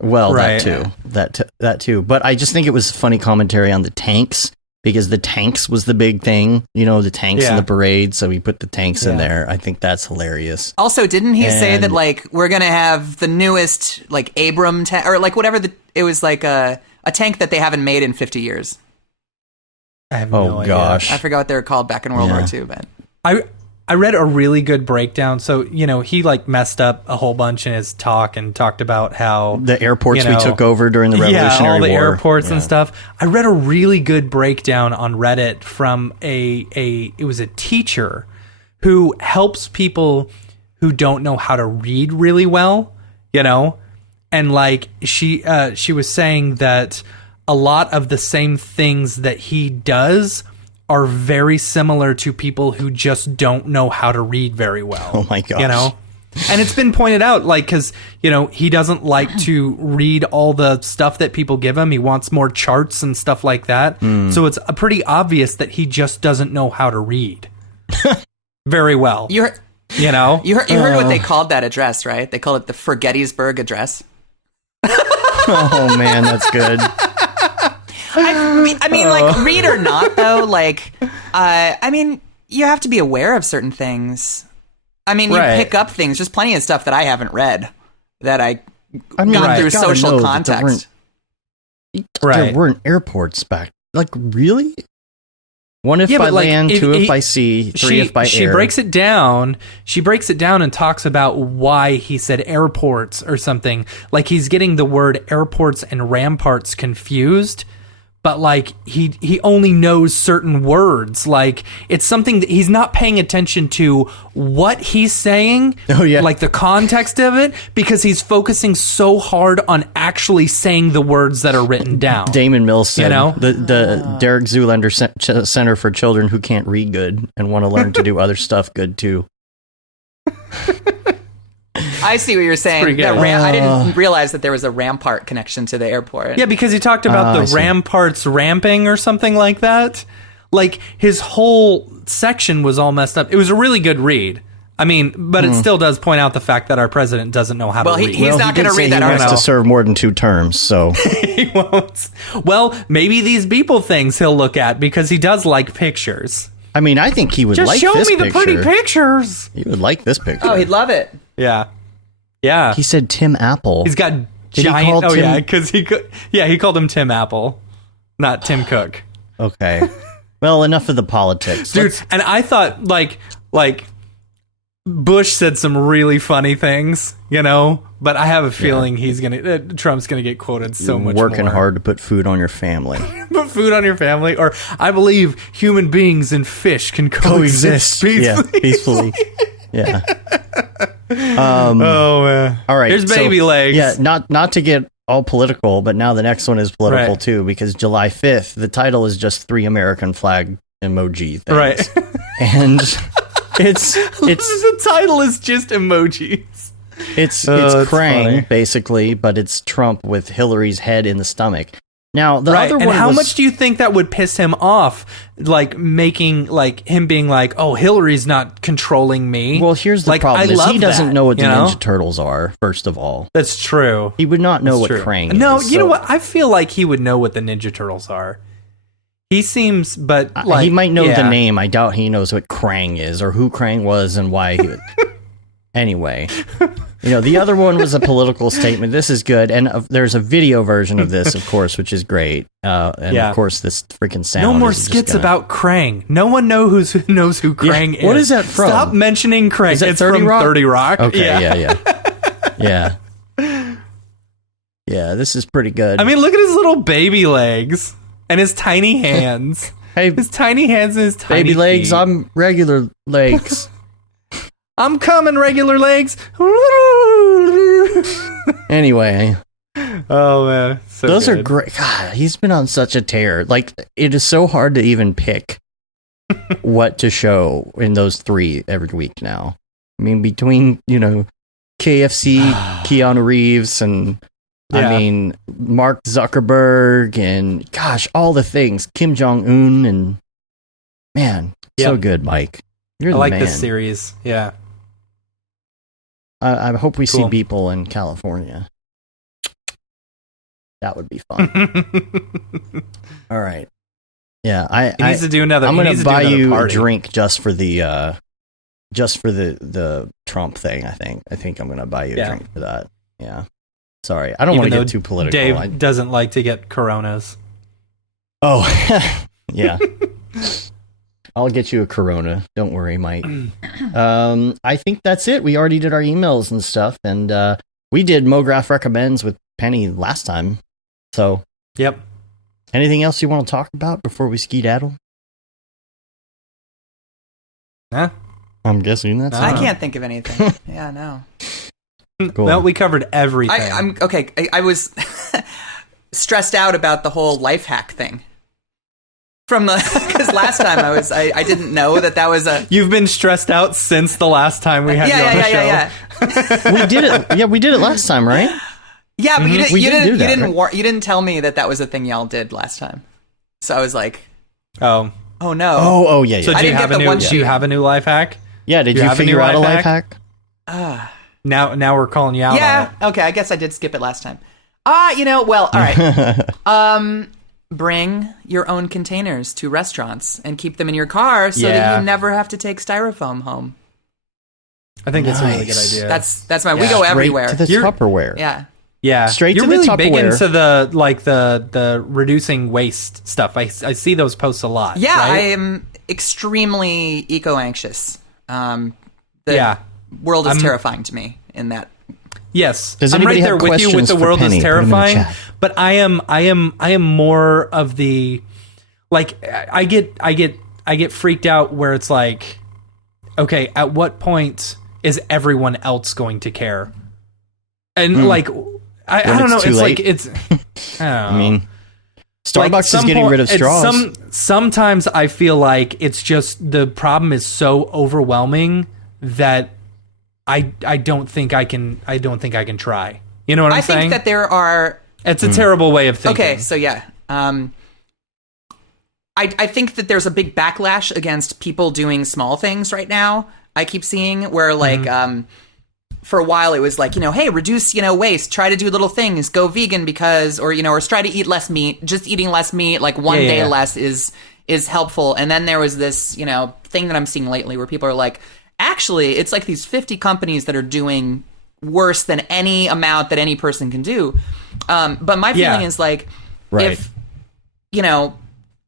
Well, Right. that too. That too. But I just think it was funny commentary on the tanks because the tanks was the big thing. You know, the tanks in Yeah. the parade. So he put the tanks in Yeah. there. I think that's hilarious. Also, didn't he say that And- like we're gonna have the newest like Abram tank or like whatever it was like a tank that they haven't made in 50 years. I have no Oh idea. gosh. I forgot what they were called back in World Yeah. War II, but I read a really good breakdown. So, you know, he like messed up a whole bunch in his talk and talked about how The airports you know, we took over during the Revolutionary all the War. airports Yeah. and stuff. I read a really good breakdown on Reddit from it was a teacher who helps people who don't know how to read really well, you know? And like she was saying that a lot of the same things that he does are very similar to people who just don't know how to read very well. Oh my gosh. You know? And it's been pointed out, like, because, you know, he doesn't like to read all the stuff that people give him. He wants more charts and stuff like that. So it's pretty obvious that he just doesn't know how to read very well. you heard, You know? you heard what they called that address, right? They called it the Forgettysburg address. Oh man, that's good. I mean, like, read or not, though, like, I mean, you have to be aware of certain things. I mean, you Right. pick up things. There's plenty of stuff that I haven't read that I I mean, got you through gotta social know that there context. There Right. weren't airports back. Like, really? One if Yeah, by but, like, land, if two if he- by sea, three if by she air. breaks it down. She breaks it down and talks about why he said airports or something. Like he's getting the word airports and ramparts confused. But like he only knows certain words. Like it's something that he's not paying attention to what he's saying. Oh, yeah. Like the context of it, because he's focusing so hard on actually saying the words that are written down. Damon Mills said, You know? the Derek Zoolander Center for Children Who Can't Read Good and want to learn to do other stuff good too. I see what you're saying. pretty good. I didn't realize that there was a rampart connection to the airport. Yeah, because he talked about I the see. ramparts ramping or something like that. Like his whole section was all messed up. It was a really good read. I mean, but it still does point out the fact that our president doesn't know how Well, to read. he's not he did gonna say read that he wants article. to serve more than 2 terms, so He won't. Well, maybe these people things he'll look at because he does like pictures. I mean, I think he would Just like show this me the picture. pretty pictures. He would like this picture. Oh, he'd love it. Yeah, yeah. He said Tim Apple. He's got he giant. call Oh Tim- yeah, because he called him Tim Apple, not Tim Cook. Okay. Well, enough of the politics. Dude, Let's- and I thought like Bush said some really funny things, you know, but I have a feeling Trump's gonna get quoted so much working more. hard to put food on your family. Put food on your family, or I believe human beings and fish can coexist Yeah, peacefully. peacefully. Yeah. Oh man! All right. Here's so- baby legs. Yeah, not to get all political, but now the next one is political Right. too, because July 5th, the title is just 3 American flag emoji things. Right. And it's The title is just emojis. it's that's Krang, funny. basically, but it's Trump with Hillary's head in the stomach. Now the Right, other and one how was, much do you think that would piss him off? Like making like him being like, "Oh, Hillary's not controlling me." Well, here's the Like, problem: I is love he doesn't that, know what the you know? Ninja Turtles are. First of all, That's true. he would not know what True. Krang No, is. you know so- what? I feel like he would know what the Ninja Turtles are. He seems, but like he might know the yeah. name. I doubt he knows what Krang is or who Krang was and why he would. Anyway, the other one was a political statement. This is good. And there's a video version of this, of course, which is great. And Yeah. of course, this freaking sound. No more is just skits gonna- about Krang. No one knows who Krang is. what is that from? Stop mentioning Krang. Is that It's 30 from Rock? 30 Rock. Okay, Yeah. yeah. Yeah, this is pretty good. I mean, look at his little baby legs and his tiny hands. hey, His tiny hands and his tiny baby legs, feet. I'm regular legs. I'm coming, regular legs. Anyway. Oh man, so Those are good. great. God, he's been on such a tear. Like, it is so hard to even pick what to show in those 3 every week now. I mean, between, KFC, Keanu Reeves, and Yeah. I mean, Mark Zuckerberg, and gosh, all the things. Kim Jong-un, and man, so Yep. good, Mike. You're I the like man. this series. Yeah. I hope we see Cool. people in California. That would be fun. All right. Yeah, He needs to do another. I'm he gonna needs to do buy another you a party. drink just for the Trump thing. I think I'm gonna buy you a Yeah. drink for that. Yeah. Sorry, I don't Even want to though get too political. Dave doesn't like to get Coronas. Oh, yeah. I'll get you a Corona. Don't worry, Mike. I think that's it. We already did our emails and stuff, and we did Mograph recommends with Penny last time. So, Yep. anything else you want to talk about before we skedaddle? Huh? I'm guessing that's I it. can't think of anything. Yeah, no. Cool. Well, we covered everything. I'm okay. I was stressed out about the whole life hack thing from the because last time I didn't know that was a You've been stressed out since the last time we had you on the show. We did it. Yeah, we did it last time, right? Yeah, but We did do that, right? you didn't tell me that was a thing y'all did last time. So I was like, Oh, oh no. Oh, yeah, yeah. so I do you didn't have get a the new? one Do you sheet. have a new life hack? Yeah, did You you have a figure new out a life life hack? Now we're calling you out. Yeah. On it. Okay. I guess I did skip it last time. Well, all right. Bring your own containers to restaurants and keep them in your car so that Yeah. you never have to take styrofoam home. I think that's a really good Nice. idea. That's my. We go Straight everywhere. to the You're- Tupperware. Yeah. yeah. straight You're to the really big Tupperware. into the reducing waste stuff. I see those posts a lot. Yeah. right? I am extremely eco anxious. The Yeah. world is I'm- terrifying to me in that. Yes, Does I'm right anybody there have with you with questions the for world Penny? is Put 'em in the terrifying. chat. But I am more of the like I get freaked out where it's like, okay, at what point is everyone else going to care? And like I don't know, it's too it's late. like it's I don't know. I mean, Starbucks Like, is some getting point- rid of straws. Sometimes I feel like it's just the problem is so overwhelming that I don't think I can try. You know what I'm I saying? think that there are. It's a terrible way of thinking. Okay, so yeah. I think that there's a big backlash against people doing small things right now. I keep seeing where like for a while it was like, hey, reduce, waste, try to do little things, go vegan because or try to eat less meat. Just eating less meat, like one Yeah, day yeah. less is helpful. And then there was this, thing that I'm seeing lately where people are like, actually, it's like these 50 companies that are doing worse than any amount that any person can do. But my Yeah. feeling is like, Right. if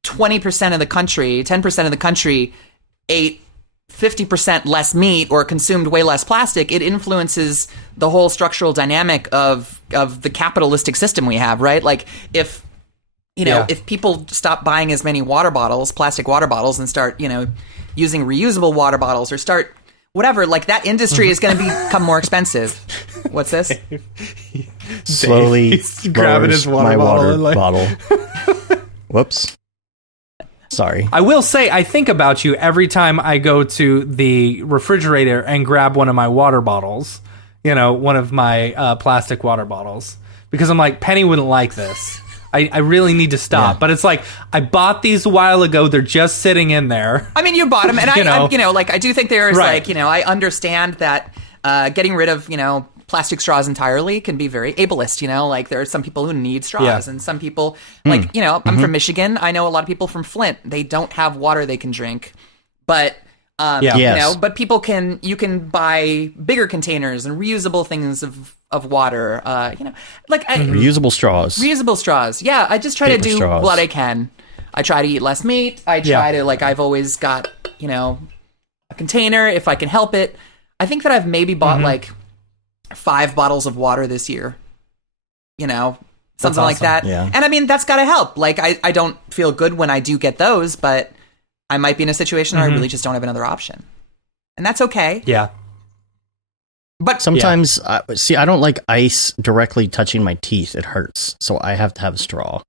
20% of the country, 10% of the country ate 50% less meat or consumed way less plastic, it influences the whole structural dynamic of the capitalistic system we have, right? Like if Yeah. if people stop buying as many water bottles, plastic water bottles, and start using reusable water bottles or start whatever, like that industry is going to become more expensive. What's this? Slowly He's grabbing lowers his water my bottle water and, like- bottle. Whoops. Sorry. I will say, I think about you every time I go to the refrigerator and grab one of my water bottles, one of my plastic water bottles, because I'm like, Penny wouldn't like this. I really need to stop. Yeah. But it's like, I bought these a while ago. They're just sitting in there. I mean, you bought them, and I do think there's Right. I understand that getting rid of plastic straws entirely can be very ableist. Like there are some people who need straws, Yeah. and some people I'm from Michigan. I know a lot of people from Flint. They don't have water they can drink, but Yeah. Yes. but you can buy bigger containers and reusable things of water. Reusable straws. Reusable straws. Yeah, I just try to Paper do straws. what I can. I try to eat less meat. I try to I've always got, a container if I can help it. I think that I've maybe bought 5 bottles of water this year. Something like awesome. that. Yeah. And I mean, that's got to help. Like I don't feel good when I do get those, but I might be in a situation where I really just don't have another option. And that's okay. Yeah. But Sometimes, I don't like ice directly touching my teeth. It hurts. So I have to have a straw.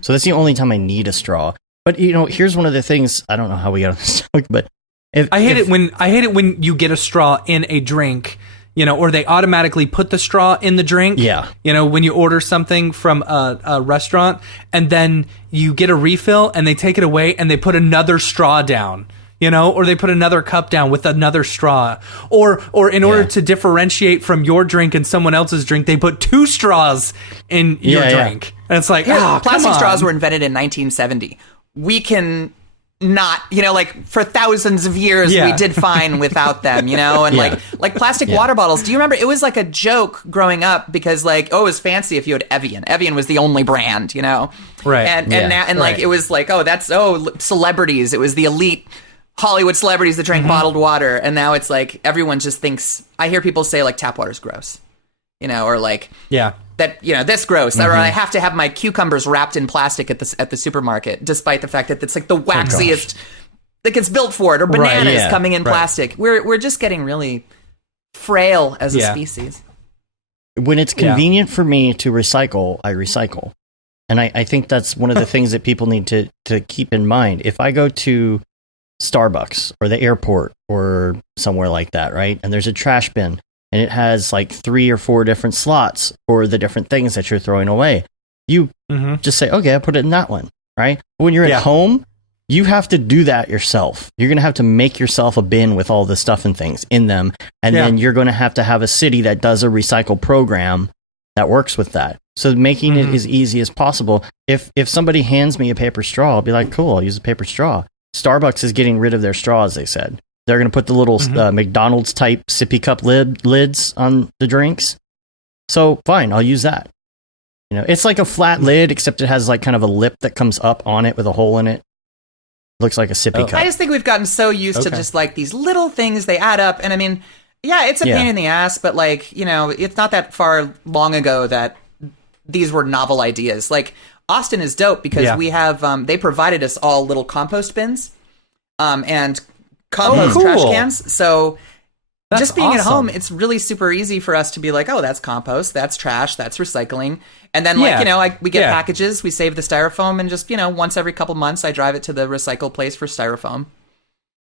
So that's the only time I need a straw. But, here's one of the things. I don't know how we got on this topic, but I hate it when you get a straw in a drink, or they automatically put the straw in the drink. Yeah. When you order something from a restaurant and then you get a refill and they take it away and they put another straw down, or they put another cup down with another straw, or in order to differentiate from your drink and someone else's drink, they put 2 straws in your Yeah, yeah. drink. And it's like, yeah, oh, plastic come on. straws were invented in 1970. we can not, like for thousands of years we did fine without them, and like plastic water bottles. Do you remember? It was like a joke growing up because like, oh, it was fancy if you had Evian. Evian was the only brand, Right. And like it was like, oh, that's celebrities. It was the elite Hollywood celebrities that drank bottled water, and now it's like everyone just thinks. I hear people say like tap water's gross, or like that this gross, or I have to have my cucumbers wrapped in plastic at the supermarket, despite the fact that it's like the waxiest that gets built for it, or bananas coming in plastic. We're just getting really frail as a species. When it's convenient for me to recycle, I recycle, and I think that's one of the things that people need to keep in mind. If I go to Starbucks or the airport or somewhere like that, right? And there's a trash bin and it has like 3 or 4 different slots for the different things that you're throwing away. You just say, okay, I put it in that one, right? But when you're at home, you have to do that yourself. You're going to have to make yourself a bin with all the stuff and things in them. And then you're going to have a city that does a recycle program that works with that. So making it as easy as possible. If somebody hands me a paper straw, I'll be like, cool, I'll use a paper straw. Starbucks is getting rid of their straws, they said. They're going to put the little McDonald's type sippy cup lids on the drinks. So fine, I'll use that. It's like a flat lid, except it has like kind of a lip that comes up on it with a hole in it. Looks like a sippy cup. I just think we've gotten so used to just like these little things, they add up. And I mean, it's a pain in the ass, but like, it's not that far long ago that these were novel ideas. Like, Austin is dope because we have, they provided us all little compost bins and compost trash cans. So that's just being awesome. at home, it's really super easy for us to be like, oh, that's compost, that's trash, that's recycling. And then we get packages, we save the styrofoam, and just, once every couple months, I drive it to the recycle place for styrofoam.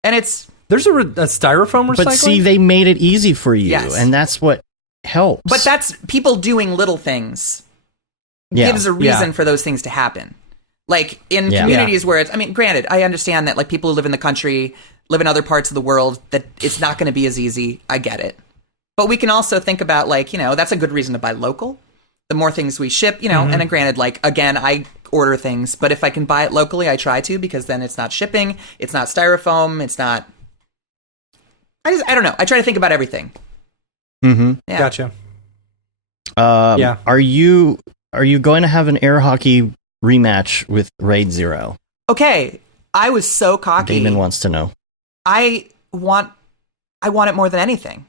And there's a styrofoam recycling? But see, they made it easy for you, and that's what helps. But that's people doing little things. Gives a reason for those things to happen. Like in communities where granted, I understand that like people who live in the country, live in other parts of the world, that it's not going to be as easy. I get it. But we can also think about like, that's a good reason to buy local. The more things we ship, and then granted, like, again, I order things, but if I can buy it locally, I try to, because then it's not shipping, it's not styrofoam, it's not, I don't know. I try to think about everything. Mm-hmm. Yeah. Gotcha. Are you going to have an air hockey rematch with Raid Zero? Okay, I was so cocky. Damon wants to know. I want it more than anything.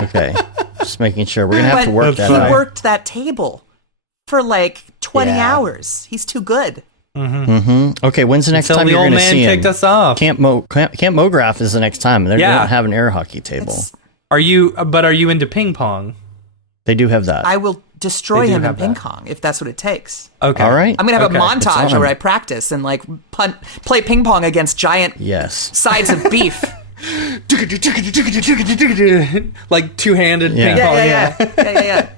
Okay, just making sure. We're gonna have to work that. He worked that table for like 20 hours. He's too good. Okay, when's the next time you're going to see him? Kicked us off. Camp Mograph is the next time. They don't have an air hockey table. Are you into ping pong? They do have that. I will destroy him in ping pong if that's what it takes. Okay. All right. I'm going to have a montage where I practice and like play ping pong against giant sides of beef. Like two-handed ping pong. Yeah.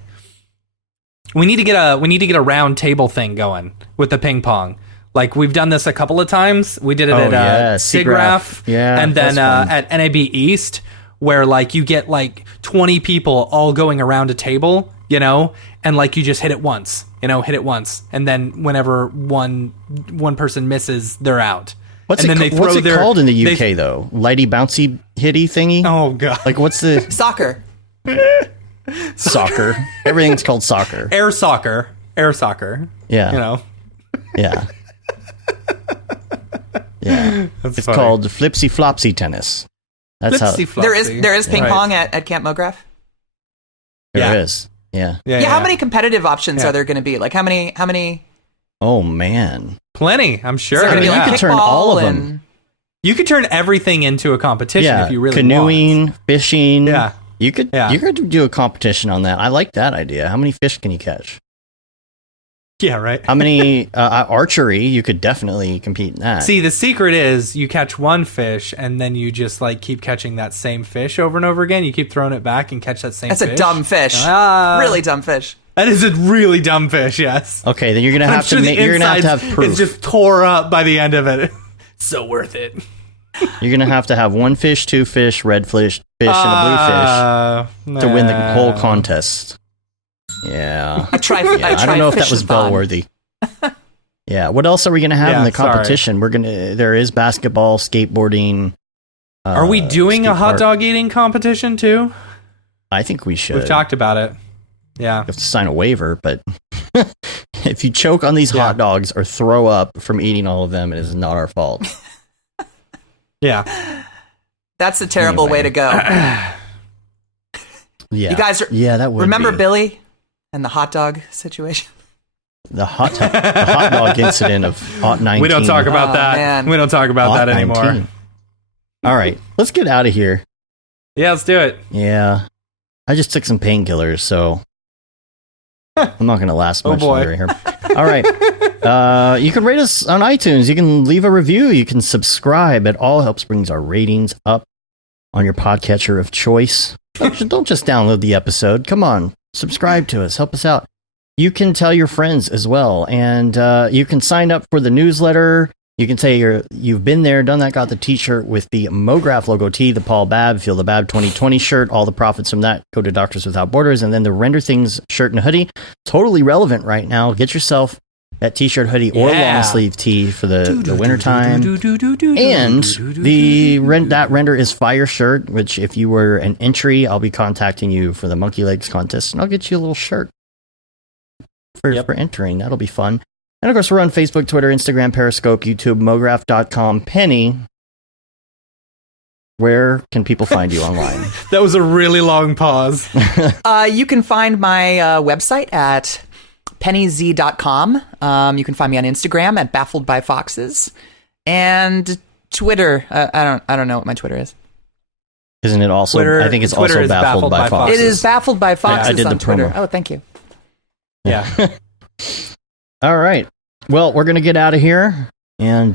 We need to get a round table thing going with the ping pong. Like we've done this a couple of times. We did it at SIGGRAPH, and then at NAB East, where like you get like 20 people all going around a table, and like you just hit it once, and then whenever one person misses, they're out. What's and it called in the UK though? Lighty bouncy hitty thingy? Oh god! Like what's the soccer? Soccer. Everything's called soccer. Air soccer. Yeah. Yeah. Yeah. It's funny. called flipsy flopsy tennis. That's how there is ping pong at Camp Mograph. There is. Yeah. How many competitive options are there going to be? Like how many? Oh man, plenty. I'm sure. I mean, you could turn all of them. You could turn everything into a competition if you really canoeing, want. fishing. Yeah. You could do a competition on that. I like that idea. How many fish can you catch? Yeah, right. How many archery? You could definitely compete in that. See, the secret is you catch one fish and then you just like keep catching that same fish over and over again. You keep throwing it back and catch that same fish. That's a dumb fish. Really dumb fish. That is a really dumb fish, yes. Okay, then you're gonna have to have proof. It's just tore up by the end of it. So worth it. You're gonna have to have one fish, two fish, red fish, and a blue fish to win the whole contest. Yeah. I tried. I don't know if that was bell worthy. Yeah. What else are we going to have Yeah, in the sorry. competition? There is basketball, skateboarding. Are we doing a skate hot park. dog eating competition too? I think we should. We've talked about it. Yeah. You have to sign a waiver, but if you choke on these hot dogs or throw up from eating all of them, it is not our fault. Yeah. That's a terrible Anyway. way to go. Yeah. You guys that would remember be. Billy and the hot dog situation? the hot dog incident of Hot 19. We don't talk about that. man. We don't talk about Hot that anymore. 19. All right, let's get out of here. Yeah, let's do it. Yeah, I just took some painkillers, so I'm not going to last Oh, much boy. longer here. All right. You can rate us on iTunes. You can leave a review. You can subscribe. It all helps brings our ratings up on your podcatcher of choice. Don't just download the episode. Come on. Subscribe to us. Help us out. You can tell your friends as well. And you can sign up for the newsletter. You can say you've been there, done that, got the t-shirt with the Mograph logo tee, the Paul Babb, Feel the Bab 2020 shirt. All the profits from that go to Doctors Without Borders. And then the Render Things shirt and hoodie. Totally relevant right now. Get yourself that t-shirt, hoodie, or long sleeve tee for the wintertime. And that Render is Fire shirt, which if you were an entry, I'll be contacting you for the Monkey Legs contest, and I'll get you a little shirt for entering. That'll be fun. And of course, we're on Facebook, Twitter, Instagram, Periscope, YouTube, Mograph.com. Penny, where can people find you online? That was a really long pause. You can find my website at pennyz.com. You can find me on Instagram at Baffled by Foxes, and Twitter. I don't know what my Twitter is. Isn't it also? Twitter- I think it's Twitter also is Baffled by Foxes. It is Baffled by Foxes I did on the Twitter. promo. Oh, thank you. Yeah. All right. Well, we're gonna get out of here and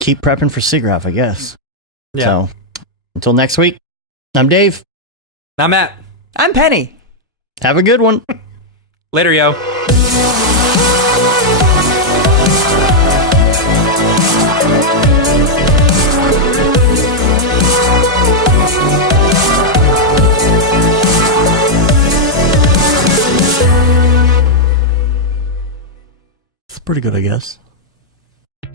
keep prepping for SIGGRAPH, I guess. Yeah. So until next week, I'm Dave. I'm Matt. I'm Penny. Have a good one. Later, yo. It's pretty good, I guess.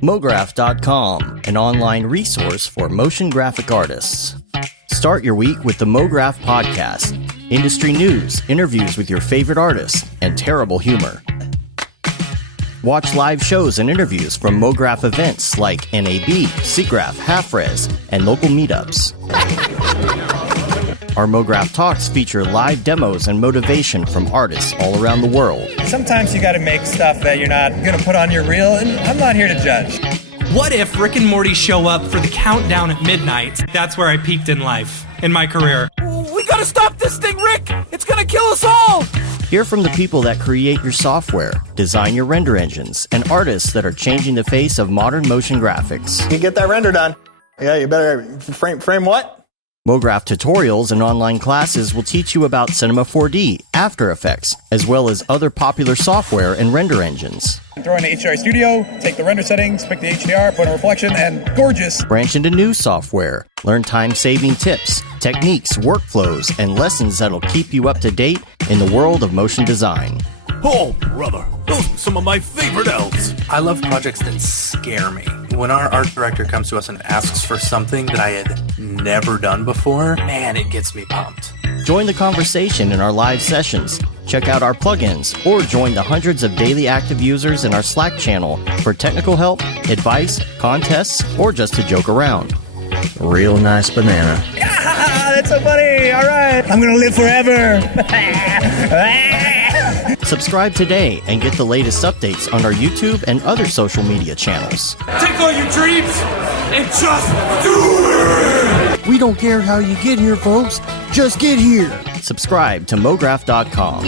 Mograph.com, an online resource for motion graphic artists. Start your week with the Mograph podcast. Industry news, interviews with your favorite artists, and terrible humor. Watch live shows and interviews from Mograph events like NAB, SIGGRAPH, Half-Res, and local meetups. Our Mograph Talks feature live demos and motivation from artists all around the world. Sometimes you gotta make stuff that you're not gonna put on your reel, and I'm not here to judge. What if Rick and Morty show up for the countdown at midnight? That's where I peaked in life, in my career. We gotta stop this thing, Rick! It's gonna kill us all! Hear from the people that create your software, design your render engines, and artists that are changing the face of modern motion graphics. You get that render done. Yeah, you better frame what? Mograph tutorials and online classes will teach you about Cinema 4D, After Effects, as well as other popular software and render engines. Throw in the HDR Studio, take the render settings, pick the HDR, put in a reflection, and gorgeous. Branch into new software. Learn time-saving tips, techniques, workflows, and lessons that'll keep you up to date in the world of motion design. Oh, brother, those are some of my favorite elves. I love projects that scare me. When our art director comes to us and asks for something that I had never done before, man, it gets me pumped. Join the conversation in our live sessions. Check out our plugins or join the hundreds of daily active users in our Slack channel for technical help, advice, contests, or just to joke around. Real nice banana. Ah, that's so funny. All right. I'm gonna live forever. Subscribe today and get the latest updates on our YouTube and other social media channels. Take all your dreams and just do it! We don't care how you get here, folks. Just get here. Subscribe to Mograph.com.